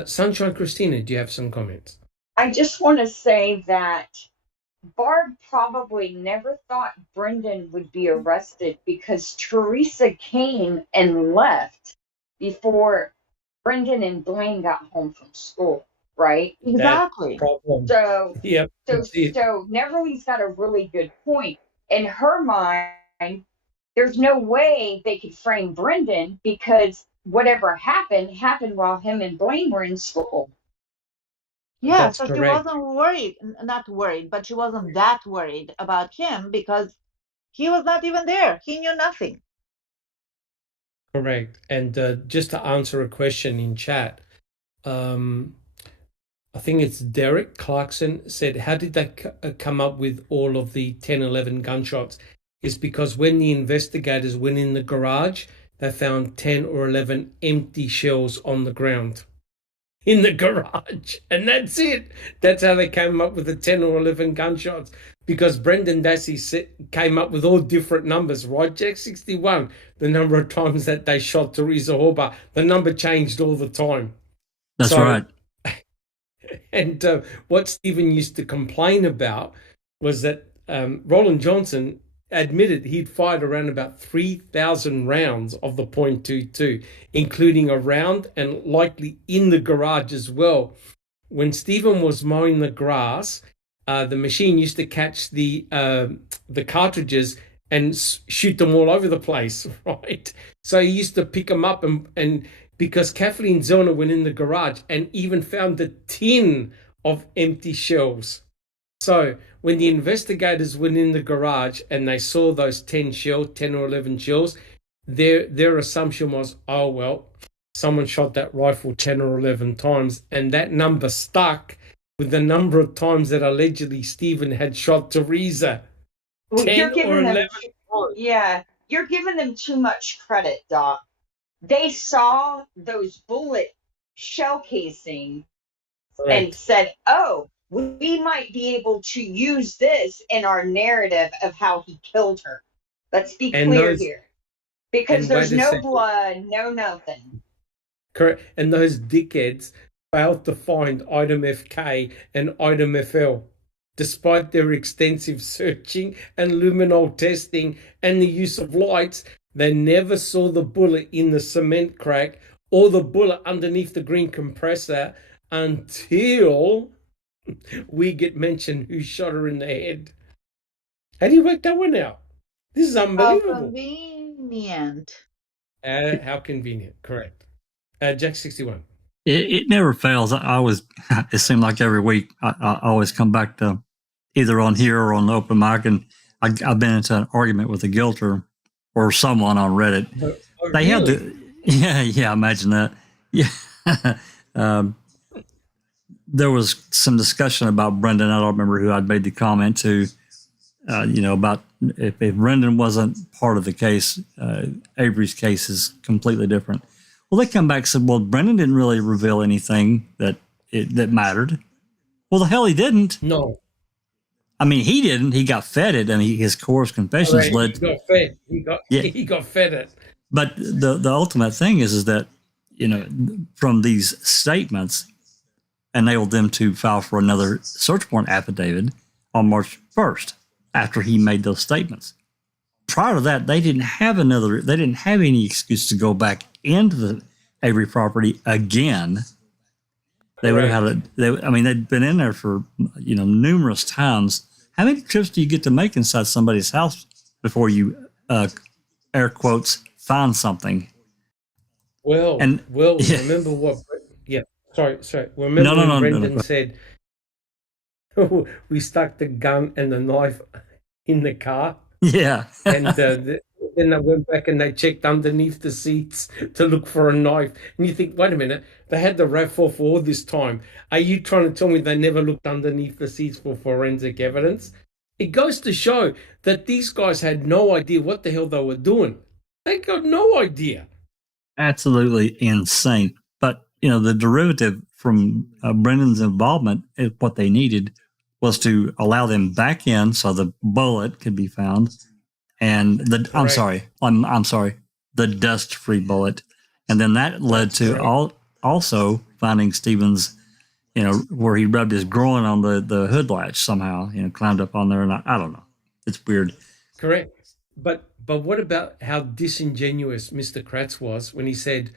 Sunshine Christina, do you have some comments? I just want to say that Barb probably never thought Brendan would be arrested because Teresa came and left before Brendan and Blaine got home from school, right? Exactly. Problem. So, Yep. so Neverly's got a really good point. In her mind, there's no way they could frame Brendan because whatever happened while him and Blaine were in school. Yeah, That's so correct. she wasn't worried, not worried, but she wasn't that worried about him because he was not even there. He knew nothing. Correct. And just to answer a question in chat, I think it's Derek Clarkson said, how did they come up with all of the 10, 11 gunshots? Is because when the investigators went in the garage, they found 10 or 11 empty shells on the ground in the garage. And that's it. That's how they came up with the 10 or 11 gunshots. Because Brendan Dassey came up with all different numbers, right? Jack 61, the number of times that they shot Teresa Horba, the number changed all the time. That's right. And what Stephen used to complain about was that Roland Johnson admitted he'd fired around about 3,000 rounds of the .22, including a round and likely in the garage as well. When Stephen was mowing the grass, the machine used to catch the cartridges and shoot them all over the place, right? So he used to pick them up and because Kathleen Zellner went in the garage and even found a tin of empty shells. So when the investigators went in the garage and they saw those 10 or 11 shells, their assumption was, oh, well, someone shot that rifle 10 or 11 times, and that number stuck with the number of times that allegedly Stephen had shot Teresa. Well, 10 or 11 times. Yeah, you're giving them too much credit, Doc. They saw those bullet shell casing and said, oh, we might be able to use this in our narrative of how he killed her. Let's be clear here. Because there's no blood, no nothing. Correct. And those dickheads failed to find item FK and item FL. Despite their extensive searching and luminol testing and the use of lights, they never saw the bullet in the cement crack or the bullet underneath the green compressor until we get mentioned who shot her in the head. How do you work that one out? This is unbelievable. How convenient. How convenient, correct. Jack 61. It never fails. It seemed like every week I always come back to either on here or on the open mic, and I've been into an argument with a guilter or someone on Reddit. Oh, they really? had yeah, imagine that. Yeah. There was some discussion about Brendan. I don't remember who I'd made the comment to, about if Brendan wasn't part of the case, Avery's case is completely different. Well, they come back and said, well, Brendan didn't really reveal anything that mattered. Well, the hell he didn't. No. I mean, he didn't. He got fed it, and his coerced confessions led. He got fed. He got fed it. But the ultimate thing is that, from these statements, enabled them to file for another search warrant affidavit on March 1st after he made those statements. Prior to that, they didn't have any excuse to go back into the Avery property again. They would have had they'd been in there for, numerous times. How many trips do you get to make inside somebody's house before you, air quotes, find something? Remember what? Yeah, sorry. Remember when Brendan said we stuck the gun and the knife in the car? Yeah. And then they went back and they checked underneath the seats to look for a knife. And you think, wait a minute, they had the RAV4 for all this time. Are you trying to tell me they never looked underneath the seats for forensic evidence? It goes to show that these guys had no idea what the hell they were doing. They got no idea. Absolutely insane. But, the derivative from Brendan's involvement, what they needed was to allow them back in so the bullet could be found. And I'm sorry, the dust-free bullet. And then that led to also finding Stephen's, where he rubbed his groin on the hood latch somehow, climbed up on there. And I don't know. It's weird. Correct. But what about how disingenuous Mr. Kratz was when he said,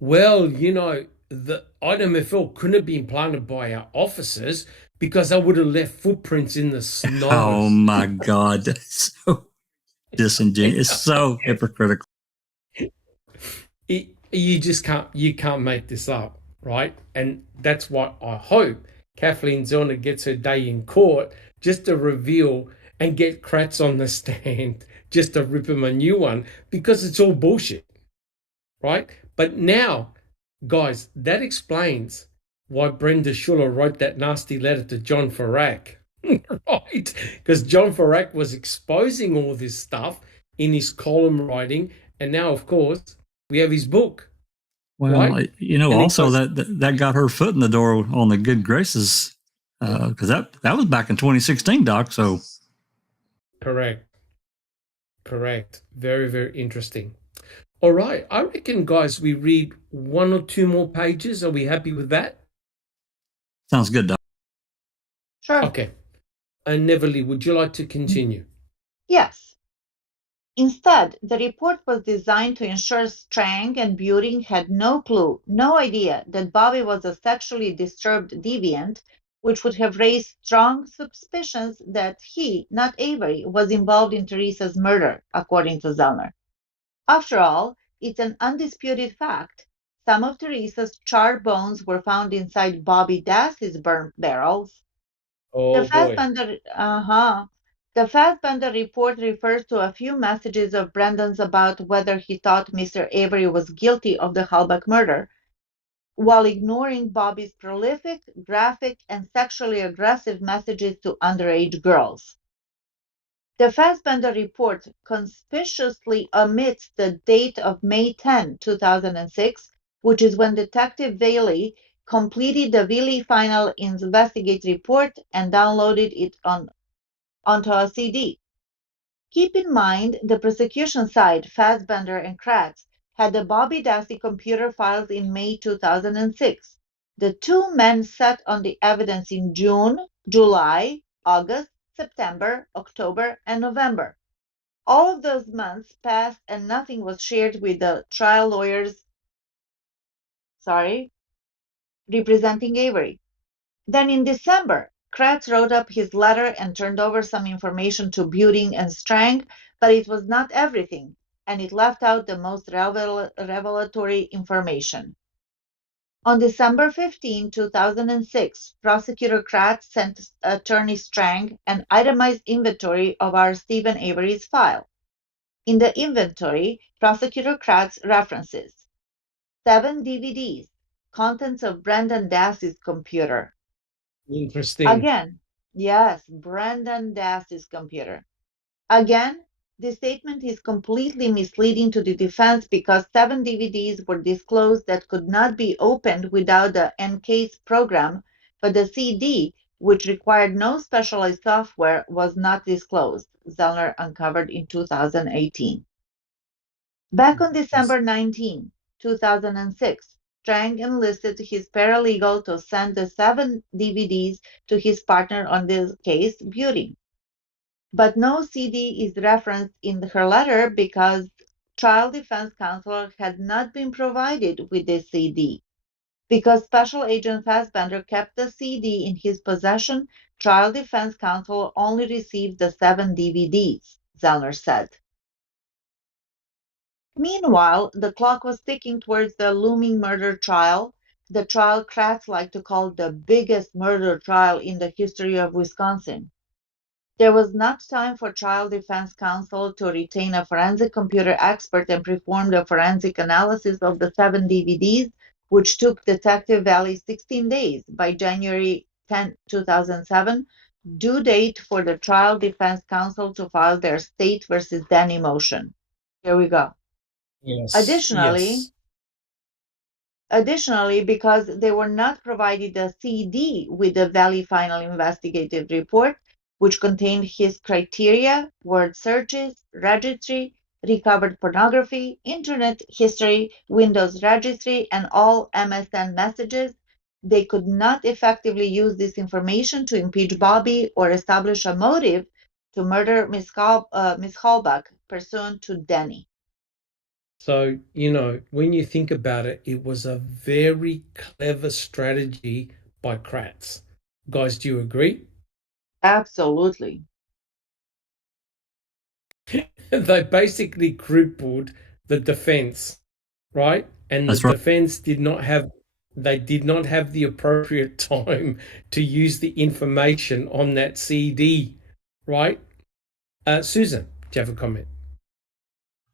well, the item FL couldn't have been planted by our officers because I would have left footprints in the snow. Oh, my God. That's so disingenuous. It's so hypocritical. You just can't make this up, right? And that's why I hope Kathleen Zellner gets her day in court just to reveal and get Kratz on the stand, just to rip him a new one, because it's all bullshit. right? But now, guys, that explains why Brenda Schuller wrote that nasty letter to John Ferak, right? Because John Ferak was exposing all this stuff in his column writing, and now, of course, we have his book. Well, right? Also that got her foot in the door on the good graces, because that was back in 2016, Doc. So correct. Very, very interesting. All right, I reckon, guys, we read one or two more pages. Are we happy with that? Sounds good, Doc. Sure. Okay. And Neverly, would you like to continue? Yes. Instead, the report was designed to ensure Strang and Buting had no clue, no idea that Bobby was a sexually disturbed deviant, which would have raised strong suspicions that he, not Avery, was involved in Teresa's murder, according to Zellner. After all, it's an undisputed fact. Some of Teresa's charred bones were found inside Bobby Dassey's burn barrels. Oh, boy. The Fassbender report refers to a few messages of Brendan's about whether he thought Mr. Avery was guilty of the Halbach murder, while ignoring Bobby's prolific, graphic, and sexually aggressive messages to underage girls. The Fassbender report conspicuously omits the date of May 10, 2006, which is when Detective Bailey completed the really final investigative report and downloaded it onto a CD. Keep in mind the prosecution side, Fassbender and Kratz, had the Bobby Dassey computer files in May 2006. The two men sat on the evidence in June, July, August, September, October, and November. All of those months passed and nothing was shared with the trial lawyers representing Avery. Then in December, Kratz wrote up his letter and turned over some information to Buting and Strang, but it was not everything, and it left out the most revelatory information. On December 15, 2006, Prosecutor Kratz sent Attorney Strang an itemized inventory of our Stephen Avery's file. In the inventory, Prosecutor Kratz references 7 DVDs, contents of Brendan Dassey's computer. Interesting. Again, yes, Brendan Dassey's computer. Again, this statement is completely misleading to the defense because 7 DVDs were disclosed that could not be opened without the encase program, but the CD, which required no specialized software, was not disclosed, Zellner uncovered in 2018. Back on December 19, 2006, Strang enlisted his paralegal to send the 7 DVDs to his partner on this case, Buting. But no CD is referenced in her letter because trial defense counsel had not been provided with this CD. Because Special Agent Fassbender kept the CD in his possession, trial defense counsel only received the 7 DVDs, Zellner said. Meanwhile, the clock was ticking towards the looming murder trial, the trial Kratz liked to call the biggest murder trial in the history of Wisconsin. There was not time for trial defense counsel to retain a forensic computer expert and perform the forensic analysis of the 7 DVDs, which took Detective Valley 16 days by January 10, 2007, due date for the trial defense counsel to file their state versus Denny motion. Here we go. Yes. Additionally, because they were not provided a CD with the Valley final investigative report, which contained his criteria, word searches, registry, recovered pornography, internet history, Windows registry, and all MSN messages, they could not effectively use this information to impeach Bobby or establish a motive to murder Miss Halbach pursuant to Denny. So, when you think about it, it was a very clever strategy by Kratz. Guys, do you agree? Absolutely. They basically crippled the defense, right? And That's the right. defense did not have the appropriate time to use the information on that CD, right? Susan, do you have a comment?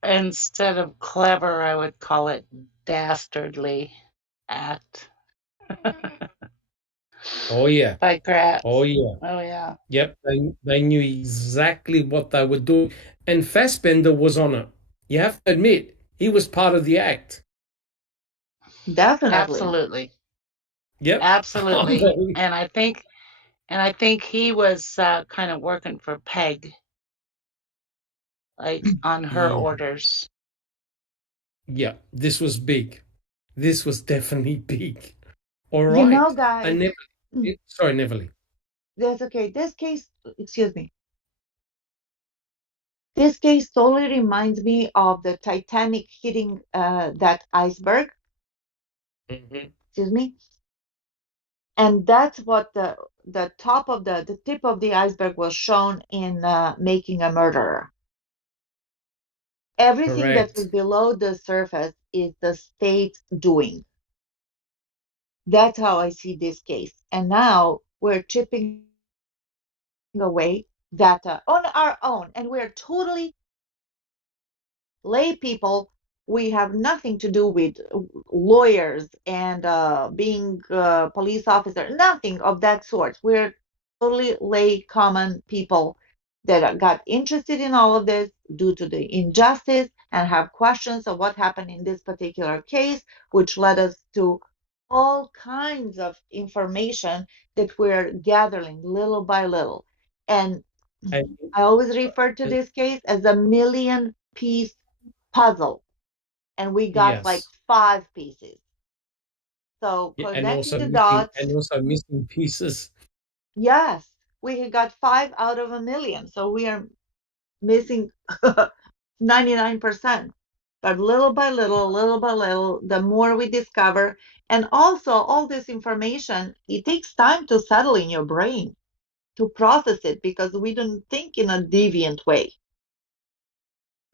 Instead of clever, I would call it dastardly act Oh yeah. by Kratz. Oh yeah. Oh yeah. Yep. They knew exactly what they were doing. And Fassbender was on it. You have to admit, he was part of the act. Definitely. Absolutely. Yep. Absolutely. And I think he was kind of working for Peg, like on her Yeah. orders. Yeah. This was big. This was definitely big. All You know, right. guys, Sorry, Neverly. that's okay. This case, excuse me. This case totally reminds me of the Titanic hitting that iceberg. Excuse me. And that's what the top of the tip of the iceberg was shown in Making a Murderer. Everything that was Correct. below the surface is the state doing. That's how I see this case. And now we're chipping away data on our own, and we're totally lay people. We have nothing to do with lawyers and being police officer, nothing of that sort. We're totally lay common people that got interested in all of this due to the injustice and have questions of what happened in this particular case, which led us to all kinds of information that we're gathering little by little. And And, I always refer to this case as a million piece puzzle, and we got like yes. 5 pieces. So Yeah, connecting the dots, and also missing pieces. yes, we had got 5 out of a million. So we are missing 99%. But little by little, the more we discover, and also all this information, it takes time to settle in your brain to process it because we don't think in a deviant way.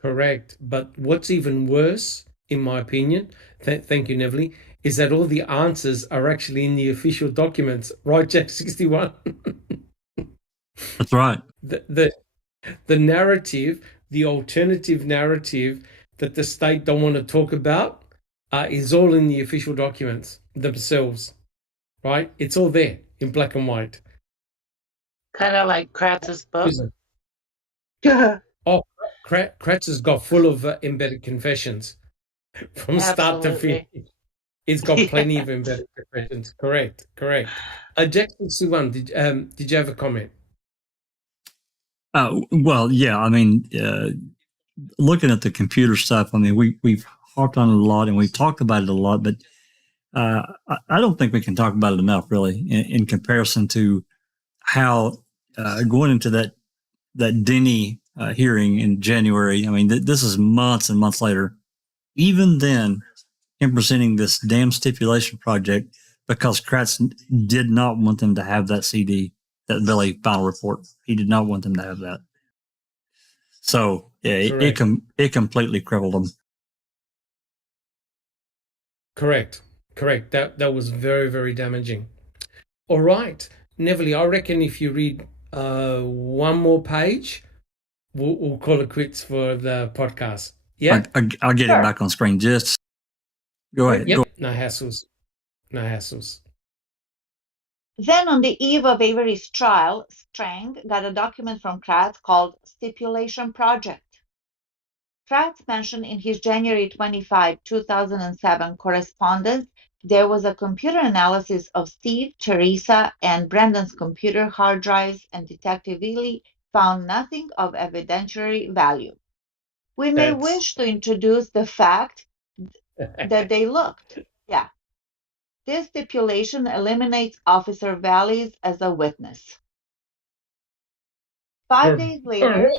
Correct. But what's even worse, in my opinion, thank you, Neville, is that all the answers are actually in the official documents, right, Jack 61? That's right. The narrative, the alternative narrative that the state don't want to talk about is all in the official documents themselves, right? It's all there in black and white. Kind of like Kratz's book. Oh, Kratz has got full of embedded confessions from start to finish. It's got plenty of embedded confessions. Correct. Jack 61, did you have a comment? Well, yeah. I mean, looking at the computer stuff, I mean, we've harped on it a lot and we've talked about it a lot, but I don't think we can talk about it enough, really, in comparison to how going into that Denny hearing in January. I mean, this is months and months later. Even then, him presenting this damn stipulation project because Kratz did not want them to have that CD, that Billy final report. He did not want them to have that. So yeah, it completely crippled them. Correct. That was very, very damaging. All right, Neville, I reckon if you read one more page, we'll call it quits for the podcast. Yeah, I'll get it back on screen. Just go ahead. Yep. No hassles. Then on the eve of Avery's trial, Strang got a document from Kratz called Stipulation Project. Kratz mentioned in his January 25, 2007 correspondence there was a computer analysis of Steve, Teresa, and Brendan's computer hard drives, and Detective Ely found nothing of evidentiary value. We may wish to introduce the fact that they looked. Yeah. This stipulation eliminates Officer Valleys as a witness. 5 days later,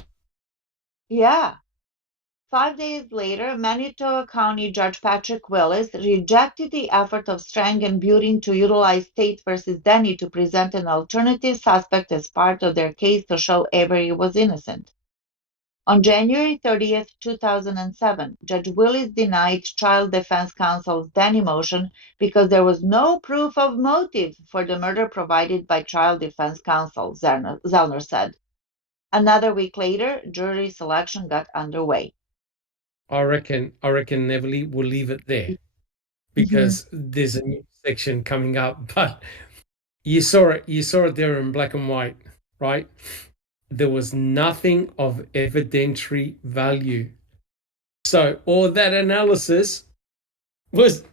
5 days later, Manitoba County Judge Patrick Willis rejected the effort of Strang and Buting to utilize State versus Denny to present an alternative suspect as part of their case to show Avery was innocent. On January 30, 2007, Judge Willis denied trial defense counsel's Denny motion because there was no proof of motive for the murder provided by trial defense counsel, Zellner said. Another week later, jury selection got underway. I reckon, Everly, we'll leave it there because there's a new section coming up. But you saw it there in black and white, right? There was nothing of evidentiary value. So all that analysis was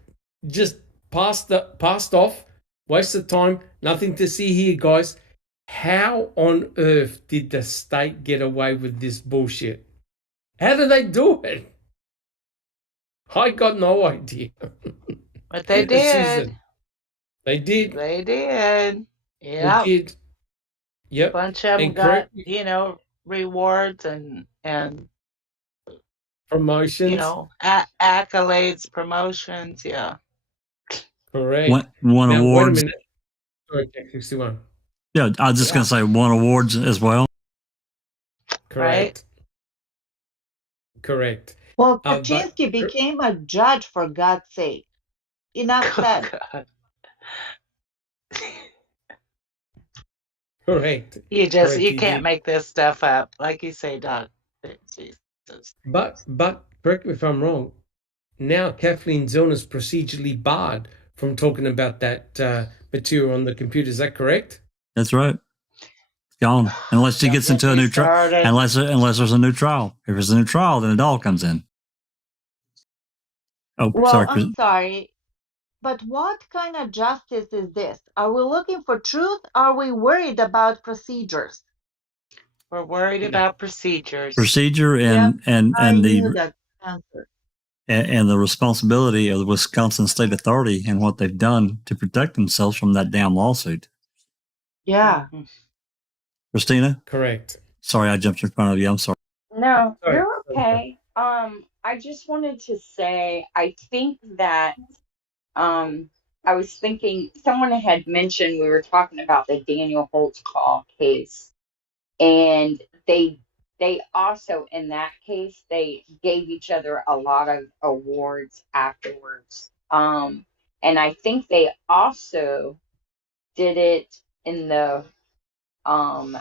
just passed off, waste of time, nothing to see here, guys. How on earth did the state get away with this bullshit? How did they do it? I got no idea. But they did. Susan, they did. They did. They Yeah. did. Yep. Bunch of them And got, correct rewards and promotions. accolades, promotions. Yeah. Correct. Won Now, awards. wait a minute. Sorry, Jack 61. Yeah, I was just going to say won awards as well. Correct. Correct. Well, Kaczynski became a judge, for God's sake. Enough said. God. Correct. You Correct, you can't make this stuff up, like you say, Doc. Jesus. But correct me if I'm wrong. Now Kathleen Zellner is procedurally barred from talking about that material on the computer. Is that correct? That's right. It's gone unless she gets into a new trial. Unless there's a new trial. If there's a new trial, then it all comes in. Oh, Well, sorry. I'm sorry, but what kind of justice is this? Are we looking for truth? Are we worried about procedures? We're worried about procedures. Procedure and the answer. And the responsibility of the Wisconsin State Authority and what they've done to protect themselves from that damn lawsuit. Yeah. Christina? Correct. Sorry, I jumped in front of you. I'm sorry. No, you're okay. I just wanted to say, I think that I was thinking someone had mentioned we were talking about the Daniel Holtz call case, and they also, in that case, they gave each other a lot of awards afterwards. And I think they also did it in the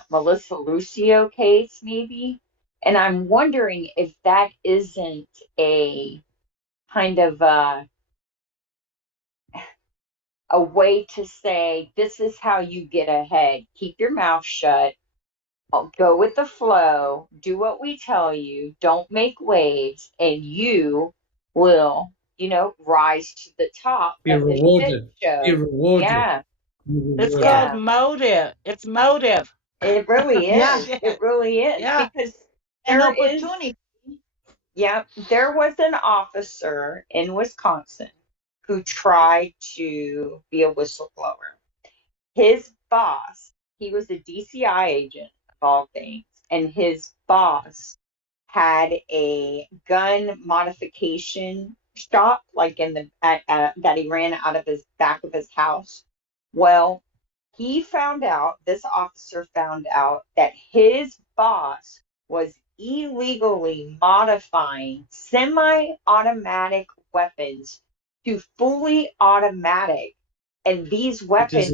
Melissa Lucio case, maybe. And I'm wondering if that isn't a kind of a way to say, this is how you get ahead. Keep your mouth shut. Go with the flow. Do what we tell you. Don't make waves, and you will, rise to the top. Be of rewarded. The show. Be rewarded. Yeah. It's called motive. It's motive. It really is. Yeah. It really is. Yeah. Because An there opportunity. there was an officer in Wisconsin who tried to be a whistleblower. His boss, he was a DCI agent of all things, and his boss had a gun modification shop, like in the that he ran out of his back of his house. Well, this officer found out that his boss was illegally modifying semi-automatic weapons to fully automatic, and these weapons,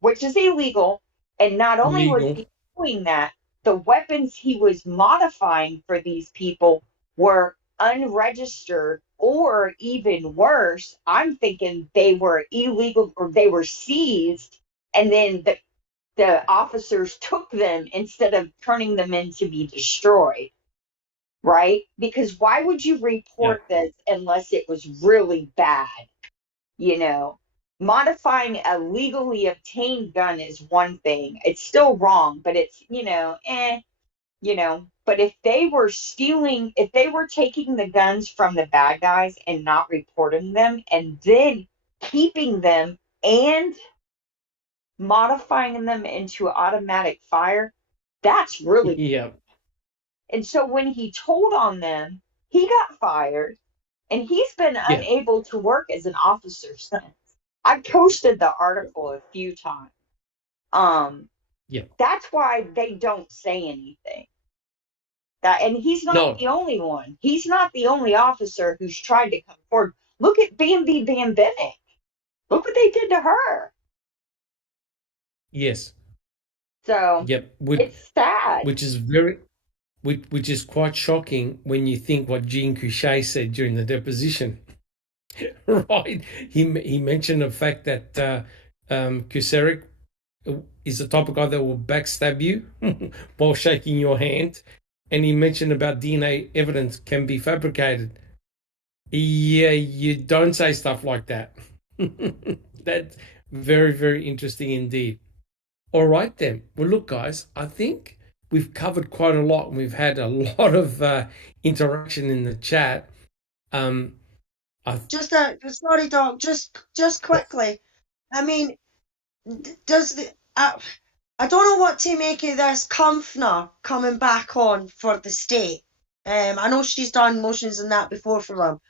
which is illegal, and not only was he doing that, the weapons he was modifying for these people were unregistered, or even worse, I'm thinking they were illegal or they were seized, and then the officers took them instead of turning them in to be destroyed, right? Because why would you report this unless it was really bad? Modifying a legally obtained gun is one thing. It's still wrong, but it's, but if they were taking the guns from the bad guys and not reporting them, and then keeping them and modifying them into automatic fire, that's really And so when he told on them, he got fired, and he's been unable to work as an officer since. I've posted the article a few times. That's why they don't say anything. And he's not the only one. He's not the only officer who's tried to come forward. Look at Bambi Van Bennick. Look what they did to her. Yes. So it's sad. Which is very, which is quite shocking when you think what Jean Couchet said during the deposition. Right? He mentioned the fact that Kucerik is the type of guy that will backstab you while shaking your hand. And he mentioned about DNA evidence can be fabricated. Yeah, you don't say stuff like that. That's very, very interesting indeed. All right, then. Well, look, guys, I think we've covered quite a lot, and we've had a lot of interaction in the chat. Sorry, Doc, just quickly. I mean, does the I don't know what to make of this Kampfner coming back on for the state. I know she's done motions and that before for them,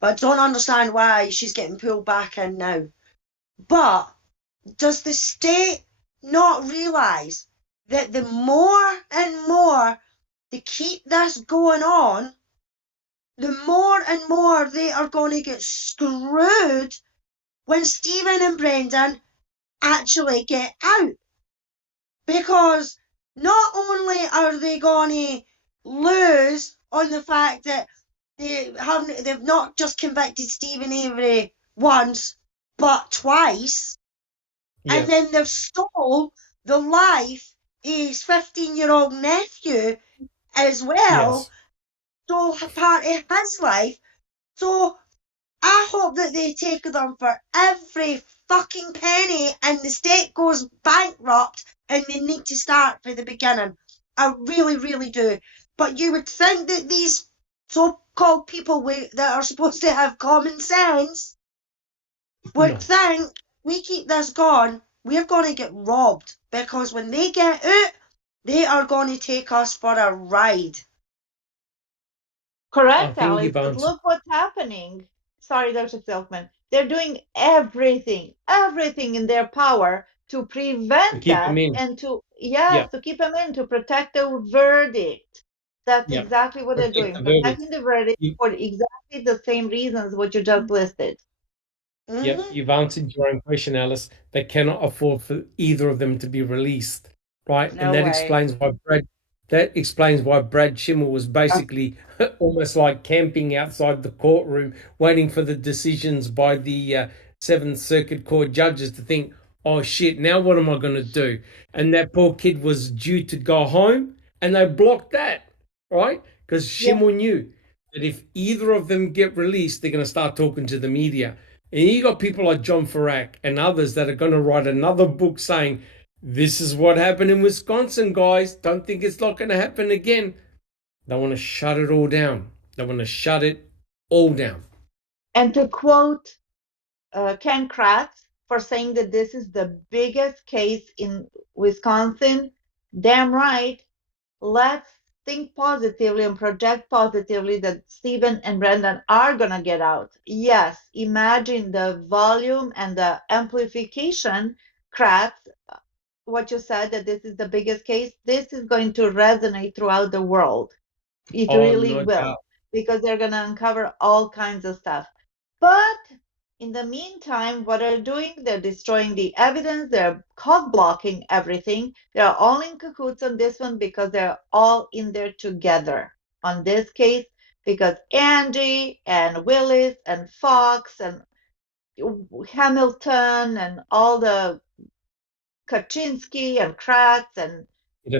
but I don't understand why she's getting pulled back in now. But does the state not realise that the more and more they keep this going on, the more and more they are going to get screwed when Stephen and Brendan actually get out? Because not only are they going to lose on the fact that they've not just convicted Stephen Avery once, but twice, and then they've stole the life of his 15-year-old nephew as well, stole part of his life. So I hope that they take them for every fucking penny and the state goes bankrupt and they need to start from the beginning. I really, really do. But you would think that these so-called people that are supposed to have common sense would think we keep this going, we're going to get robbed. Because when they get out, they are going to take us for a ride. Correct, Alex. But look what's happening. Sorry, Dr. Silkman. They're doing everything in their power to prevent that and to keep them in, to protect the verdict. That's exactly what they're doing. Protecting the verdict for exactly the same reasons what you just listed. Yep, you've answered your own question, Alice. They cannot afford for either of them to be released, right? No and that way. explains why Brad Schimmel was basically almost like camping outside the courtroom, waiting for the decisions by the Seventh Circuit Court judges to think, oh shit, now what am I going to do? And that poor kid was due to go home, and they blocked that, right? Because Schimmel knew that if either of them get released, they're going to start talking to the media. And you got people like John Ferak and others that are going to write another book saying, this is what happened in Wisconsin, guys. Don't think it's not going to happen again. They want to shut it all down. They want to shut it all down. And to quote Ken Kratz for saying that this is the biggest case in Wisconsin, damn right. Let's think positively and project positively that Stephen and Brendan are going to get out. Yes, imagine the volume and the amplification. Kratz, what you said, that this is the biggest case, this is going to resonate throughout the world. It really will, because they're going to uncover all kinds of stuff. But in the meantime, what they're doing, they're destroying the evidence, they're cock-blocking everything. They're all in cahoots on this one because they're all in there together on this case, because Angie and Willis and Fox and Hamilton and all the Kaczynski and Kratz and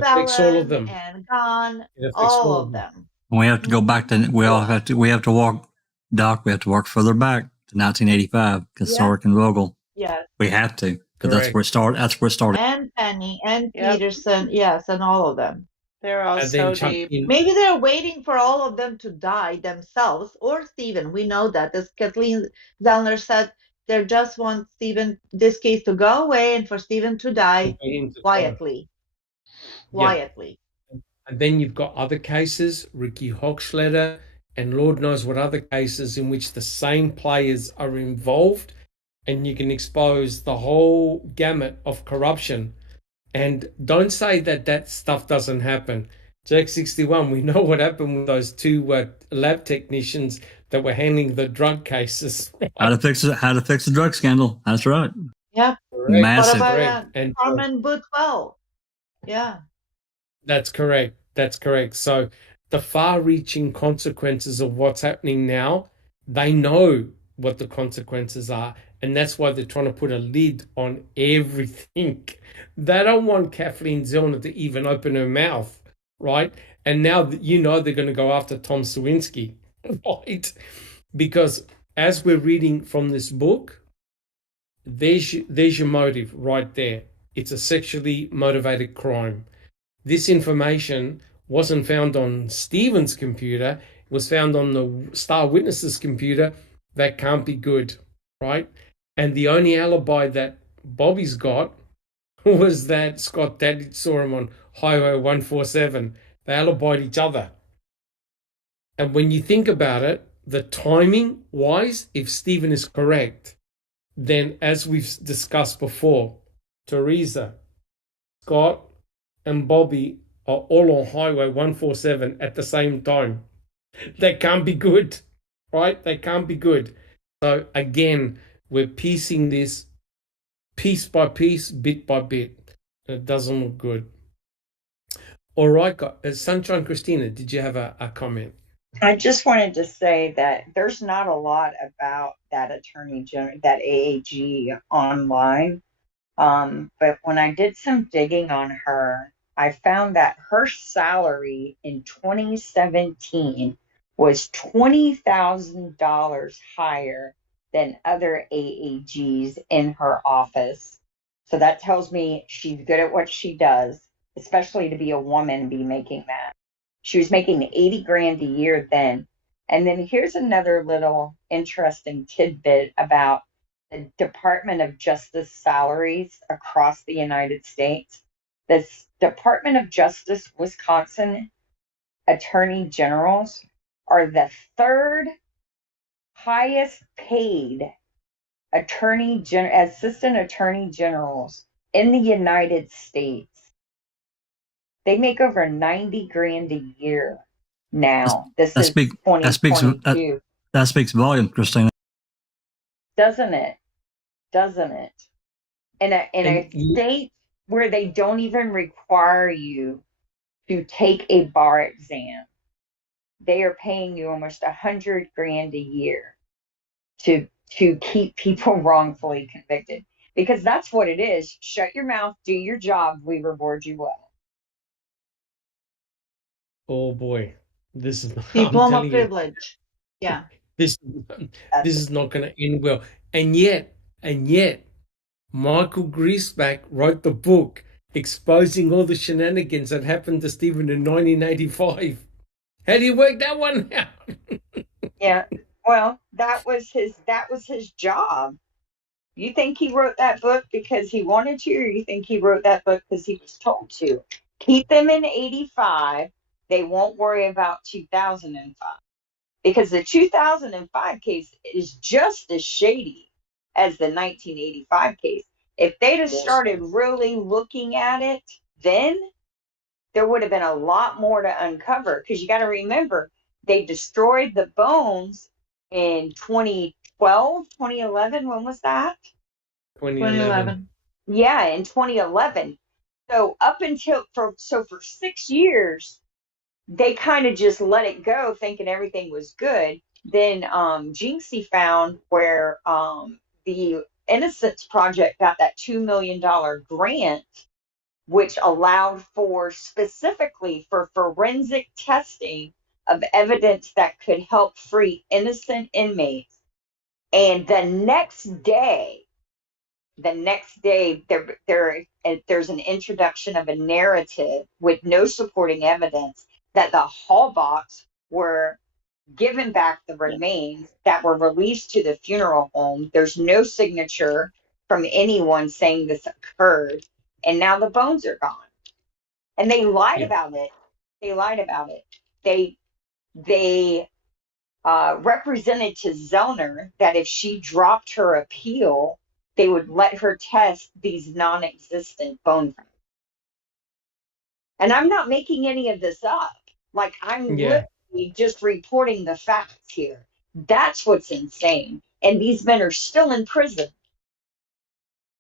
Fallon and Gahn, all of them. We have to go back to, we have to walk, Doc, we have to walk further back to 1985, because Sork and Vogel. Yes. We have to, because that's where it started. And Penny and Peterson, yes, and all of them. They're all so deep. Maybe they're waiting for all of them to die themselves, or Stephen. We know that, as Kathleen Zellner said, they just want Stephen, this case, to go away and for Stephen to die quietly. Quietly. And then you've got other cases, Ricky Hochschlatter, and Lord knows what other cases in which the same players are involved, and you can expose the whole gamut of corruption. And don't say that that stuff doesn't happen. Jack 61, we know what happened with those two lab technicians that were handling the drug cases. How to fix the drug scandal. That's right. Yeah. Massive. What about Carmen Boothwell? Yeah. That's correct. That's correct. So the far-reaching consequences of what's happening now, they know what the consequences are, and that's why they're trying to put a lid on everything. They don't want Kathleen Zellner to even open her mouth, right? And now they're going to go after Tom Sawinski, right? Because as we're reading from this book, there's your motive right there. It's a sexually motivated crime. This information wasn't found on Stephen's computer. It was found on the Star Witness's computer. That can't be good, right? And the only alibi that Bobby's got was that Scott Daddy saw him on Highway 147. They alibied each other. And when you think about it, the timing wise, if Stephen is correct, then as we've discussed before, Teresa, Scott, and Bobby are all on Highway 147 at the same time. That can't be good, right? They can't be good. So again, we're piecing this piece by piece, bit by bit. It doesn't look good. All right, Sunshine Christina, did you have a comment? I just wanted to say that there's not a lot about that attorney general, that AAG online. But when I did some digging on her, I found that her salary in 2017 was $20,000 higher than other AAGs in her office. So that tells me she's good at what she does, especially to be a woman and be making that. She was making 80 grand a year then. And then here's another little interesting tidbit about the Department of Justice salaries across the United States. The Department of Justice Wisconsin attorney generals are the third highest paid assistant attorney generals in the United States. They make over 90 grand a year now. This is 2022. That speaks volumes, Christina. Doesn't it? In a state where they don't even require you to take a bar exam, they are paying you almost 100 grand a year to keep people wrongfully convicted. Because that's what it is. Shut your mouth, do your job, we reward you well. Oh boy, this is Diploma privilege. Yeah. This is not going to end well. And yet, Michael Griesbach wrote the book exposing all the shenanigans that happened to Stephen in 1985. How do you work that one out? Yeah, well, that was his job. You think he wrote that book because he wanted to, or you think he wrote that book because he was told to? Keep them in 85. They won't worry about 2005. Because the 2005 case is just as shady as the 1985 case. If they'd have started really looking at it, then there would have been a lot more to uncover. Because you got to remember, they destroyed the bones in 2012, 2011. When was that? 2011. Yeah, in 2011. So for 6 years, they kind of just let it go, thinking everything was good. Then Jinxie found where the Innocence Project got that $2 million grant, which allowed for specifically for forensic testing of evidence that could help free innocent inmates. And the next day, there's an introduction of a narrative with no supporting evidence that the Hallbachs were given back the remains that were released to the funeral home. There's no signature from anyone saying this occurred, and now the bones are gone. And they lied about it. They represented to Zellner that if she dropped her appeal, they would let her test these non-existent bone fragments. And I'm not making any of this up. Like, I'm literally just reporting the facts here. That's what's insane. And these men are still in prison.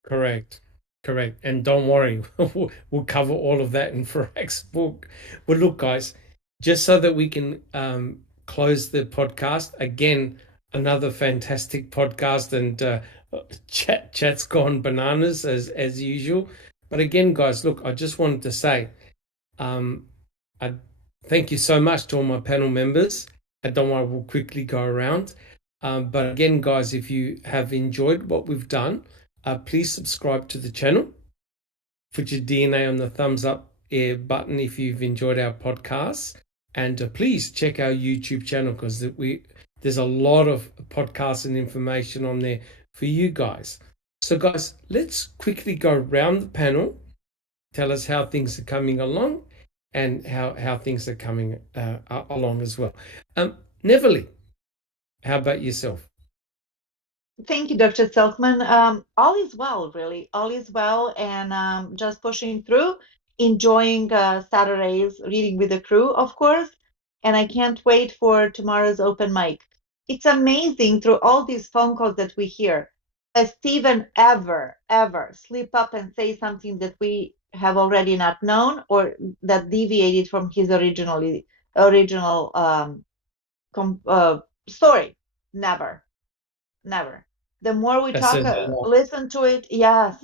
Correct. Correct. And don't worry, we'll cover all of that in Ferak's book. Well, look, guys, just so that we can close the podcast, again, another fantastic podcast, and chat's gone bananas as usual. But again, guys, look, I just wanted to say I thank you so much to all my panel members. I don't worry, we'll quickly go around. But again, guys, if you have enjoyed what we've done, please subscribe to the channel. Put your DNA on the thumbs up button if you've enjoyed our podcasts. And please check our YouTube channel, because there's a lot of podcasts and information on there for you guys. So, guys, let's quickly go around the panel. Tell us how things are coming along and how things are coming along as well. Neverly, how about yourself? Thank you, Dr. Silkman. All is well, really. All is well, and just pushing through, enjoying Saturdays, reading with the crew, of course. And I can't wait for tomorrow's open mic. It's amazing through all these phone calls that we hear. Has Stephen ever slip up and say something that we have already not known, or that deviated from his original story? Never. The more we talk, listen to it, yes.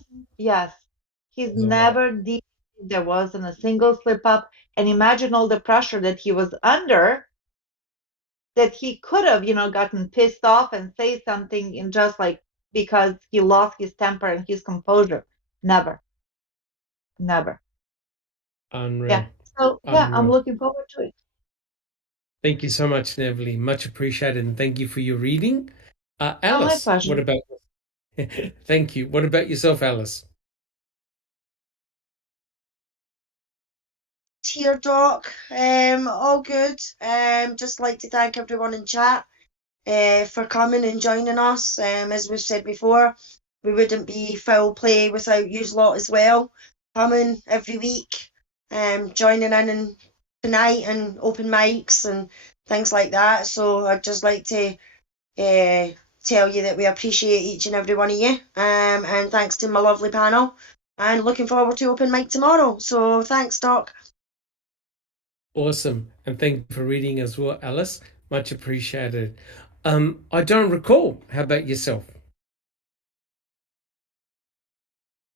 He's never deviated. There wasn't a single slip up. And imagine all the pressure that he was under, that he could have, gotten pissed off and say something, and just like, because he lost his temper and his composure. Never. Unreal. Yeah. So yeah, Unreal. I'm looking forward to it. Thank you so much, Neverly. Much appreciated, and thank you for your reading. Alice, my pleasure. What about? Thank you. What about yourself, Alice? Here, Doc. All good. Just like to thank everyone in chat for coming and joining us. As we've said before, we wouldn't be Foul Play without you lot as well. Coming every week, joining in tonight and open mics and things like that. So I'd just like to tell you that we appreciate each and every one of you. And thanks to my lovely panel. And looking forward to open mic tomorrow. So thanks, Doc. Awesome. And thank you for reading as well, Alice. Much appreciated. I don't recall. How about yourself?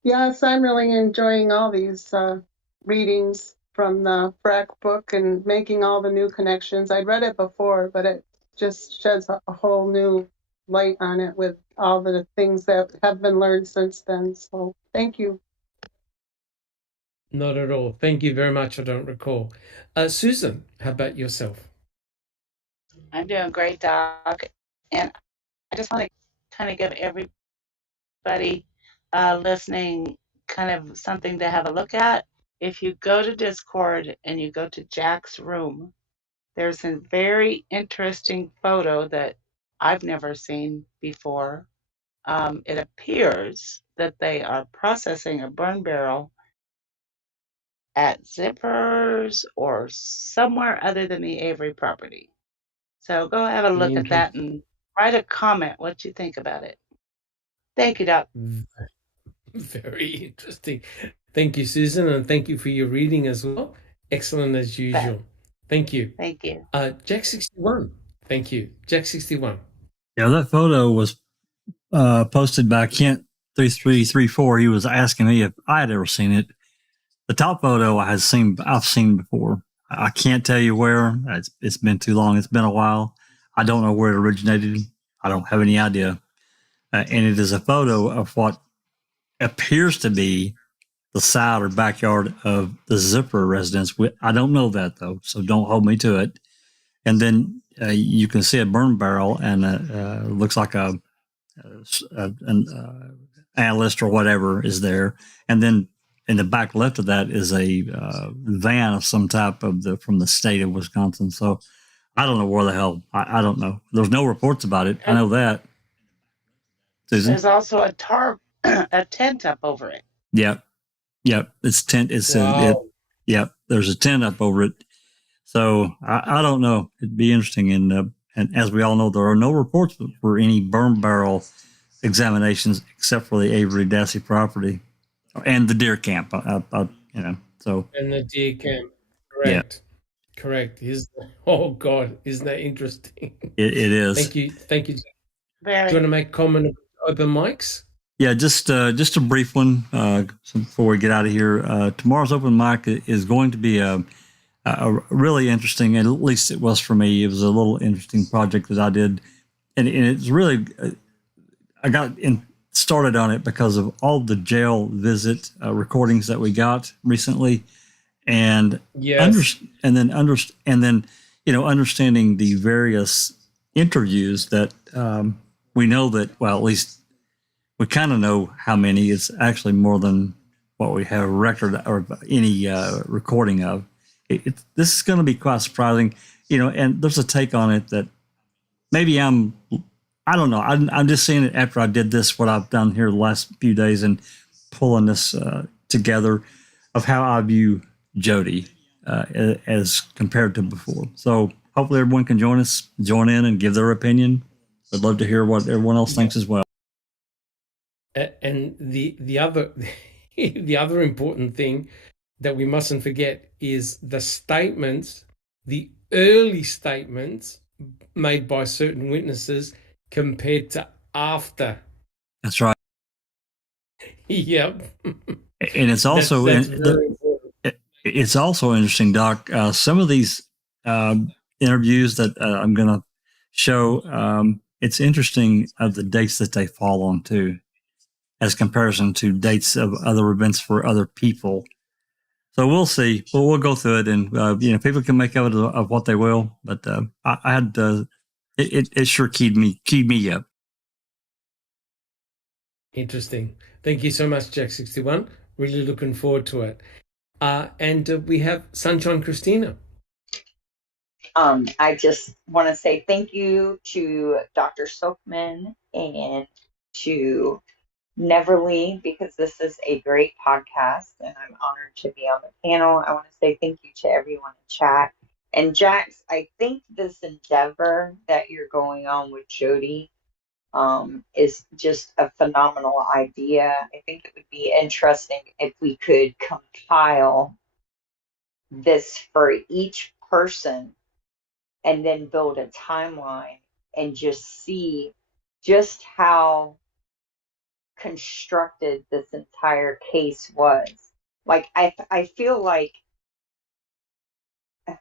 Yes, I'm really enjoying all these readings from the Ferak book and making all the new connections. I'd read it before, but it just sheds a whole new light on it with all the things that have been learned since then. So thank you. Not at all. Thank you very much. I don't recall. Susan, how about yourself? I'm doing great, Doc. And I just want to kind of give everybody listening kind of something to have a look at. If you go to Discord and you go to Jack's room, there's a very interesting photo that I've never seen before. It appears that they are processing a burn barrel at Zippers or somewhere other than the Avery property. So go have a look at that and write a comment what you think about it. Thank you, Doc. Very interesting. Thank you, Susan, and thank you for your reading as well. Excellent as usual. Thank you. Thank you. Jack 61. Thank you. Jack 61. Yeah, that photo was posted by Kent 3334. He was asking me if I had ever seen it. The top photo I've seen before. I can't tell you where. It's been too long. It's been a while. I don't know where it originated. I don't have any idea. And it is a photo of what appears to be the side or backyard of the Zipper residence. I don't know that, though, so don't hold me to it. And then you can see a burn barrel, and it looks like an analyst or whatever is there. And then in the back left of that is a van of some type from the state of Wisconsin. So I don't know where the hell. I don't know. There's no reports about it. I know that. Susan? There's also a tent up over it. Yep. It's tent. Yep. There's a tent up over it. So I don't know. It'd be interesting. And as we all know, there are no reports for any burn barrel examinations except for the Avery Dassey property. and the deer camp. So And the deer camp. yeah, Correct. Oh God, isn't that interesting? it is. Thank you. Do you Very. want to make a comment about open mics? Yeah, just a brief one before we get out of here. Tomorrow's open mic is going to be a really interesting, and at least it was for me. It was a little interesting project that I did, and it's really I got started on it because of all the jail visit recordings that we got recently, and understanding the various interviews that we know that, well, at least we kind of know how many. It's actually more than what we have record or any recording of. This is going to be quite surprising, and there's a take on it that maybe I don't know. I'm just seeing it after I did this, what I've done here the last few days, and pulling this together of how I view Jody as compared to before. So hopefully everyone can join in and give their opinion. I'd love to hear what everyone else thinks as well. And the other the other important thing that we mustn't forget is the statements, the early statements made by certain witnesses compared to after. That's right. Yep. And it's also it's also interesting, Doc. Some of these interviews that I'm going to show, it's interesting of the dates that they fall on too, as comparison to dates of other events for other people. So we'll see. We'll go through it, and people can make of it of what they will. But I had it sure keyed me up. Interesting. Thank you so much, Jack61. Really looking forward to it. And we have Sunshine Christina. I just want to say thank you to Dr. Silkman and to Neverly, because this is a great podcast and I'm honored to be on the panel. I want to say thank you to everyone in chat. And Jax, I think this endeavor that you're going on with Jody is just a phenomenal idea. I think it would be interesting if we could compile this for each person and then build a timeline and just see just how constructed this entire case was. Like, I feel like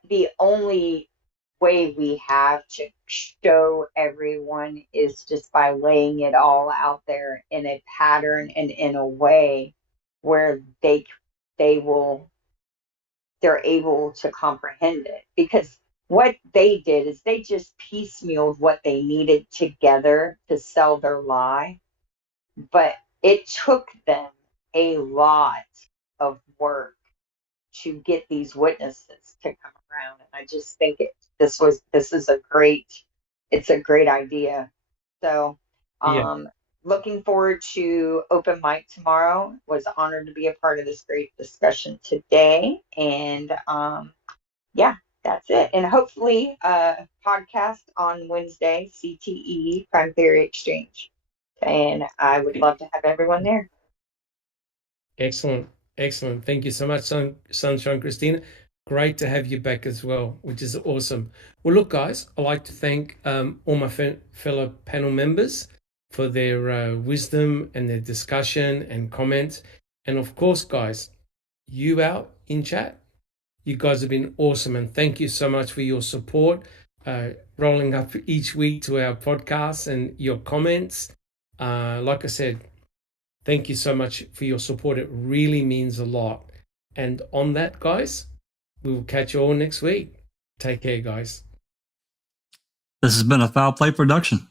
the only way we have to show everyone is just by laying it all out there in a pattern and in a way where they're able to comprehend it. Because what they did is they just piecemealed what they needed together to sell their lie. But it took them a lot of work to get these witnesses to come around. And I just think this is a great idea. So looking forward to open mic tomorrow. Was honored to be a part of this great discussion today. And that's it. And hopefully podcast on Wednesday, CTE, Crime Theory Exchange. And I would love to have everyone there. Excellent. Thank you so much, Sunshine Christina. Great to have you back as well, which is awesome. Well, look, guys, I'd like to thank all my fellow panel members for their wisdom and their discussion and comments. And of course, guys, you out in chat, you guys have been awesome. And thank you so much for your support, rolling up each week to our podcast and your comments. Like I said, thank you so much for your support. It really means a lot. And on that, guys, we will catch you all next week. Take care, guys. This has been a Foul Play production.